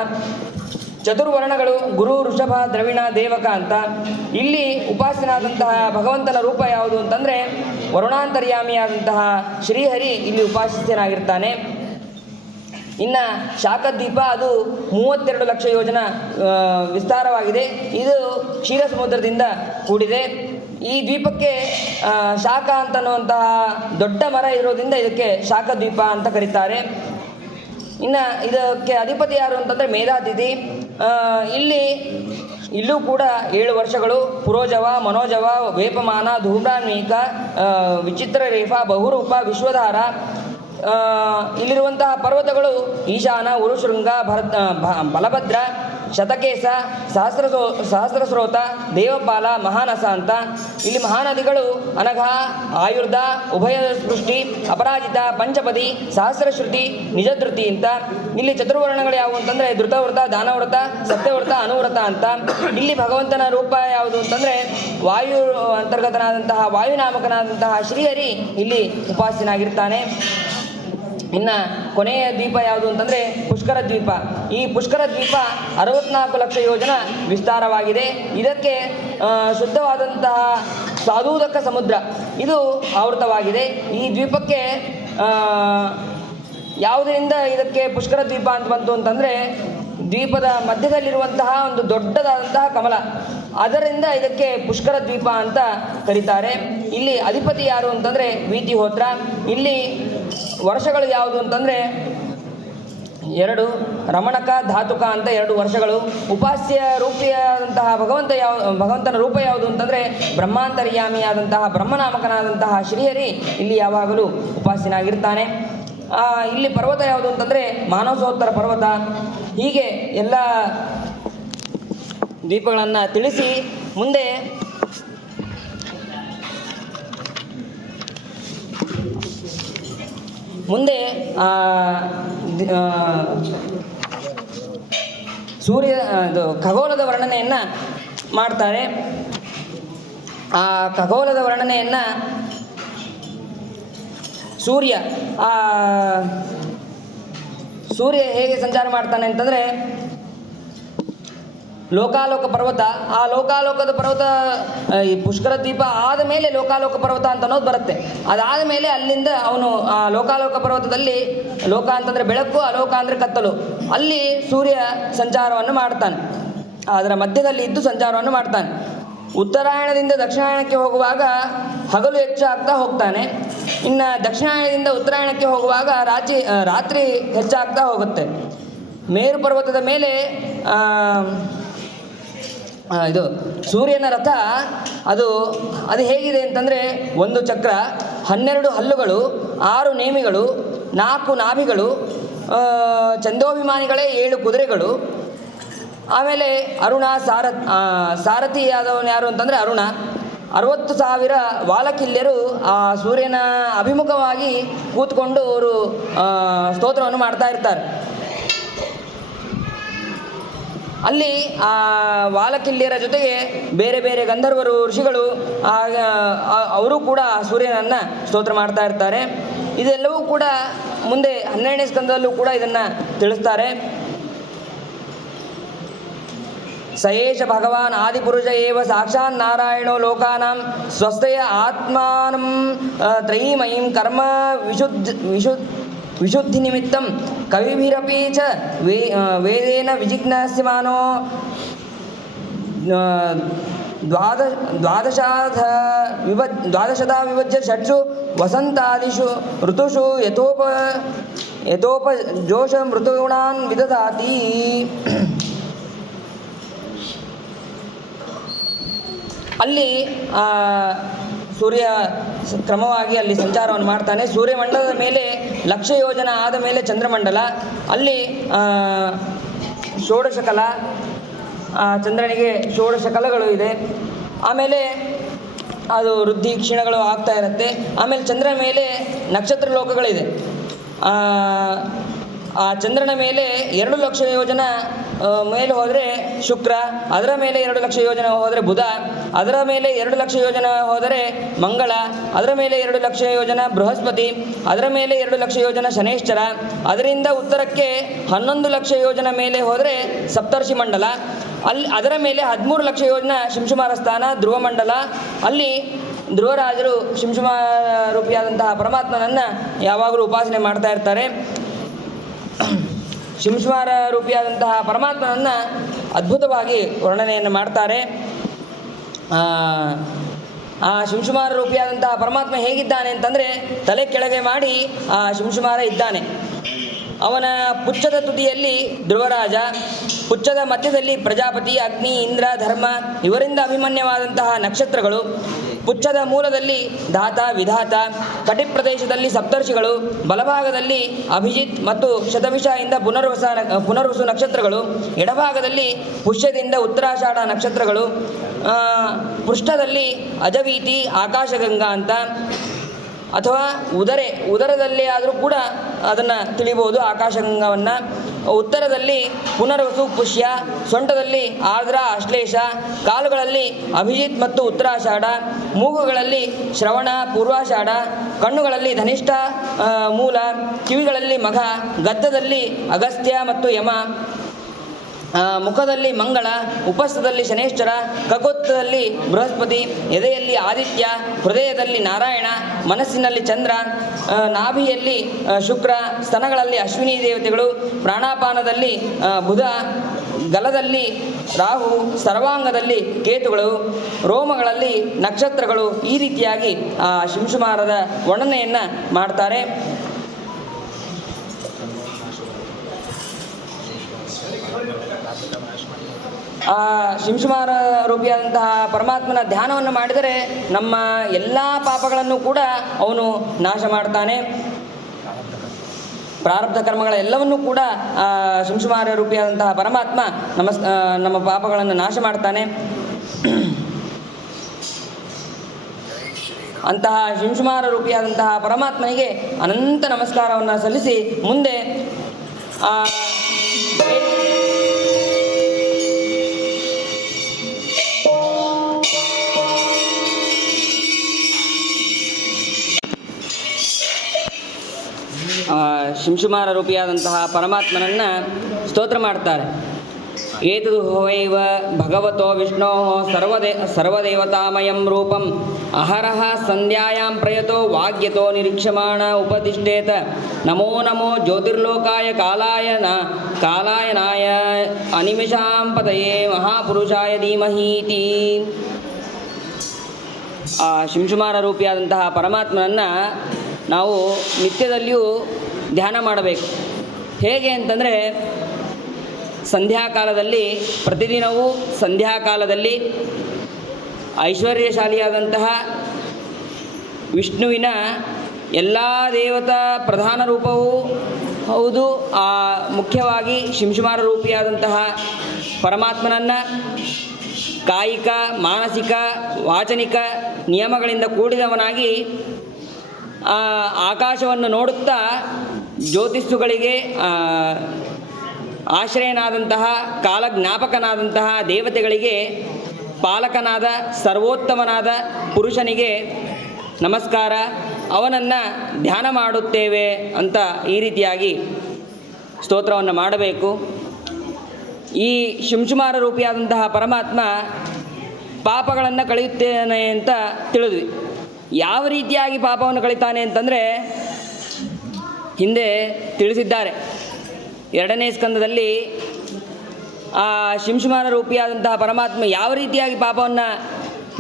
ಚತುರ್ವರ್ಣಗಳು ಗುರು, ಋಷಭ, ದ್ರವಿಣ, ದೇವಕ ಅಂತ. ಇಲ್ಲಿ ಉಪಾಸನಾದಂತಹ ಭಗವಂತನ ರೂಪ ಯಾವುದು ಅಂತಂದರೆ ವರುಣಾಂತರ್ಯಾಮಿಯಾದಂತಹ ಶ್ರೀಹರಿ ಇಲ್ಲಿ ಉಪಾಸಿತನಾಗಿರ್ತಾನೆ. ಇನ್ನು ಶಾಖದ್ವೀಪ ಅದು 32 ಲಕ್ಷ ಯೋಜನ ವಿಸ್ತಾರವಾಗಿದೆ. ಇದು ಕ್ಷೀರ ಸಮುದ್ರದಿಂದ ಕೂಡಿದೆ. ಈ ದ್ವೀಪಕ್ಕೆ ಶಾಖ ಅಂತನ್ನುವಂತಹ ದೊಡ್ಡ ಮರ ಇರೋದ್ರಿಂದ ಇದಕ್ಕೆ ಶಾಖದ್ವೀಪ ಅಂತ ಕರೀತಾರೆ. ಇನ್ನು ಇದಕ್ಕೆ ಅಧಿಪತಿ ಯಾರು ಅಂತಂದರೆ ಮೇಧಾತಿಥಿ. ಇಲ್ಲೂ ಕೂಡ 7 ವರ್ಷಗಳು ಪುರೋಜವ, ಮನೋಜವ, ವೇಪಮಾನ, ಧೂಮ್ರಾನ್ವೀಕ, ವಿಚಿತ್ರ ರೇಫ, ಬಹುರೂಪ, ವಿಶ್ವಧಾರ. ಇಲ್ಲಿರುವಂತಹ ಪರ್ವತಗಳು ಈಶಾನ, ಉರುಶೃಂಗ, ಬಲಭದ್ರ, ಶತಕೇಶ, ಸಹಸ್ರಸ್ರೋತ, ದೇವಪಾಲ, ಮಹಾನಸ ಅಂತ. ಇಲ್ಲಿ ಮಹಾನದಿಗಳು ಅನಘ, ಆಯುರ್ಧ, ಉಭಯ ಸ್ಪೃಷ್ಟಿ, ಅಪರಾಜಿತ, ಪಂಚಪದಿ, ಸಹಸ್ರಶ್ರುತಿ, ನಿಜಧೃತಿ ಅಂತ. ಇಲ್ಲಿ ಚತುರ್ವರ್ಣಗಳು ಯಾವುವು ಅಂತಂದರೆ ಧೃತವ್ರತ, ದಾನವ್ರತ, ಸತ್ಯವ್ರತ, ಅನುವ್ರತ ಅಂತ. ಇಲ್ಲಿ ಭಗವಂತನ ರೂಪ ಯಾವುದು ಅಂತಂದರೆ ವಾಯು ಅಂತರ್ಗತನಾದಂತಹ ವಾಯುನಾಮಕನಾದಂತಹ ಶ್ರೀಹರಿ ಇಲ್ಲಿ ಉಪಾಸನಾಗಿರ್ತಾನೆ. ಇನ್ನು ಕೊನೆಯ ದ್ವೀಪ ಯಾವುದು ಅಂತಂದರೆ ಪುಷ್ಕರ ದ್ವೀಪ. ಈ ಪುಷ್ಕರ ದ್ವೀಪ 64 ಲಕ್ಷ ಯೋಜನ ವಿಸ್ತಾರವಾಗಿದೆ. ಇದಕ್ಕೆ ಶುದ್ಧವಾದಂತಹ ಸ್ವಾದೂದಕ ಸಮುದ್ರ ಇದು ಆವೃತವಾಗಿದೆ. ಈ ದ್ವೀಪಕ್ಕೆ ಯಾವುದರಿಂದ ಇದಕ್ಕೆ ಪುಷ್ಕರ ದ್ವೀಪ ಅಂತ ಬಂತು ಅಂತಂದರೆ ದ್ವೀಪದ ಮಧ್ಯದಲ್ಲಿರುವಂತಹ ಒಂದು ದೊಡ್ಡದಾದಂತಹ ಕಮಲ, ಅದರಿಂದ ಇದಕ್ಕೆ ಪುಷ್ಕರ ದ್ವೀಪ ಅಂತ ಕರೀತಾರೆ. ಇಲ್ಲಿ ಅಧಿಪತಿ ಯಾರು ಅಂತಂದರೆ ವೀತಿಹೋತ್ರ. ಇಲ್ಲಿ ವರ್ಷಗಳು ಯಾವುದು ಅಂತಂದರೆ 2 ರಮಣಕ, ಧಾತುಕ ಅಂತ 2 ವರ್ಷಗಳು. ಉಪಾಸ್ಯ ರೂಪಿಯಾದಂತಹ ಭಗವಂತನ ರೂಪ ಯಾವುದು ಅಂತಂದರೆ ಬ್ರಹ್ಮಾಂತರ್ಯಾಮಿಯಾದಂತಹ ಬ್ರಹ್ಮನಾಮಕನಾದಂತಹ ಶ್ರೀಹರಿ ಇಲ್ಲಿ ಯಾವಾಗಲೂ ಉಪಾಸ್ಯನಾಗಿರ್ತಾನೆ. ಇಲ್ಲಿ ಪರ್ವತ ಯಾವುದು ಅಂತಂದರೆ ಮಾನಸೋತ್ತರ ಪರ್ವತ. ಹೀಗೆ ಎಲ್ಲ ದ್ವೀಪಗಳನ್ನು ತಿಳಿಸಿ ಮುಂದೆ ಖಗೋಳದ ವರ್ಣನೆಯನ್ನು ಮಾಡ್ತಾರೆ. ಆ ಖಗೋಳದ ವರ್ಣನೆಯನ್ನು ಸೂರ್ಯ ಹೇಗೆ ಸಂಚಾರ ಮಾಡ್ತಾನೆ ಅಂತಂದರೆ, ಲೋಕಾಲೋಕ ಪರ್ವತ, ಆ ಲೋಕಾಲೋಕದ ಪರ್ವತ ಈ ಪುಷ್ಕರ ದ್ವೀಪ ಆದ ಮೇಲೆ ಲೋಕಾಲೋಕ ಪರ್ವತ ಅಂತ ಅನ್ನೋದು ಬರುತ್ತೆ. ಅದಾದ ಮೇಲೆ ಅಲ್ಲಿಂದ ಅವನು ಆ ಲೋಕಾಲೋಕ ಪರ್ವತದಲ್ಲಿ, ಲೋಕ ಅಂತಂದರೆ ಬೆಳಕು, ಅಲೋಕ ಅಂದರೆ ಕತ್ತಲು, ಅಲ್ಲಿ ಸೂರ್ಯ ಸಂಚಾರವನ್ನು ಮಾಡ್ತಾನೆ. ಅದರ ಮಧ್ಯದಲ್ಲಿ ಇದ್ದು ಸಂಚಾರವನ್ನು ಮಾಡ್ತಾನೆ. ಉತ್ತರಾಯಣದಿಂದ ದಕ್ಷಿಣಾಯಣಕ್ಕೆ ಹೋಗುವಾಗ ಹಗಲು ಹೆಚ್ಚಾಗ್ತಾ ಹೋಗ್ತಾನೆ. ಇನ್ನು ದಕ್ಷಿಣಾಯಣದಿಂದ ಉತ್ತರಾಯಣಕ್ಕೆ ಹೋಗುವಾಗ ರಾತ್ರಿ ಹೆಚ್ಚಾಗ್ತಾ ಹೋಗುತ್ತೆ. ಮೇರು ಪರ್ವತದ ಮೇಲೆ ಇದು ಸೂರ್ಯನ ರಥ ಅದು ಹೇಗಿದೆ ಅಂತಂದರೆ, ಒಂದು ಚಕ್ರ, 12 ಹಲ್ಲುಗಳು, 6 ನೇಮಿಗಳು, 4 ನಾಭಿಗಳು, ಚಂದೋಭಿಮಾನಿಗಳೇ 7 ಕುದುರೆಗಳು. ಆಮೇಲೆ ಅರುಣ ಸಾರಥಿಯಾದವನು ಯಾರು ಅಂತಂದರೆ ಅರುಣ. 60,000 ವಾಲಕಿಲ್ಯರು ಆ ಸೂರ್ಯನ ಅಭಿಮುಖವಾಗಿ ಕೂತ್ಕೊಂಡು ಅವರು ಸ್ತೋತ್ರವನ್ನು ಮಾಡ್ತಾ ಇರ್ತಾರೆ. ಅಲ್ಲಿ ಆ ವಾಲಕಿಲ್ಯರ ಜೊತೆಗೆ ಬೇರೆ ಬೇರೆ ಗಂಧರ್ವರು, ಋಷಿಗಳು ಅವರು ಕೂಡ ಸೂರ್ಯನನ್ನು ಸ್ತೋತ್ರ ಮಾಡ್ತಾ ಇರ್ತಾರೆ. ಇದೆಲ್ಲವೂ ಕೂಡ ಮುಂದೆ 12ನೇ ಸ್ಕಂದದಲ್ಲೂ ಕೂಡ ಇದನ್ನು ತಿಳಿಸ್ತಾರೆ. ಸಯೇಷ ಭಗವಾನ್ ಆದಿಪುರುಷ ಏವ ಸಾಕ್ಷಾತ್ ನಾರಾಯಣೋ ಲೋಕಾನಾಂ ಸ್ವಸ್ಥಯ ಆತ್ಮಾನಂ ತ್ರಯೀಮಯೀಂ ಕರ್ಮ ವಿಶುದ್ಧಿ ನಿಮಿತ್ತಂ ಕವಿಭಿರಪಿ ಚ ವೇದೇನ ವಿಜಿಜ್ಞಾಸ್ಯಮಾನೋ ದ್ವಾದಶತಾ ವಿಭಜ್ಯ ಷಟ್ಸು ವಸಂತಾದಿಷು ಋತುಷು ಯಥೋಪಜೋಷ ಮೃತಗುಣಾನ್ ವಿದಧಾತಿ. ಅಲ್ಲಿ ಸೂರ್ಯ ಕ್ರಮವಾಗಿ ಅಲ್ಲಿ ಸಂಚಾರವನ್ನು ಮಾಡ್ತಾನೆ. ಸೂರ್ಯಮಂಡಲದ ಮೇಲೆ 1,00,000 ಯೋಜನ ಆದ ಮೇಲೆ ಚಂದ್ರಮಂಡಲ, ಅಲ್ಲಿ ಷೋಡಶ ಕಲ, ಚಂದ್ರನಿಗೆ ಷೋಡಶ ಕಲಗಳು ಇದೆ. ಆಮೇಲೆ ಅದು ವೃದ್ಧಿ ಕ್ಷೀಣಗಳು ಆಗ್ತಾ ಇರುತ್ತೆ. ಆಮೇಲೆ ಚಂದ್ರನ ಮೇಲೆ ನಕ್ಷತ್ರ ಲೋಕಗಳಿದೆ. ಆ ಚಂದ್ರನ ಮೇಲೆ 2,00,000 ಯೋಜನ ಮೇಲೆ ಹೋದರೆ ಶುಕ್ರ, ಅದರ ಮೇಲೆ 2,00,000 ಯೋಜನ ಹೋದರೆ ಬುಧ, ಅದರ ಮೇಲೆ 2,00,000 ಯೋಜನ ಹೋದರೆ ಮಂಗಳ, ಅದರ ಮೇಲೆ 2,00,000 ಯೋಜನ ಬೃಹಸ್ಪತಿ, ಅದರ ಮೇಲೆ 2,00,000 ಯೋಜನ ಶನೇಶ್ಚರ, ಅದರಿಂದ ಉತ್ತರಕ್ಕೆ 11,00,000 ಯೋಜನ ಮೇಲೆ ಹೋದರೆ ಸಪ್ತರ್ಷಿ ಮಂಡಲ, ಅದರ ಮೇಲೆ 13,00,000 ಯೋಜನ ಶಿಂಶುಮಾರ ಸ್ಥಾನ ಧ್ರುವಮಂಡಲ. ಅಲ್ಲಿ ಧ್ರುವರಾಜರು ಶಿಂಶುಮಾರ ರೂಪಿಯಾದಂತಹ ಪರಮಾತ್ಮನನ್ನು ಯಾವಾಗಲೂ ಉಪಾಸನೆ ಮಾಡ್ತಾ ಇರ್ತಾರೆ. ಶಿಂಶುಮಾರ ರೂಪಿಯಾದಂತಹ ಪರಮಾತ್ಮನನ್ನು ಅದ್ಭುತವಾಗಿ ವರ್ಣನೆಯನ್ನು ಮಾಡ್ತಾರೆ. ಆ ಶಿಂಶುಮಾರ ರೂಪಿಯಾದಂತಹ ಪರಮಾತ್ಮ ಹೇಗಿದ್ದಾನೆ ಅಂತಂದರೆ, ತಲೆ ಕೆಳಗೆ ಮಾಡಿ ಆ ಶಿಂಶುಮಾರ ಇದ್ದಾನೆ. ಅವನ ಪುಚ್ಛದ ತುದಿಯಲ್ಲಿ ಧ್ರುವರಾಜ, ಪುಚ್ಛದ ಮಧ್ಯದಲ್ಲಿ ಪ್ರಜಾಪತಿ, ಅಗ್ನಿ, ಇಂದ್ರ, ಧರ್ಮ ಇವರಿಂದ ಅಭಿಮನ್ಯವಾದಂತಹ ನಕ್ಷತ್ರಗಳು, ಪುಚ್ಛದ ಮೂಲದಲ್ಲಿ ಧಾತ, ವಿಧಾತ, ಕಟಿಪ್ರದೇಶದಲ್ಲಿ ಸಪ್ತರ್ಷಿಗಳು, ಬಲಭಾಗದಲ್ಲಿ ಅಭಿಜಿತ್ ಮತ್ತು ಶತಭಿಷ ಇಂದ ಪುನರ್ವಸು ನಕ್ಷತ್ರಗಳು, ಎಡಭಾಗದಲ್ಲಿ ಪುಷ್ಯದಿಂದ ಉತ್ತರಾಷಾಢ ನಕ್ಷತ್ರಗಳು, ಪೃಷ್ಠದಲ್ಲಿ ಅಜವೀತಿ, ಆಕಾಶಗಂಗಾ ಅಂತ, ಅಥವಾ ಉದರದಲ್ಲಿ ಆದರೂ ಕೂಡ ಅದನ್ನು ತಿಳಿಬೋದು ಆಕಾಶಗಂಗವನ್ನು. ಉತ್ತರದಲ್ಲಿ ಪುನರ್ವಸು, ಪುಷ್ಯ, ಸೊಂಟದಲ್ಲಿ ಆರ್ದ್ರ, ಅಶ್ಲೇಷ, ಕಾಲುಗಳಲ್ಲಿ ಅಭಿಜಿತ್ ಮತ್ತು ಉತ್ತರಾಷಾಢ, ಮೂಗುಗಳಲ್ಲಿ ಶ್ರವಣ, ಪೂರ್ವಾಷಾಢ, ಕಣ್ಣುಗಳಲ್ಲಿ ಧನಿಷ್ಠ, ಮೂಲ, ಕಿವಿಗಳಲ್ಲಿ ಮಘ, ಗದ್ದದಲ್ಲಿ ಅಗಸ್ತ್ಯ ಮತ್ತು ಯಮ, ಮುಖದಲ್ಲಿ ಮಂಗಳ, ಉಪಸ್ಥದಲ್ಲಿ ಶನೇಶ್ಚರ, ಕಗೋತ್ತದಲ್ಲಿ ಬೃಹಸ್ಪತಿ, ಎದೆಯಲ್ಲಿ ಆದಿತ್ಯ, ಹೃದಯದಲ್ಲಿ ನಾರಾಯಣ, ಮನಸ್ಸಿನಲ್ಲಿ ಚಂದ್ರ, ನಾಭಿಯಲ್ಲಿ ಶುಕ್ರ, ಸ್ತನಗಳಲ್ಲಿ ಅಶ್ವಿನಿ ದೇವತೆಗಳು, ಪ್ರಾಣಾಪಾನದಲ್ಲಿ ಬುಧ, ಗಲದಲ್ಲಿ ರಾಹು, ಸರ್ವಾಂಗದಲ್ಲಿ ಕೇತುಗಳು, ರೋಮಗಳಲ್ಲಿ ನಕ್ಷತ್ರಗಳು. ಈ ರೀತಿಯಾಗಿ ಆ ಶಿಂಶುಮಾರದ ವರ್ಣನೆಯನ್ನು ಮಾಡ್ತಾರೆ. ಆ ಶಿಂಶುಮಾರ ರೂಪಿಯಾದಂತಹ ಪರಮಾತ್ಮನ ಧ್ಯಾನವನ್ನು ಮಾಡಿದರೆ ನಮ್ಮ ಎಲ್ಲ ಪಾಪಗಳನ್ನು ಕೂಡ ಅವನು ನಾಶ ಮಾಡ್ತಾನೆ. ಪ್ರಾರಬ್ಧ ಕರ್ಮಗಳ ಎಲ್ಲವನ್ನೂ ಕೂಡ ಶಿಂಶುಮಾರ ರೂಪಿಯಾದಂತಹ ಪರಮಾತ್ಮ ನಮ್ಮ ಪಾಪಗಳನ್ನು ನಾಶ ಮಾಡ್ತಾನೆ. ಅಂತಹ ಶಿಂಶುಮಾರ ರೂಪಿಯಾದಂತಹ ಪರಮಾತ್ಮನಿಗೆ ಅನಂತ ನಮಸ್ಕಾರವನ್ನು ಸಲ್ಲಿಸಿ ಮುಂದೆ ಶಿಂಶುಮಾರ ರೂಪಿಯಾದಂತಹ ಪರಮಾತ್ಮನನ್ನು ಸ್ತೋತ್ರ ಮಾಡ್ತಾರೆ. ಏತದು ಹವೈವ ಭಗವತೋ ವಿಷ್ಣೋ ಸರ್ವದೇವತಾಮಯಂ ರೂಪಂ ಅಹರಹ ಸಂಧ್ಯಾಯಾಂ ಪ್ರಯತೋ ವಾಗ್ಯತೋ ನಿರೀಕ್ಷಮಾಣ ಉಪತಿಷ್ಠೇತ ನಮೋ ನಮೋ ಜ್ಯೋತಿರ್ಲೋಕಾಯ ಕಾಲಾಯನಾಯ ಅನಿಮಿಷಾಂ ಪತಯೇ ಮಹಾಪುರುಷಾಯ ಧೀಮಹೀತಿ. ಆ ಶಿಂಶುಮಾರ ರೂಪಿಯಾದಂತಹ ಪರಮಾತ್ಮನನ್ನು ನಾವು ನಿತ್ಯದಲ್ಲಿಯೂ ಧ್ಯಾನ ಮಾಡಬೇಕು. ಹೇಗೆ ಅಂತಂದರೆ, ಸಂಧ್ಯಾಕಾಲದಲ್ಲಿ ಪ್ರತಿದಿನವೂ ಸಂಧ್ಯಾಕಾಲದಲ್ಲಿ ಐಶ್ವರ್ಯಶಾಲಿಯಾದಂತಹ ವಿಷ್ಣುವಿನ ಎಲ್ಲ ದೇವತಾ ಪ್ರಧಾನ ರೂಪವೂ ಹೌದು, ಮುಖ್ಯವಾಗಿ ಶಿಂಶುಮಾರ ರೂಪಿಯಾದಂತಹ ಪರಮಾತ್ಮನನ್ನು ಕಾಯಿಕ, ಮಾನಸಿಕ, ವಾಚನಿಕ ನಿಯಮಗಳಿಂದ ಕೂಡಿದವನಾಗಿ ಆಕಾಶವನ್ನು ನೋಡುತ್ತಾ ಜ್ಯೋತಿಸ್ಸುಗಳಿಗೆ ಆಶ್ರಯನಾದಂತಹ ಕಾಲಜ್ಞಾಪಕನಾದಂತಹ ದೇವತೆಗಳಿಗೆ ಪಾಲಕನಾದ ಸರ್ವೋತ್ತಮನಾದ ಪುರುಷನಿಗೆ ನಮಸ್ಕಾರ, ಅವನನ್ನು ಧ್ಯಾನ ಮಾಡುತ್ತೇವೆ ಅಂತ ಈ ರೀತಿಯಾಗಿ ಸ್ತೋತ್ರವನ್ನು ಮಾಡಬೇಕು. ಈ ಶಿಂಶುಮಾರ ರೂಪಿಯಾದಂತಹ ಪರಮಾತ್ಮ ಪಾಪಗಳನ್ನು ಕಳೆಯುತ್ತೇನೆ ಅಂತ ತಿಳಿದ್ವಿ. ಯಾವ ರೀತಿಯಾಗಿ ಪಾಪವನ್ನು ಕಳೀತಾನೆ ಅಂತಂದರೆ, ಹಿಂದೆ ತಿಳಿಸಿದ್ದಾರೆ. 2ನೇ ಸ್ಕಂದದಲ್ಲಿ ಆ ಶಿಂಶುಮಾರ ರೂಪಿಯಾದಂತಹ ಪರಮಾತ್ಮ ಯಾವ ರೀತಿಯಾಗಿ ಪಾಪವನ್ನು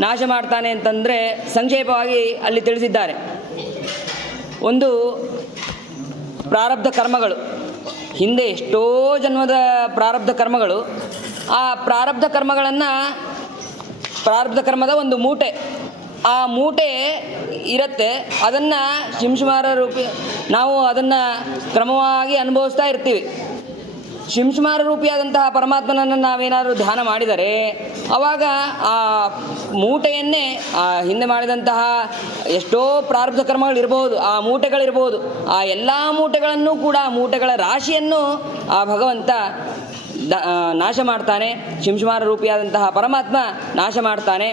ನಾಶ ಮಾಡ್ತಾನೆ ಅಂತಂದರೆ ಸಂಕ್ಷೇಪವಾಗಿ ಅಲ್ಲಿ ತಿಳಿಸಿದ್ದಾರೆ. ಒಂದು ಪ್ರಾರಬ್ಧ ಕರ್ಮಗಳು, ಹಿಂದೆ ಎಷ್ಟೋ ಜನ್ಮದ ಪ್ರಾರಬ್ಧ ಕರ್ಮಗಳು, ಆ ಪ್ರಾರಬ್ಧ ಕರ್ಮದ ಒಂದು ಮೂಟೆ, ಆ ಮೂಟೆ ಇರುತ್ತೆ. ಅದನ್ನು ಶಿಂಶುಮಾರ ರೂಪಿ ನಾವು ಅದನ್ನು ಕ್ರಮವಾಗಿ ಅನುಭವಿಸ್ತಾ ಇರ್ತೀವಿ. ಶಿಂಶುಮಾರ ರೂಪಿಯಾದಂತಹ ಪರಮಾತ್ಮನನ್ನು ನಾವೇನಾದರೂ ಧ್ಯಾನ ಮಾಡಿದರೆ ಆವಾಗ ಆ ಮೂಟೆಯನ್ನೇ ಹಿಂದೆ ಮಾಡಿದಂತಹ ಎಷ್ಟೋ ಪ್ರಾರಬ್ಧ ಕರ್ಮಗಳಿರ್ಬೋದು, ಆ ಮೂಟೆಗಳಿರ್ಬೋದು, ಆ ಎಲ್ಲ ಮೂಟೆಗಳನ್ನು ಕೂಡ, ಮೂಟೆಗಳ ರಾಶಿಯನ್ನು ಆ ಭಗವಂತ ನಾಶ ಮಾಡ್ತಾನೆ. ಶಿಂಶುಮಾರ ರೂಪಿಯಾದಂತಹ ಪರಮಾತ್ಮ ನಾಶ ಮಾಡ್ತಾನೆ.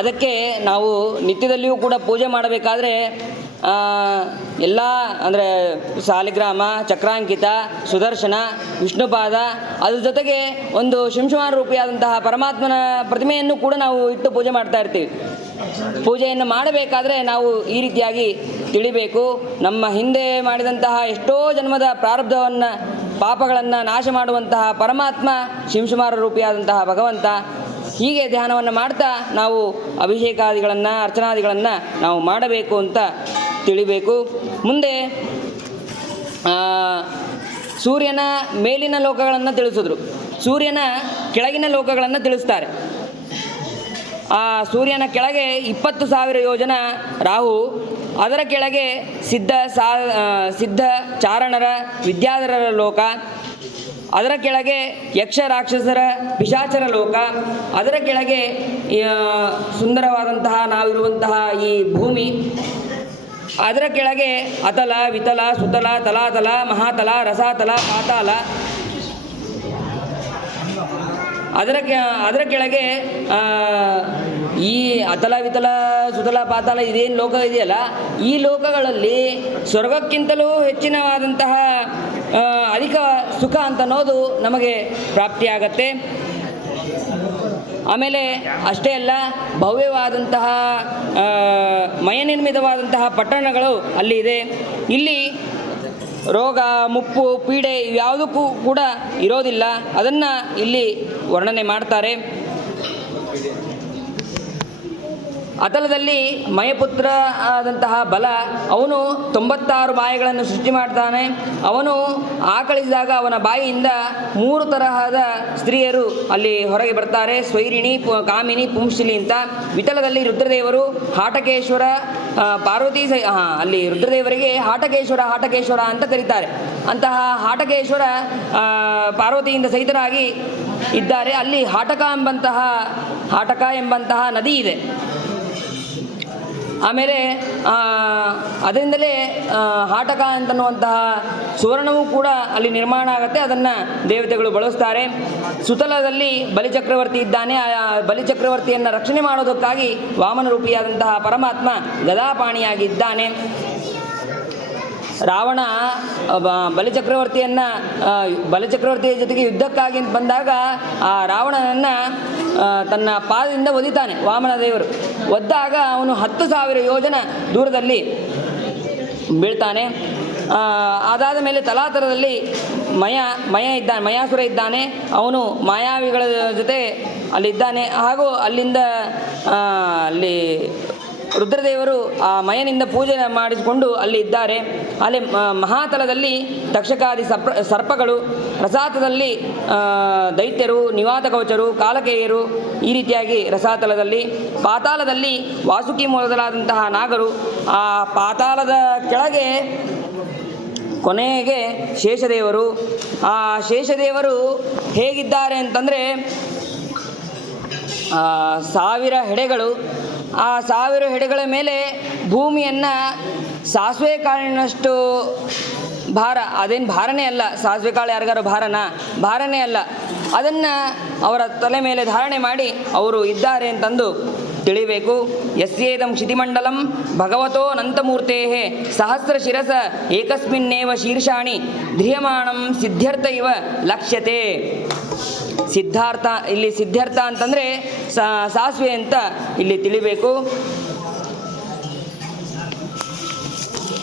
ಅದಕ್ಕೆ ನಾವು ನಿತ್ಯದಲ್ಲಿಯೂ ಕೂಡ ಪೂಜೆ ಮಾಡಬೇಕಾದ್ರೆ ಎಲ್ಲ ಅಂದರೆ ಸಾಲಿಗ್ರಾಮ, ಚಕ್ರಾಂಕಿತ, ಸುದರ್ಶನ, ವಿಷ್ಣುಪಾದ, ಅದ್ರ ಜೊತೆಗೆ ಒಂದು ಶಿಂಶುಮಾರ ರೂಪಿಯಾದಂತಹ ಪರಮಾತ್ಮನ ಪ್ರತಿಮೆಯನ್ನು ಕೂಡ ನಾವು ಇಟ್ಟು ಪೂಜೆ ಮಾಡ್ತಾ ಇರ್ತೀವಿ. ಪೂಜೆಯನ್ನು ಮಾಡಬೇಕಾದ್ರೆ ನಾವು ಈ ರೀತಿಯಾಗಿ ತಿಳಿಬೇಕು. ನಮ್ಮ ಹಿಂದೆ ಮಾಡಿದಂತಹ ಎಷ್ಟೋ ಜನ್ಮದ ಪ್ರಾರಬ್ಧವನ್ನು, ಪಾಪಗಳನ್ನು ನಾಶ ಮಾಡುವಂತಹ ಪರಮಾತ್ಮ ಶಿಂಶುಮಾರ ರೂಪಿಯಾದಂತಹ ಭಗವಂತ. ಹೀಗೆ ಧ್ಯಾನವನ್ನು ಮಾಡ್ತಾ ನಾವು ಅಭಿಷೇಕಾದಿಗಳನ್ನು, ಅರ್ಚನಾದಿಗಳನ್ನು ನಾವು ಮಾಡಬೇಕು ಅಂತ ತಿಳಿಬೇಕು. ಮುಂದೆ ಸೂರ್ಯನ ಮೇಲಿನ ಲೋಕಗಳನ್ನು ತಿಳಿಸಿದ್ರು, ಸೂರ್ಯನ ಕೆಳಗಿನ ಲೋಕಗಳನ್ನು ತಿಳಿಸ್ತಾರೆ. ಆ ಸೂರ್ಯನ ಕೆಳಗೆ 20,000 ಯೋಜನ ರಾಹು, ಅದರ ಕೆಳಗೆ ಸಿದ್ಧ ಚಾರಣರ ವಿದ್ಯಾಧರರ ಲೋಕ, ಅದರ ಕೆಳಗೆ ಯಕ್ಷ ರಾಕ್ಷಸರ ಪಿಶಾಚರ ಲೋಕ, ಅದರ ಕೆಳಗೆ ಸುಂದರವಾದಂತಹ ನಾವಿರುವಂತಹ ಈ ಭೂಮಿ, ಅದರ ಕೆಳಗೆ ಅತಲ, ವಿತಲ, ಸುತಲ, ತಲಾತಲ, ಮಹಾತಲ, ರಸಾತಲ, ಪಾತಾಲ, ಅದರ ಕೆಳಗೆ ಈ ಅತಲ, ವಿತಲ, ಸುತಲ, ಪಾತಾಳ ಇದೇನು ಲೋಕ ಇದೆಯಲ್ಲ, ಈ ಲೋಕಗಳಲ್ಲಿ ಸ್ವರ್ಗಕ್ಕಿಂತಲೂ ಹೆಚ್ಚಿನವಾದಂತಹ ಅಧಿಕ ಸುಖ ಅಂತ ಅನ್ನೋದು ನಮಗೆ ಪ್ರಾಪ್ತಿಯಾಗತ್ತೆ. ಆಮೇಲೆ ಅಷ್ಟೇ ಅಲ್ಲ, ಭವ್ಯವಾದಂತಹ ಮಯನಿರ್ಮಿತವಾದಂತಹ ಪಟ್ಟಣಗಳು ಅಲ್ಲಿ ಇದೆ. ಇಲ್ಲಿ ರೋಗ, ಮುಪ್ಪು, ಪೀಡೆ ಯಾವುದಕ್ಕೂ ಕೂಡ ಇರೋದಿಲ್ಲ. ಅದನ್ನು ಇಲ್ಲಿ ವರ್ಣನೆ ಮಾಡ್ತಾರೆ. ಅತಲದಲ್ಲಿ ಮಯಪುತ್ರ ಆದಂತಹ ಬಲ, ಅವನು 96 ಬಾಯಿಗಳನ್ನು ಸೃಷ್ಟಿ ಮಾಡ್ತಾನೆ. ಅವನು ಆಕಳಿಸಿದಾಗ ಅವನ ಬಾಯಿಯಿಂದ 3 ತರಹದ ಸ್ತ್ರೀಯರು ಅಲ್ಲಿ ಹೊರಗೆ ಬರ್ತಾರೆ, ಸ್ವೈರಿಣಿ, ಕಾಮಿನಿ, ಪುಂಶಿಲಿ ಅಂತ. ವಿತಲದಲ್ಲಿ ರುದ್ರದೇವರು, ಹಾಟಕೇಶ್ವರ, ಪಾರ್ವತಿ ಅಲ್ಲಿ ರುದ್ರದೇವರಿಗೆ ಹಾಟಕೇಶ್ವರ ಅಂತ ಕರೀತಾರೆ. ಅಂತಹ ಹಾಟಕೇಶ್ವರ ಪಾರ್ವತಿಯಿಂದ ಸಹಿತರಾಗಿ ಇದ್ದಾರೆ. ಅಲ್ಲಿ ಹಾಟಕ ಎಂಬಂತಹ ನದಿ ಇದೆ. ಆಮೇಲೆ ಅದರಿಂದಲೇ ಹಾಟಕ ಅಂತನ್ನುವಂತಹ ಸುವರ್ಣವೂ ಕೂಡ ಅಲ್ಲಿ ನಿರ್ಮಾಣ ಆಗುತ್ತೆ. ಅದನ್ನು ದೇವತೆಗಳು ಬಳಸ್ತಾರೆ. ಸುತಲದಲ್ಲಿ ಬಲಿಚಕ್ರವರ್ತಿ ಇದ್ದಾನೆ. ಆ ಬಲಿಚಕ್ರವರ್ತಿಯನ್ನು ರಕ್ಷಣೆ ಮಾಡೋದಕ್ಕಾಗಿ ವಾಮನ ರೂಪಿಯಾದಂತಹ ಪರಮಾತ್ಮ ಗದಾಪಾಣಿಯಾಗಿದ್ದಾನೆ. ರಾವಣ ಬಲಿಚಕ್ರವರ್ತಿಯ ಜೊತೆಗೆ ಯುದ್ಧಕ್ಕಾಗಿ ಅಂತ ಬಂದಾಗ ಆ ರಾವಣನನ್ನು ತನ್ನ ಪಾದದಿಂದ ಒದಿತಾನೆ ವಾಮನ ದೇವರು. ಒದ್ದಾಗ ಅವನು 10,000 ಯೋಜನ ದೂರದಲ್ಲಿ ಬೀಳ್ತಾನೆ. ಅದಾದ ಮೇಲೆ ತಲಾತಲದಲ್ಲಿ ಮಯಾಸುರ ಇದ್ದಾನೆ. ಅವನು ಮಾಯಾವಿಗಳ ಜೊತೆ ಅಲ್ಲಿದ್ದಾನೆ. ಹಾಗೂ ಅಲ್ಲಿಂದ ಅಲ್ಲಿ ರುದ್ರದೇವರು ಆ ಮಯನಿಂದ ಪೂಜೆ ಮಾಡಿಸಿಕೊಂಡು ಅಲ್ಲಿ ಇದ್ದಾರೆ. ಅಲ್ಲಿ ಮಹಾತಲದಲ್ಲಿ ತಕ್ಷಕಾದಿ ಸರ್ಪಗಳು, ರಸಾತಲದಲ್ಲಿ ದೈತ್ಯರು, ನಿವಾತ ಕವಚರು, ಕಾಲಕೇಯರು, ಈ ರೀತಿಯಾಗಿ ರಸಾತಲದಲ್ಲಿ. ಪಾತಾಳದಲ್ಲಿ ವಾಸುಕಿ ಮೊದಲಾದಂತಹ ನಾಗರು. ಆ ಪಾತಾಳದ ಕೆಳಗೆ ಕೊನೆಗೆ ಶೇಷದೇವರು. ಆ ಶೇಷದೇವರು ಹೇಗಿದ್ದಾರೆ ಅಂತಂದರೆ 1000 ಹೆಡೆಗಳು. ಆ 1000 ಹೆಡೆಗಳ ಮೇಲೆ ಭೂಮಿಯನ್ನು ಸಾಸಿವೆ ಕಾಳಿನಷ್ಟು ಭಾರ, ಅದೇನು ಭಾರನೇ ಅಲ್ಲ, ಸಾಸಿವೆ ಕಾಳು ಯಾರಿಗಾರು ಭಾರನೇ ಅಲ್ಲ, ಅದನ್ನು ಅವರ ತಲೆ ಮೇಲೆ ಧಾರಣೆ ಮಾಡಿ ಅವರು ಇದ್ದಾರೆ ಅಂತಂದು ತಿಳಿಬೇಕು. ಯಸ್ಯೇದಂ ಕ್ಷಿತಿಮಂಡಲಂ ಭಗವತೋ ಅನಂತಮೂರ್ತೆ ಸಹಸ್ರ ಶಿರಸ ಏಕಸ್ಮಿನ್ನೇವ ಶೀರ್ಷಾಣಿ ಧ್ರಿಯಮಾಣಂ ಸಿದ್ಧಾರ್ಥ ಇವ ಲಕ್ಷ್ಯತೆ. ಸಿದ್ಧಾರ್ಥ, ಇಲ್ಲಿ ಸಿದ್ಧಾರ್ಥ ಅಂತಂದರೆ ಸಾಸಿವೆ ಅಂತ ಇಲ್ಲಿ ತಿಳಿಬೇಕು.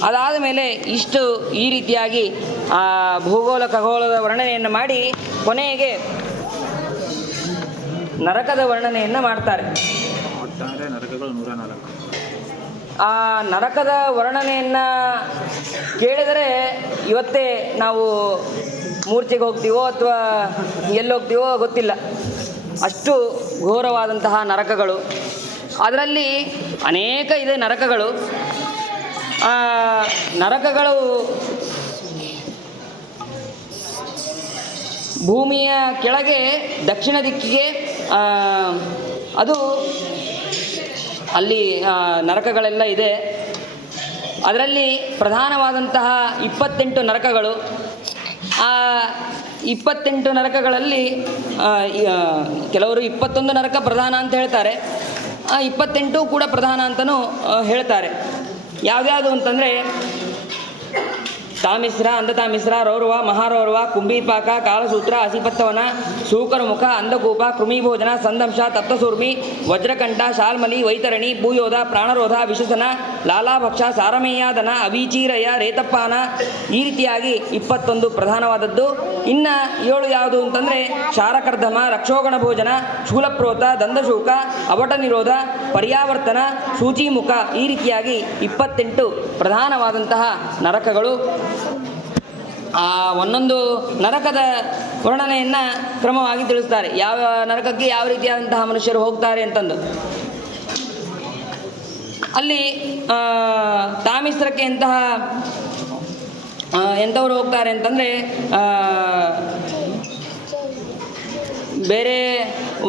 ಅದಾದ ಮೇಲೆ ಇಷ್ಟು ಈ ರೀತಿಯಾಗಿ ಆ ಭೂಗೋಳ ಖಗೋಳದ ವರ್ಣನೆಯನ್ನು ಮಾಡಿ ಕೊನೆಗೆ ನರಕದ ವರ್ಣನೆಯನ್ನು ಮಾಡ್ತಾರೆ. ಆ ನರಕದ ವರ್ಣನೆಯನ್ನು ಕೇಳಿದರೆ ಇವತ್ತೇ ನಾವು ಮೂರ್ಛೆಗೆ ಹೋಗ್ತೀವೋ ಅಥವಾ ಎಲ್ಲೋಗ್ತೀವೋ ಗೊತ್ತಿಲ್ಲ. ಅಷ್ಟು ಘೋರವಾದಂತಹ ನರಕಗಳು. ಅದರಲ್ಲಿ ಅನೇಕ ಇದೆ ನರಕಗಳು. ನರಕಗಳು ಭೂಮಿಯ ಕೆಳಗೆ ದಕ್ಷಿಣ ದಿಕ್ಕಿಗೆ ಅದು ಅಲ್ಲಿ ನರಕಗಳೆಲ್ಲ ಇದೆ. ಅದರಲ್ಲಿ ಪ್ರಧಾನವಾದಂತಹ 28 ನರಕಗಳು. ಆ 28 ನರಕಗಳಲ್ಲಿ ಕೆಲವರು 21 ನರಕ ಪ್ರಧಾನ ಅಂತ ಹೇಳ್ತಾರೆ, 28 ಕೂಡ ಪ್ರಧಾನ ಅಂತಲೂ ಹೇಳ್ತಾರೆ. ಯಾವ್ಯಾವುದು ಅಂತಂದರೆ ತಾಮಿಸ್ರ, ಅಂಧತಾಮಿಸ್ರ, ರೌರವ, ಮಹಾರೌರವ, ಕುಂಭೀಪಾಕ, ಕಾಲಸೂತ್ರ, ಅಸಿಪತ್ತವನ, ಸೂಕರಮುಖ, ಅಂಧಕೂಪ, ಕೃಮಿಭೋಜನ, ಸಂದಂಶ, ತಪ್ತಸೂರ್ಮಿ, ವಜ್ರಕಂಠ, ಶಾಲ್ಮಲಿ, ವೈತರಣಿ, ಭೂಯೋಧ, ಪ್ರಾಣರೋಧ, ವಿಶಸನ, ಲಾಲಾಭಕ್ಷ, ಸಾರಮೇಯಾದನ, ಅವೀಚೀರಯ, ರೇತಪ್ಪಾನ, ಈ ರೀತಿಯಾಗಿ 21 ಪ್ರಧಾನವಾದದ್ದು. ಇನ್ನು 7 ಯಾವುದು ಅಂತಂದರೆ ಕ್ಷಾರಕರ್ಧಮ, ರಕ್ಷೋಗಣ ಭೋಜನ, ಶೂಲಪ್ರೋತ, ದಂದಶೂಕ, ಅವಟ ನಿರೋಧ, ಪರ್ಯಾವರ್ತನ, ಸೂಚಿಮುಖ, ಈ ರೀತಿಯಾಗಿ 28 ಪ್ರಧಾನವಾದಂತಹ ನರಕಗಳು. ಆ ಒಂದೊಂದು ನರಕದ ವರ್ಣನೆಯನ್ನು ಕ್ರಮವಾಗಿ ತಿಳಿಸ್ತಾರೆ. ಯಾವ ನರಕಕ್ಕೆ ಯಾವ ರೀತಿಯಾದಂತಹ ಮನುಷ್ಯರು ಹೋಗ್ತಾರೆ ಅಂತಂದು. ಅಲ್ಲಿ ತಾಮಿಸ್ರಕ್ಕೆ ಎಂಥವ್ರು ಹೋಗ್ತಾರೆ ಅಂತಂದರೆ ಬೇರೆ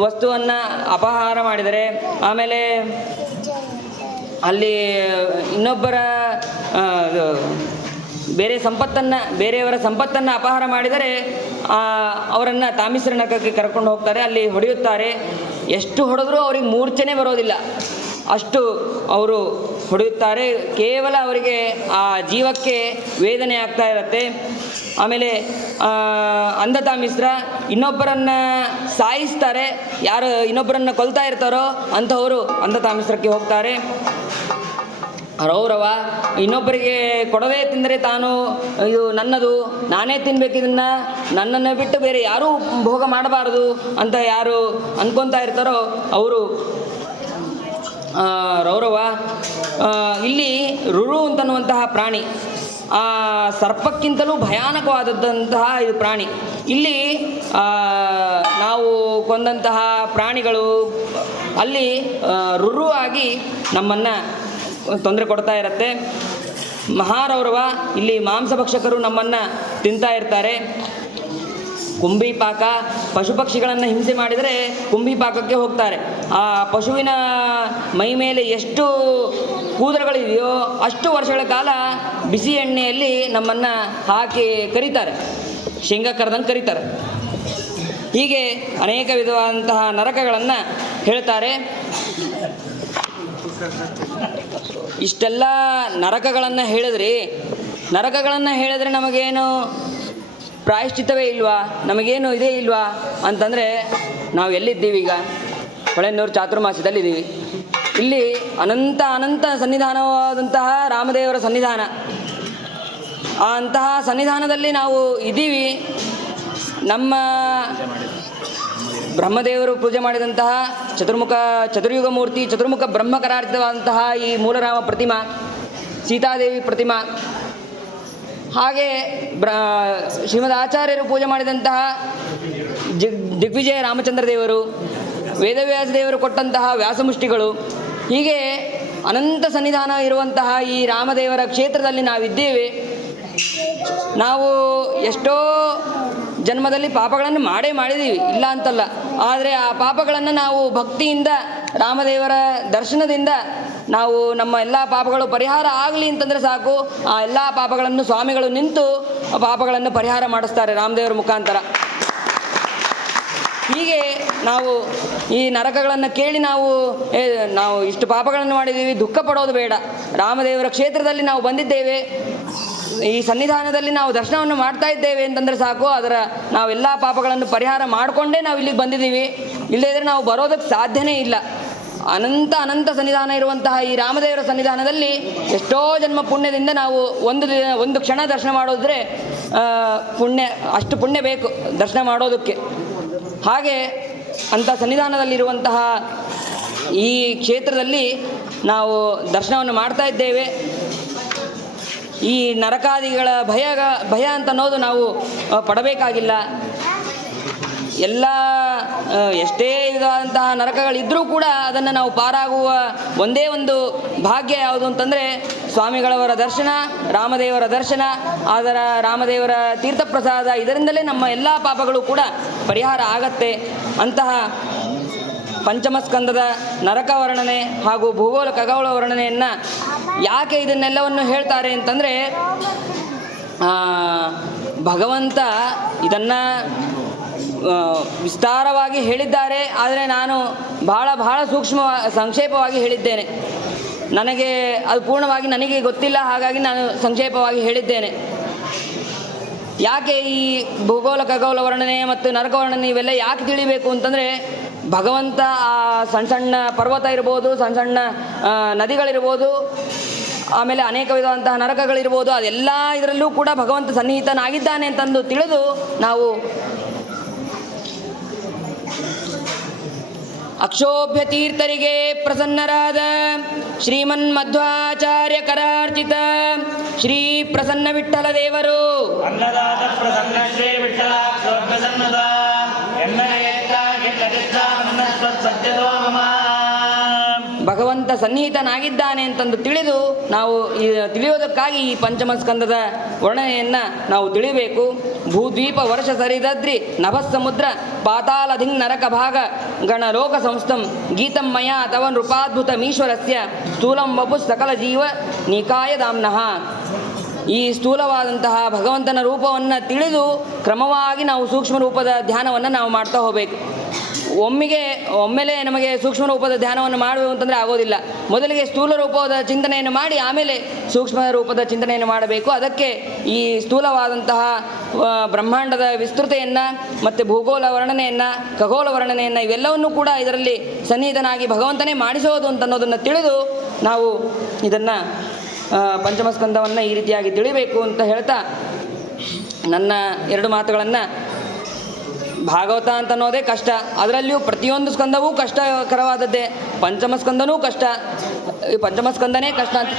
ವಸ್ತುವನ್ನು ಅಪಹಾರ ಮಾಡಿದರೆ, ಆಮೇಲೆ ಅಲ್ಲಿ ಇನ್ನೊಬ್ಬರ ಬೇರೆಯವರ ಸಂಪತ್ತನ್ನು ಅಪಹಾರ ಮಾಡಿದರೆ ಅವರನ್ನು ತಾಮಿಸ್ರ ನರಕಕ್ಕೆ ಕರ್ಕೊಂಡು ಹೋಗ್ತಾರೆ. ಅಲ್ಲಿ ಹೊಡೆಯುತ್ತಾರೆ. ಎಷ್ಟು ಹೊಡೆದ್ರೂ ಅವ್ರಿಗೆ ಮೂರ್ಛೆನೇ ಬರೋದಿಲ್ಲ, ಅಷ್ಟು ಅವರು ಹೊಡೆಯುತ್ತಾರೆ. ಕೇವಲ ಅವರಿಗೆ ಆ ಜೀವಕ್ಕೆ ವೇದನೆ ಆಗ್ತಾ ಇರುತ್ತೆ. ಆಮೇಲೆ ಅಂಧತಾಮಿಸ್ರ ಇನ್ನೊಬ್ಬರನ್ನು ಸಾಯಿಸ್ತಾರೆ. ಯಾರು ಇನ್ನೊಬ್ಬರನ್ನು ಕೊಲ್ತಾ ಇರ್ತಾರೋ ಅಂಥವರು ಅಂಧತಾಮಿಸ್ರಕ್ಕೆ ಹೋಗ್ತಾರೆ. ರೌರವ ಇನ್ನೊಬ್ಬರಿಗೆ ಕೊಡದೇ ತಿಂದರೆ ತಾನು ಇದು ನನ್ನದು, ನಾನೇ ತಿನ್ಬೇಕು, ಇದನ್ನು ನನ್ನನ್ನು ಬಿಟ್ಟು ಬೇರೆ ಯಾರೂ ಭೋಗ ಮಾಡಬಾರದು ಅಂತ ಯಾರು ಅಂದ್ಕೊತಾ ಇರ್ತಾರೋ ಅವರು ರೌರವ. ಇಲ್ಲಿ ರುರು ಅಂತನ್ನುವಂತಹ ಪ್ರಾಣಿ ಆ ಸರ್ಪಕ್ಕಿಂತಲೂ ಭಯಾನಕವಾದದ್ದಂತಹ ಇದು ಪ್ರಾಣಿ. ಇಲ್ಲಿ ನಾವು ಕೊಂದಂತಹ ಪ್ರಾಣಿಗಳು ಅಲ್ಲಿ ರುರು ಆಗಿ ನಮ್ಮನ್ನು ತೊಂದರೆ ಕೊಡ್ತಾ ಇರುತ್ತೆ. ಮಹಾರೌರವ ಇಲ್ಲಿ ಮಾಂಸಭಕ್ಷಕರು ನಮ್ಮನ್ನು ತಿಂತಾ ಇರ್ತಾರೆ. ಕುಂಭೀಪಾಕ ಪಶು ಪಕ್ಷಿಗಳನ್ನು ಹಿಂಸೆ ಮಾಡಿದರೆ ಕುಂಭೀಪಾಕಕ್ಕೆ ಹೋಗ್ತಾರೆ. ಆ ಪಶುವಿನ ಮೈ ಮೇಲೆ ಎಷ್ಟು ಕೂದಲುಗಳಿದೆಯೋ ಅಷ್ಟು ವರ್ಷಗಳ ಕಾಲ ಬಿಸಿ ಎಣ್ಣೆಯಲ್ಲಿ ನಮ್ಮನ್ನು ಹಾಕಿ ಕರೀತಾರೆ, ಶೇಂಗಾ ಕರೆದಂಗೆ ಕರೀತಾರೆ. ಹೀಗೆ ಅನೇಕ ವಿಧವಾದಂತಹ ನರಕಗಳನ್ನು ಹೇಳ್ತಾರೆ. ಇಷ್ಟೆಲ್ಲ ನರಕಗಳನ್ನು ಹೇಳಿದ್ರಿ, ನರಕಗಳನ್ನು ಹೇಳಿದ್ರೆ ನಮಗೇನು ಪ್ರಾಯಶ್ಚಿತ್ತವೇ ಇಲ್ವಾ, ನಮಗೇನು ಇದೇ ಇಲ್ವಾ ಅಂತಂದರೆ ನಾವು ಎಲ್ಲಿದ್ದೀವಿ ಈಗ? ಹೊಳೆನೂರು ಚಾತುರ್ಮಾಸ್ಯದಲ್ಲಿದ್ದೀವಿ. ಇಲ್ಲಿ ಅನಂತ ಸನ್ನಿಧಾನವಾದಂತಹ ರಾಮದೇವರ ಸನ್ನಿಧಾನ. ಅಂತಹ ಸನ್ನಿಧಾನದಲ್ಲಿ ನಾವು ಇದ್ದೀವಿ. ನಮ್ಮ ಬ್ರಹ್ಮದೇವರು ಪೂಜೆ ಮಾಡಿದಂತಹ ಚತುರ್ಯುಗ ಮೂರ್ತಿ, ಚತುರ್ಮುಖ ಬ್ರಹ್ಮಕರಾರ್ಚಿತವಾದಂತಹ ಈ ಮೂಲರಾಮ ಪ್ರತಿಮಾ, ಸೀತಾದೇವಿ ಪ್ರತಿಮಾ, ಹಾಗೆ ಶ್ರೀಮದ್ ಆಚಾರ್ಯರು ಪೂಜೆ ಮಾಡಿದಂತಹ ದಿಗ್ವಿಜಯ ರಾಮಚಂದ್ರ ದೇವರು, ವೇದವ್ಯಾಸ ದೇವರು ಕೊಟ್ಟಂತಹ ವ್ಯಾಸಮುಷ್ಟಿಗಳು, ಹೀಗೆ ಅನಂತ ಸನ್ನಿಧಾನ ಇರುವಂತಹ ಈ ರಾಮದೇವರ ಕ್ಷೇತ್ರದಲ್ಲಿ ನಾವಿದ್ದೇವೆ. ನಾವು ಎಷ್ಟೋ ಜನ್ಮದಲ್ಲಿ ಪಾಪಗಳನ್ನು ಮಾಡಿದ್ದೀವಿ, ಇಲ್ಲ ಅಂತಲ್ಲ. ಆದರೆ ಆ ಪಾಪಗಳನ್ನು ನಾವು ಭಕ್ತಿಯಿಂದ, ರಾಮದೇವರ ದರ್ಶನದಿಂದ ನಾವು ನಮ್ಮ ಎಲ್ಲ ಪಾಪಗಳು ಪರಿಹಾರ ಆಗಲಿ ಅಂತಂದರೆ ಸಾಕು, ಆ ಎಲ್ಲ ಪಾಪಗಳನ್ನು ಸ್ವಾಮಿಗಳು ನಿಂತು ಆ ಪಾಪಗಳನ್ನು ಪರಿಹಾರ ಮಾಡಿಸ್ತಾರೆ ರಾಮದೇವರ ಮುಖಾಂತರ. ಹೀಗೆ ನಾವು ಈ ನರಕಗಳನ್ನು ಕೇಳಿ ನಾವು ಇಷ್ಟು ಪಾಪಗಳನ್ನು ಮಾಡಿದ್ದೀವಿ, ದುಃಖ ಪಡೋದು ಬೇಡ. ರಾಮದೇವರ ಕ್ಷೇತ್ರದಲ್ಲಿ ನಾವು ಬಂದಿದ್ದೇವೆ, ಈ ಸನ್ನಿಧಾನದಲ್ಲಿ ನಾವು ದರ್ಶನವನ್ನು ಮಾಡ್ತಾ ಇದ್ದೇವೆ ಅಂತಂದರೆ ಸಾಕು, ನಾವೆಲ್ಲ ಪಾಪಗಳನ್ನು ಪರಿಹಾರ ಮಾಡಿಕೊಂಡೇ ನಾವು ಇಲ್ಲಿಗೆ ಬಂದಿದ್ದೀವಿ. ಇಲ್ಲದೇ ನಾವು ಬರೋದಕ್ಕೆ ಸಾಧ್ಯನೇ ಇಲ್ಲ. ಅನಂತ ಸನ್ನಿಧಾನ ಇರುವಂತಹ ಈ ರಾಮದೇವರ ಸನ್ನಿಧಾನದಲ್ಲಿ ಎಷ್ಟೋ ಜನ್ಮ ಪುಣ್ಯದಿಂದ ನಾವು ಒಂದು ಕ್ಷಣ ದರ್ಶನ ಮಾಡೋದ್ರೆ ಅಷ್ಟು ಪುಣ್ಯ ಬೇಕು ದರ್ಶನ ಮಾಡೋದಕ್ಕೆ. ಹಾಗೆ ಅಂಥ ಸನ್ನಿಧಾನದಲ್ಲಿರುವಂತಹ ಈ ಕ್ಷೇತ್ರದಲ್ಲಿ ನಾವು ದರ್ಶನವನ್ನು ಮಾಡ್ತಾ ಇದ್ದೇವೆ. ಈ ನರಕಾದಿಗಳ ಭಯ ಅಂತ ಅನ್ನೋದು ನಾವು ಪಡಬೇಕಾಗಿಲ್ಲ. ಎಲ್ಲ ಎಷ್ಟೇ ವಿಧವಾದಂತಹ ನರಕಗಳಿದ್ದರೂ ಕೂಡ ಅದನ್ನು ನಾವು ಪಾರಾಗುವ ಒಂದೇ ಒಂದು ಭಾಗ್ಯ ಯಾವುದು ಅಂತಂದರೆ ಸ್ವಾಮಿಗಳವರ ದರ್ಶನ, ರಾಮದೇವರ ದರ್ಶನ, ರಾಮದೇವರ ತೀರ್ಥಪ್ರಸಾದ. ಇದರಿಂದಲೇ ನಮ್ಮ ಎಲ್ಲ ಪಾಪಗಳು ಕೂಡ ಪರಿಹಾರ ಆಗತ್ತೆ. ಅಂತಹ ಪಂಚಮಸ್ಕಂದದ ನರಕ ವರ್ಣನೆ ಹಾಗೂ ಭೂಗೋಳ ಖಗೋಳ ವರ್ಣನೆಯನ್ನು ಯಾಕೆ ಇದನ್ನೆಲ್ಲವನ್ನು ಹೇಳ್ತಾರೆ ಅಂತಂದರೆ, ಭಗವಂತ ಇದನ್ನು ವಿಸ್ತಾರವಾಗಿ ಹೇಳಿದ್ದಾರೆ. ಆದರೆ ನಾನು ಬಹಳ ಸಂಕ್ಷೇಪವಾಗಿ ಹೇಳಿದ್ದೇನೆ. ಅದು ಪೂರ್ಣವಾಗಿ ನನಗೆ ಗೊತ್ತಿಲ್ಲ, ಹಾಗಾಗಿ ನಾನು ಸಂಕ್ಷೇಪವಾಗಿ ಹೇಳಿದ್ದೇನೆ. ಯಾಕೆ ಈ ಭೂಗೋಳ ಖಗೋಳ ವರ್ಣನೆ ಮತ್ತು ನರಕ ವರ್ಣನೆ ಇವೆಲ್ಲ ಯಾಕೆ ತಿಳಿಬೇಕು ಅಂತಂದರೆ, ಭಗವಂತ ಆ ಸಣ್ಣ ಪರ್ವತ ಇರ್ಬೋದು, ಸಣ್ಣ ನದಿಗಳಿರ್ಬೋದು, ಆಮೇಲೆ ಅನೇಕ ವಿಧವಾದಂತಹ ನರಕಗಳಿರ್ಬೋದು, ಅದೆಲ್ಲ ಇದರಲ್ಲೂ ಕೂಡ ಭಗವಂತ ಸನ್ನಿಹಿತನಾಗಿದ್ದಾನೆ ಅಂತಂದು ತಿಳಿದು ನಾವು ಅಕ್ಷೋಭ್ಯ ತೀರ್ಥರಿಗೆ ಪ್ರಸನ್ನರಾದ ಶ್ರೀಮನ್ ಮಧ್ವಾಚಾರ್ಯ ಕರಾರ್ಚಿತ ಶ್ರೀ ಪ್ರಸನ್ನ ವಿಠ್ಠಲ ದೇವರು ಭಗವಂತ ಸನ್ನಿಹಿತನಾಗಿದ್ದಾನೆ ಅಂತಂದು ತಿಳಿದು ನಾವು ತಿಳಿಯೋದಕ್ಕಾಗಿ ಈ ಪಂಚಮಸ್ಕಂದದ ವರ್ಣನೆಯನ್ನು ನಾವು ತಿಳಿಬೇಕು. ಭೂದ್ವೀಪ ವರ್ಷ ಸರಿದದ್ರಿ ನಭಸ್ಸಮುದ್ರ ಪಾತಾಳಧಿಂಗ್ ನರಕ ಭಾಗ ಗಣಲೋಕ ಸಂಸ್ಥಂ ಗೀತಂ ಮಯ ತವ ನೃಪಾದ್ಭುತಮೀಶ್ವರಸ್ಯ ಸ್ಥೂಲಂ ವಪು ಸಕಲ ಜೀವ ನಿಕಾಯದಾಮ್ನಃ. ಈ ಸ್ಥೂಲವಾದಂತಹ ಭಗವಂತನ ರೂಪವನ್ನು ತಿಳಿದು ಕ್ರಮವಾಗಿ ನಾವು ಸೂಕ್ಷ್ಮ ರೂಪದ ಧ್ಯಾನವನ್ನು ನಾವು ಮಾಡ್ತಾ ಹೋಗಬೇಕು. ಒಮ್ಮೆಲೆ ನಮಗೆ ಸೂಕ್ಷ್ಮ ರೂಪದ ಧ್ಯಾನವನ್ನು ಮಾಡಬೇಕು ಅಂತಂದರೆ ಆಗೋದಿಲ್ಲ. ಮೊದಲಿಗೆ ಸ್ಥೂಲ ರೂಪದ ಚಿಂತನೆಯನ್ನು ಮಾಡಿ ಆಮೇಲೆ ಸೂಕ್ಷ್ಮ ರೂಪದ ಚಿಂತನೆಯನ್ನು ಮಾಡಬೇಕು. ಅದಕ್ಕೆ ಈ ಸ್ಥೂಲವಾದಂತಹ ಬ್ರಹ್ಮಾಂಡದ ವಿಸ್ತೃತೆಯನ್ನು ಮತ್ತು ಭೂಗೋಳ ವರ್ಣನೆಯನ್ನು, ಖಗೋಳ ವರ್ಣನೆಯನ್ನು ಇವೆಲ್ಲವನ್ನೂ ಕೂಡ ಇದರಲ್ಲಿ ಸನ್ನಿಹಿತನಾಗಿ ಭಗವಂತನೇ ಮಾಡಿಸೋದು ಅಂತನ್ನೋದನ್ನು ತಿಳಿದು ನಾವು ಇದನ್ನು ಪಂಚಮಸ್ಕಂದವನ್ನು ಈ ರೀತಿಯಾಗಿ ತಿಳಿಬೇಕು ಅಂತ ಹೇಳ್ತಾ ನನ್ನ ಎರಡು ಮಾತುಗಳನ್ನು, ಭಾಗವತ ಅಂತ ಅನ್ನೋದೇ ಕಷ್ಟ, ಅದರಲ್ಲಿಯೂ ಪ್ರತಿಯೊಂದು ಸ್ಕಂದವೂ ಕಷ್ಟಕರವಾದದ್ದೇ. ಪಂಚಮಸ್ಕಂದನೂ ಕಷ್ಟ, ಪಂಚಮಸ್ಕಂದನೇ ಕಷ್ಟ ಅಂತ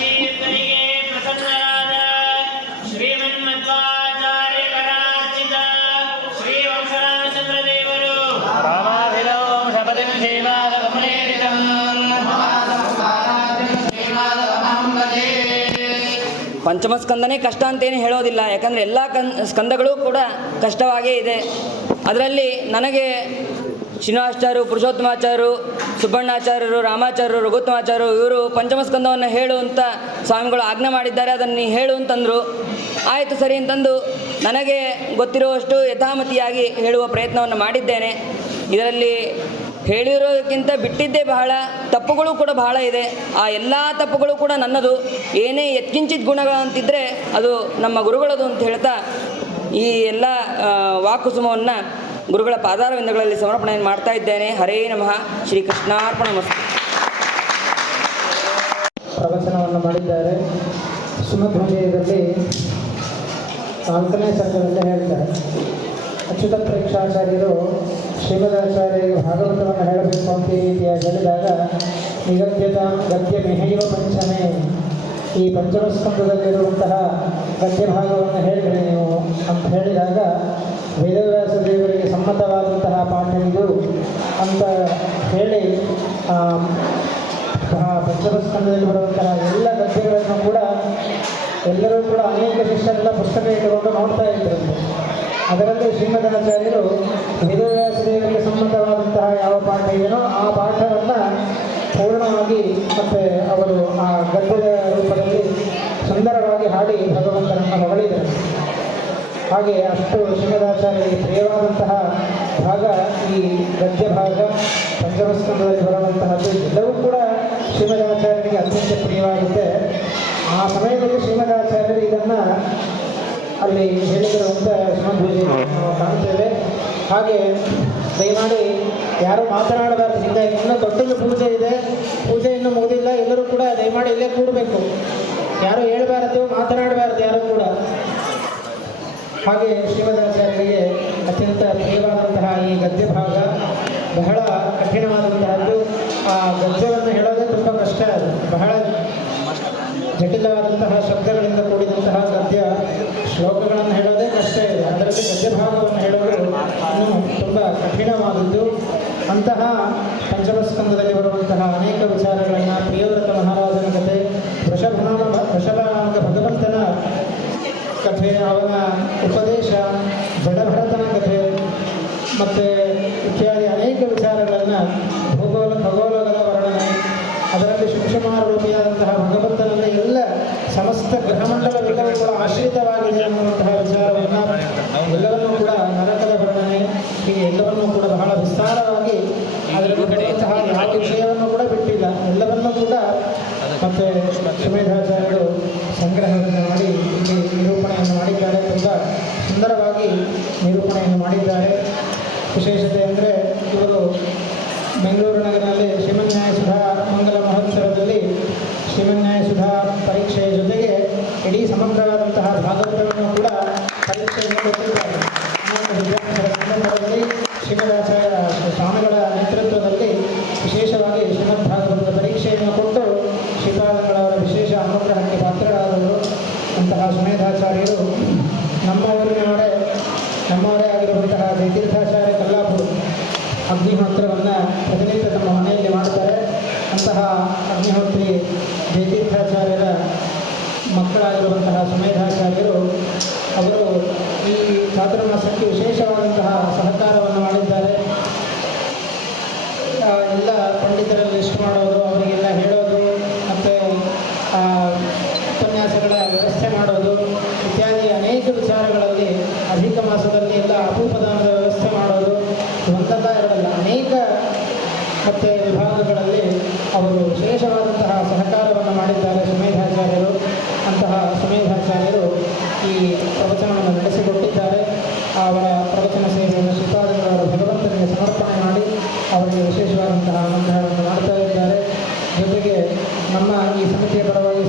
ಪಂಚಮಸ್ಕಂದನೇ ಕಷ್ಟ ಅಂತೇನು ಹೇಳೋದಿಲ್ಲ. ಯಾಕಂದರೆ ಎಲ್ಲ ಸ್ಕಂದಗಳು ಕೂಡ ಕಷ್ಟವಾಗೇ ಇದೆ. ಅದರಲ್ಲಿ ನನಗೆ ಶ್ರೀನಿವಾಸಾಚಾರ್ಯರು, ಪುರುಷೋತ್ತಮಾಚಾರ್ಯರು, ಸುಬ್ಬಣ್ಣಾಚಾರ್ಯರು, ರಾಮಾಚಾರ್ಯರು, ರಘುತ್ತಮಾಚಾರ್ಯರು ಇವರು ಪಂಚಮಸ್ಕಂದವನ್ನು ಹೇಳು ಅಂತ ಸ್ವಾಮಿಗಳು ಆಜ್ಞೆ ಮಾಡಿದ್ದಾರೆ, ಅದನ್ನು ನೀ ಹೇಳು ಅಂತಂದರು. ಆಯಿತು ಸರಿ ಅಂತಂದು ನನಗೆ ಗೊತ್ತಿರುವಷ್ಟು ಯಥಾಮತಿಯಾಗಿ ಹೇಳುವ ಪ್ರಯತ್ನವನ್ನು ಮಾಡಿದ್ದೇನೆ. ಇದರಲ್ಲಿ ಹೇಳಿರೋದಕ್ಕಿಂತ ಬಿಟ್ಟಿದ್ದೇ ಬಹಳ, ತಪ್ಪುಗಳು ಕೂಡ ಬಹಳ ಇದೆ. ಆ ಎಲ್ಲ ತಪ್ಪುಗಳು ಕೂಡ ನನ್ನದು. ಏನೇ ಯತ್ಕಿಂಚಿತ್ ಗುಣಗಳು ಅಂತಿದ್ದರೆ ಅದು ನಮ್ಮ ಗುರುಗಳದು ಅಂತ ಹೇಳ್ತಾ ಈ ಎಲ್ಲ ವಾಕುಸುಮವನ್ನು ಗುರುಗಳ ಪಾದಾರವಿಂದಗಳಲ್ಲಿ ಸಮರ್ಪಣೆಯನ್ನು ಮಾಡ್ತಾ ಇದ್ದೇನೆ. ಹರೇ ನಮಃ. ಶ್ರೀಕೃಷ್ಣಾರ್ಪಣ ಮಸ್ತು. ಪ್ರವಚನವನ್ನು ಮಾಡಿದ್ದಾರೆ. ಸುಮಧ್ವಜಯದಲ್ಲಿ 4ನೇ ಸರ್ಗದಲ್ಲಿ ಹೇಳ್ತಾರೆ, ಅಚ್ಯುತ ಪ್ರೇಕ್ಷಾಚಾರ್ಯರು ಶ್ರೀಮದಾಚಾರ್ಯರಿಗೆ ಭಾಗವತವನ್ನು ಹೇಳಬೇಕು ಅಂತ ಈ ರೀತಿಯಾಗಿ ಹೇಳಿದಾಗ, ನಿಗದ್ಯತ ಗದ್ಯ ಮಿಹೈವ ಪಂಚಮೇ, ಈ ಪಂಚಮಸ್ಕಂದದಲ್ಲಿರುವಂತಹ ಗದ್ಯ ಭಾಗವನ್ನು ಹೇಳಿದರೆ ನೀವು ಅಂತ ಹೇಳಿದಾಗ, ವೇದವ್ಯಾಸ ದೇವರಿಗೆ ಸಮ್ಮತವಾದಂತಹ ಪಾಠ ಇದು ಅಂತ ಹೇಳಿ ಪಂಚಮಸ್ಕಂದದಲ್ಲಿ ಬರುವಂತಹ ಎಲ್ಲ ಗದ್ಯಗಳನ್ನು ಕೂಡ ಎಲ್ಲರೂ ಕೂಡ ಅನೇಕ ಶಿಷ್ಯರೆಲ್ಲ ಪುಸ್ತಕ ಇಟ್ಟುಕೊಂಡು ನೋಡ್ತಾ ಇದ್ದರಂತೆ. ಅದರಲ್ಲಿ ಶ್ರೀಮದಾಚಾರ್ಯರು ವೇದವ್ಯಾಸ ದೇವರಿಗೆ ಸಮ್ಮತವಾದಂತಹ ಯಾವ ಪಾಠ ಇದೆಯೋ ಆ ಪಾಠವನ್ನು ಪೂರ್ಣವಾಗಿ ಮತ್ತು ಅವರು ಆ ಗದ್ಯದ ರೂಪದಲ್ಲಿ ಸುಂದರವಾಗಿ ಹಾಡಿ ಭಗವಂತನನ್ನು ಹೊಗಳಿದರು. ಹಾಗೆ ಅಷ್ಟು ಶ್ರೀಮದಾಚಾರ್ಯರಿಗೆ ಪ್ರಿಯವಾದಂತಹ ಭಾಗ ಈ ಗದ್ಯ ಭಾಗ, ಪಂಚಮಸ್ಕಂದದಲ್ಲಿ ಬರುವಂತಹದ್ದು ಎಲ್ಲವೂ ಕೂಡ ಶ್ರೀಮದಾಚಾರ್ಯರಿಗೆ ಅತ್ಯಂತ ಪ್ರಿಯವಾಗುತ್ತೆ. ಆ ಸಮಯದಲ್ಲಿ ಶ್ರೀಮದಾಚಾರ್ಯರು ಇದನ್ನು ಅಲ್ಲಿ ಹೇಳಿದರು ಅಂತ ಸುಮಧ್ವಜೆ ನಾವು ಕಾಣ್ತೇವೆ. ಹಾಗೆ ದಯಮಾಡಿ ಯಾರೂ ಮಾತನಾಡಬಾರ್ದು. ಹೀಗಾಗಿ ಇನ್ನೂ ದೊಡ್ಡದು ಪೂಜೆ ಇದೆ, ಪೂಜೆ ಇನ್ನೂ ಮುಗಿದಿಲ್ಲ. ಎಲ್ಲರೂ ಕೂಡ ದಯಮಾಡಿ ಇಲ್ಲೇ ಕೂಡಬೇಕು, ಯಾರೂ ಹೇಳಬಾರದು, ಮಾತನಾಡಬಾರ್ದು ಯಾರೂ ಕೂಡ. ಹಾಗೆ ಶ್ರೀಮದಾಚಾರ್ಯರಿಗೆ ಅತ್ಯಂತ ಪ್ರಿಯವಾದಂತಹ ಈ ಗದ್ಯ ಭಾಗ ಬಹಳ ಕಠಿಣವಾದಂತಹದ್ದು. ಆ ಗದ್ಯವನ್ನು ಹೇಳೋದೇ ತುಂಬ ಕಷ್ಟ. ಅದು ಬಹಳ ಜಟಿಲವಾದಂತಹ ಶಬ್ದಗಳಿಂದ ಕೂಡಿದಂತಹ ಗದ್ಯ, ಶ್ಲೋಕಗಳನ್ನು ಹೇಳೋದೇ ಕಷ್ಟ ಇದೆ. ಅದರಲ್ಲಿ ಗದ್ಯ ಭಾಗವನ್ನು ಹೇಳೋದು ಇನ್ನೂ ತುಂಬ ಕಠಿಣವಾದದ್ದು. ಅಂತಹ ಪಂಚಮಸ್ಕಂದದಲ್ಲಿ ಬರುವಂತಹ ಅನೇಕ ವಿಚಾರಗಳನ್ನು, ಪ್ರಿಯವ್ರತ ಮಹಾರಾಜನ ಕಥೆ, ವೃಷಭನಾಮಕ ಭಗವಂತನ ಕಥೆ, ಅವನ ಉಪದೇಶ, ಜಡಭರತನ ಕಥೆ ಮತ್ತು ಇತ್ಯಾದಿ ಅನೇಕ ವಿಚಾರಗಳನ್ನು, ಖಗೋಲಗಳ ವರ್ಣನೆ, ಅದರಲ್ಲಿ ಶಿವಕುಮಾರ ರೂಪಿಯಾದಂತಹ ಭಗವಂತನಲ್ಲಿ ಎಲ್ಲ ಸಮಸ್ತ ಗ್ರಹಮಂಡಲವೆಲ್ಲವೂ ಕೂಡ ಆಶ್ರಿತವಾಗಿದೆ ಅನ್ನುವಂತಹ ವಿಚಾರವನ್ನು, ಎಲ್ಲವನ್ನೂ ಕೂಡ ನರಕದ ವರ್ಣನೆ, ಹೀಗೆ ಎಲ್ಲವನ್ನೂ ಕೂಡ ಬಹಳ ವಿಸ್ತಾರವಾಗಿ ಅದರಲ್ಲಿ ಬರುವಂತಹ ಯಾವ ವಿಷಯವನ್ನು ಕೂಡ ಬಿಟ್ಟಿಲ್ಲ. ಎಲ್ಲವನ್ನೂ ಕೂಡ ಮತ್ತು ಸುಮೇಧಾಚಾರ್ಯರು ಸಂಗ್ರಹವನ್ನು ಮಾಡಿ ಇಲ್ಲಿ ನಿರೂಪಣೆಯನ್ನು ಮಾಡಿದ್ದಾರೆ. ತುಂಬ ಸುಂದರವಾಗಿ ನಿರೂಪಣೆಯನ್ನು ಮಾಡಿದ್ದಾರೆ. ವಿಶೇಷತೆ ಅಂದರೆ ಇವರು ಬೆಂಗಳೂರು ನಗರದಲ್ಲಿ ಶ್ರೀಮನ್ಯಾಯ ಸುಧಾ ಮಂಗಲ ಮಹೋತ್ಸವದಲ್ಲಿ ಶ್ರೀಮನ್ಯಾಯ ಸುಧಾ ಪರೀಕ್ಷೆಯ ಜೊತೆಗೆ ಇಡೀ ಸಮಗ್ರವಾದಂತಹ ಭಾಗವತವನ್ನು ಕೂಡ ಪರೀಕ್ಷೆಯನ್ನು ಕೊಟ್ಟಿದ್ದಾರೆ. ವಿದ್ಯಾರ್ಥಿಗಳ ಸಂದರ್ಭದಲ್ಲಿ ಶ್ರೀಮದಾಚಾರ್ಯ ಸ್ವಾಮಿಗಳ ನೇತೃತ್ವದಲ್ಲಿ ವಿಶೇಷವಾಗಿ ಶ್ರೀಮದ್ ಭಾಗವತದ ಪರೀಕ್ಷೆಯನ್ನು ಕೊಟ್ಟು ಶ್ರೀಪಾದಂಗಳವರ ವಿಶೇಷ ಅನುಗ್ರಹಕ್ಕೆ ಪಾತ್ರರಾದವರು. ಅಂತಹ ಸುಮೇಧಾಚಾರ್ಯರು ನಮ್ಮವರೇ ಆಗಿರುವಂತಹ ಜಯತೀರ್ಥಾಚಾರ್ಯ ಕಲ್ಲಾಪುರ ಅಗ್ನಿಹೋತ್ರವನ್ನು ಪ್ರತಿನಿತ್ಯ ತಮ್ಮ ಮನೆಯಲ್ಲಿ ಮಾಡ್ತಾರೆ. ಅಂತಹ ಅಗ್ನಿಹೋತ್ರಿ ಜಯತೀರ್ಥಾಚಾರ್ಯರ ಮಕ್ಕಳಾಗಿರುವಂತಹ ಸುಮೇಧಾಚಾರ್ಯರು ಅವರು ಈ ಚಾತುರ್ಮಾಸಕ್ಕೆ ವಿಶೇಷವಾದಂತಹ ಸಹಕಾರವನ್ನು ಮಾಡಿದ್ದಾರೆ. ಎಲ್ಲ ಪಂಡಿತರಲ್ಲಿ ಲಿಸ್ಟ್ ಮಾಡೋದು, ಅವರಿಗೆಲ್ಲ ಹೇಳೋದು, ಮತ್ತು ಉಪನ್ಯಾಸಗಳ ವ್ಯವಸ್ಥೆ ಮಾಡೋದು ಇತ್ಯಾದಿ ಅನೇಕ ವಿಚಾರಗಳಲ್ಲಿ ಅಧಿಕ ಮಾಸದಲ್ಲಿ ಎಲ್ಲ ಅಪೂಪದಾನದ ವ್ಯವಸ್ಥೆ ಮಾಡೋದು, ಒಂದಲ್ಲ ಎರಡಲ್ಲ ಅನೇಕ ಮತ್ತು ವಿಭಾಗಗಳಲ್ಲಿ ಅವರು ವಿಶೇಷವಾದಂತಹ ಸಹಕಾರವನ್ನು ಮಾಡಿದ್ದಾರೆ ಸುಮೇಧಾಚಾರ್ಯರು. ಅಂತಹ ಸುಮೇಧಾಚಾರ್ಯರು ಈ ಪ್ರವಚನವನ್ನು ನಡೆಸಿಕೊಟ್ಟಿದ್ದಾರೆ. ಅವರ ಪ್ರವಚನ ಸೇವೆಯನ್ನು ಶ್ರೀಪಾದಂಗಳವರ ಭಗವಂತನಿಗೆ ಸಮರ್ಪಣೆ ಮಾಡಿ ಅವರಿಗೆ ವಿಶೇಷವಾದಂತಹ ಅನುಗ್ರಹವನ್ನು ಮಾಡ್ತಾ ಇದ್ದಾರೆ. ಜೊತೆಗೆ ನಮ್ಮ ಈ ಸಮಿತಿಯ ಪರವಾಗಿ